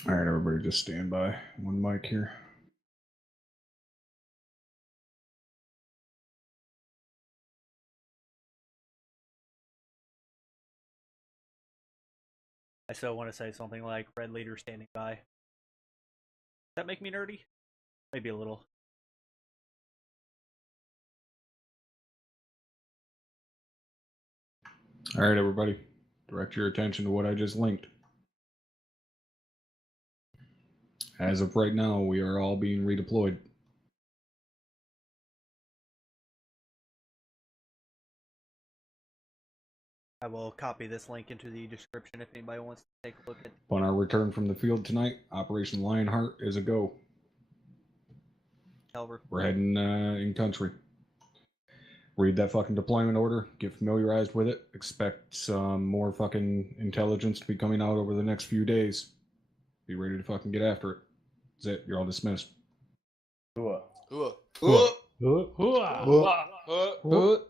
All right, everybody, just stand by. One mic here. I still want to say something like Red Leader standing by. Does that make me nerdy? Maybe a little. All right, everybody, direct your attention to what I just linked. As of right now, we are all being redeployed. I will copy this link into the description if anybody wants to take a look at it. Upon our return from the field tonight, Operation Lionheart is a go. Caliber. We're heading in country. Read that fucking deployment order. Get familiarized with it. Expect some more fucking intelligence to be coming out over the next few days. Be ready to fucking get after it. That's it. You're all dismissed. Hooah. Hooah. Hooah. Hooah. Hooah. Hooah. Hooah.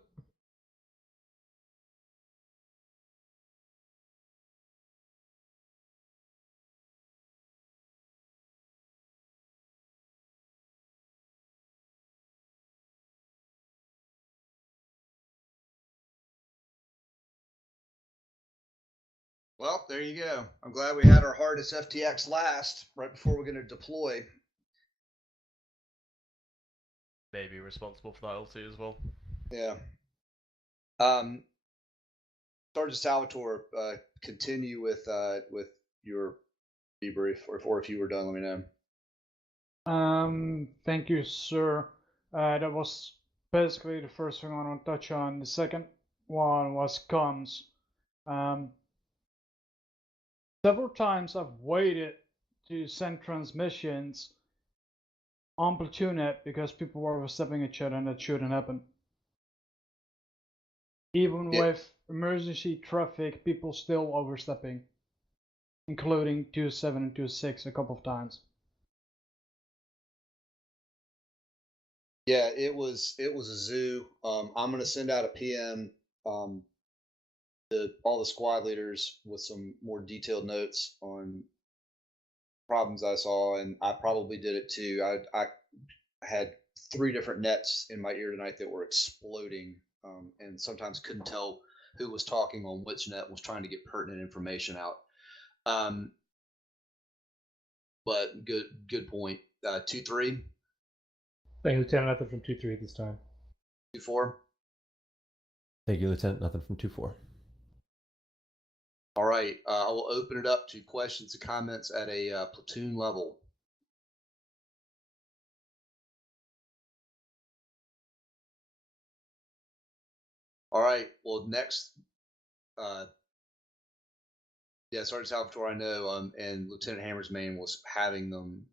Well, there you go. I'm glad we had our hardest FTX last, right before we're going to deploy. Maybe responsible for that LT as well. Yeah. Sergeant Salvatore, continue with your debrief, or if you were done, let me know. Thank you, sir. That was basically the first thing I want to touch on. The second one was comms. Several times I've waited to send transmissions on Platoon because people were overstepping each other and that shouldn't happen. Even with emergency traffic, people still overstepping, including 27 and 26 a couple of times. Yeah, it was a zoo. I'm going to send out a PM to all the squad leaders with some more detailed notes on problems I saw, and I probably did it too. I had 3 different nets in my ear tonight that were exploding, and sometimes couldn't tell who was talking on which net was trying to get pertinent information out. But good point. 2-3. Thank you, Lieutenant. Nothing from 2-3 at this time. 2-4. Thank you, Lieutenant. Nothing from 2-4. All right. I will open it up to questions and comments at a platoon level. All right. Well, next, Sergeant Salvatore, I know, and Lieutenant Hammersmain was having them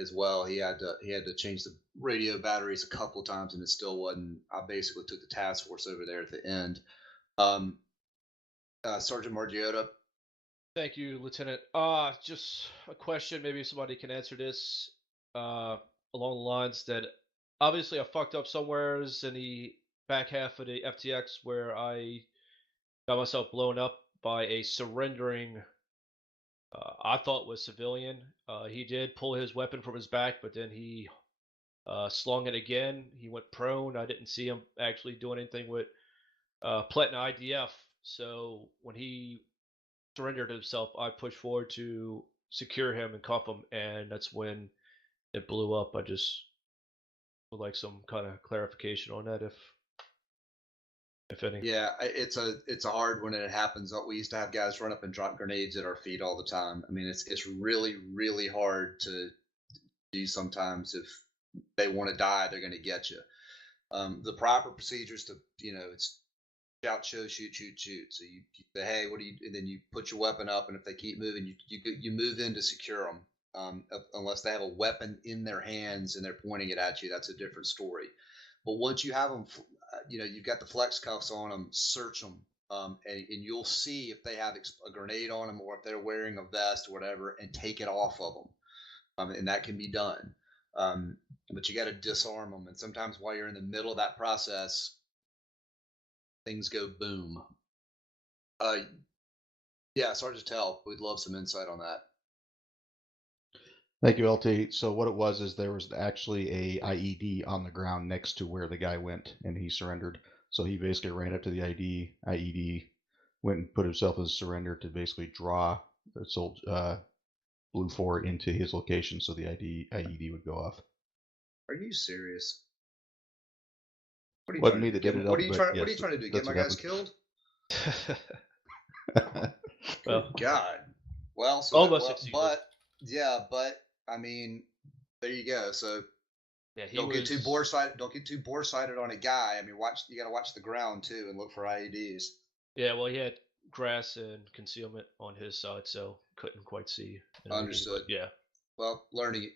as well. He had to change the radio batteries a couple of times, and it still wasn't. I basically took the task force over there at the end. Sergeant Moracchioloi. Thank you, Lieutenant. Just a question. Maybe somebody can answer this. Along the lines that obviously I fucked up somewheres in the back half of the FTX where I got myself blown up by a surrendering, I thought was civilian. He did pull his weapon from his back, but then he slung it again. He went prone. I didn't see him actually doing anything with Platinum IDF. So when he surrendered himself, I pushed forward to secure him and cuff him, and that's when it blew up. I just would like some kind of clarification on that, if any. Yeah, it's a hard one, and it happens. We used to have guys run up and drop grenades at our feet all the time. I mean, it's really, really hard to do sometimes. If they want to die, they're going to get you. The proper procedures to, it's shout, show, shoot, shoot, shoot. So you say, hey, what do you? And then you put your weapon up, and if they keep moving, you move in to secure them. Unless they have a weapon in their hands and they're pointing it at you, that's a different story. But once you have them, you've got the flex cuffs on them, search them, and you'll see if they have a grenade on them or if they're wearing a vest or whatever, and take it off of them. And that can be done. But you got to disarm them. And sometimes while you're in the middle of that process, things go boom. Sergeant Tell, we'd love some insight on that. Thank you, LT. So what it was is there was actually a IED on the ground next to where the guy went, and he surrendered. So he basically ran up to the IED, went and put himself as a surrender to basically draw the Blue 4 into his location so the IED would go off. Are you serious? Wasn't me that did it. What are you trying to do? Get my guys killed? Well, God. Well, so almost but I mean, there you go. So yeah, don't get too bore sighted. Don't get too bore sighted on a guy. I mean, you got to watch the ground too and look for IEDs. Yeah, well, he had grass and concealment on his side, so couldn't quite see. Understood. Yeah. well, learning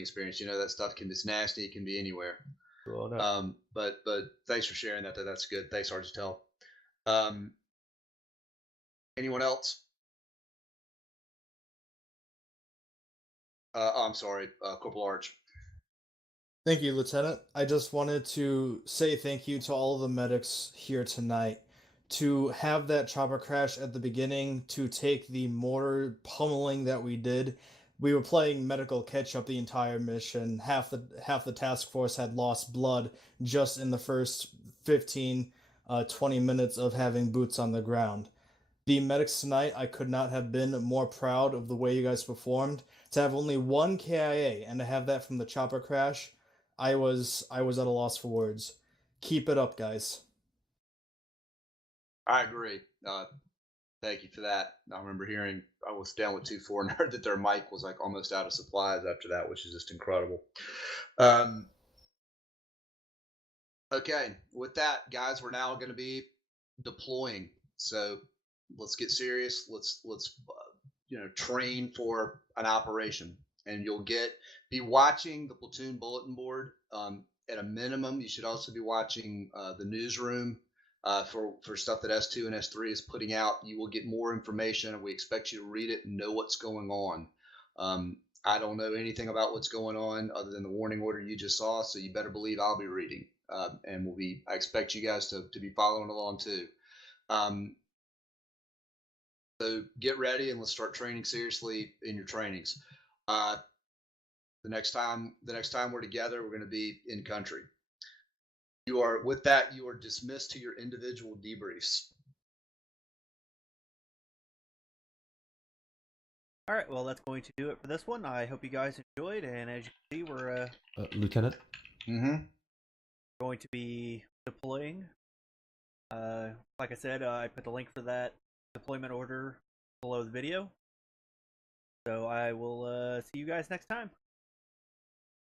experience. That stuff it's nasty. It can be anywhere. Well, no. But thanks for sharing that. That's good. Thanks, Argentel. Anyone else? I'm sorry, Corporal Arch. Thank you, Lieutenant. I just wanted to say thank you to all of the medics here tonight. To have that chopper crash at the beginning, to take the mortar pummeling that we did. We were playing medical catch-up the entire mission. Half the task force had lost blood just in the first 15, 20 minutes of having boots on the ground. The medics tonight, I could not have been more proud of the way you guys performed. To have only one KIA and to have that from the chopper crash, I was at a loss for words. Keep it up, guys. I agree. Thank you for that. I remember hearing, I was down with 2-4 and heard that their mic was like almost out of supplies after that, which is just incredible. Okay, with that, guys, we're now going to be deploying. So let's get serious. Let's train for an operation, and you'll be watching the platoon bulletin board. At a minimum, you should also be watching the newsroom for stuff that S2 and S3 is putting out. You will get more information, and we expect you to read it and know what's going on. I don't know anything about what's going on other than the warning order you just saw, so you better believe I'll be reading, and I expect you guys to be following along too. So get ready and let's start training seriously in your trainings. The next time we're together, we're going to be in country. You are dismissed to your individual debriefs. All right, well, that's going to do it for this one. I hope you guys enjoyed, and as you can see, we're Lieutenant. Going to be deploying. Like I said, I put the link for that deployment order below the video. So I will see you guys next time.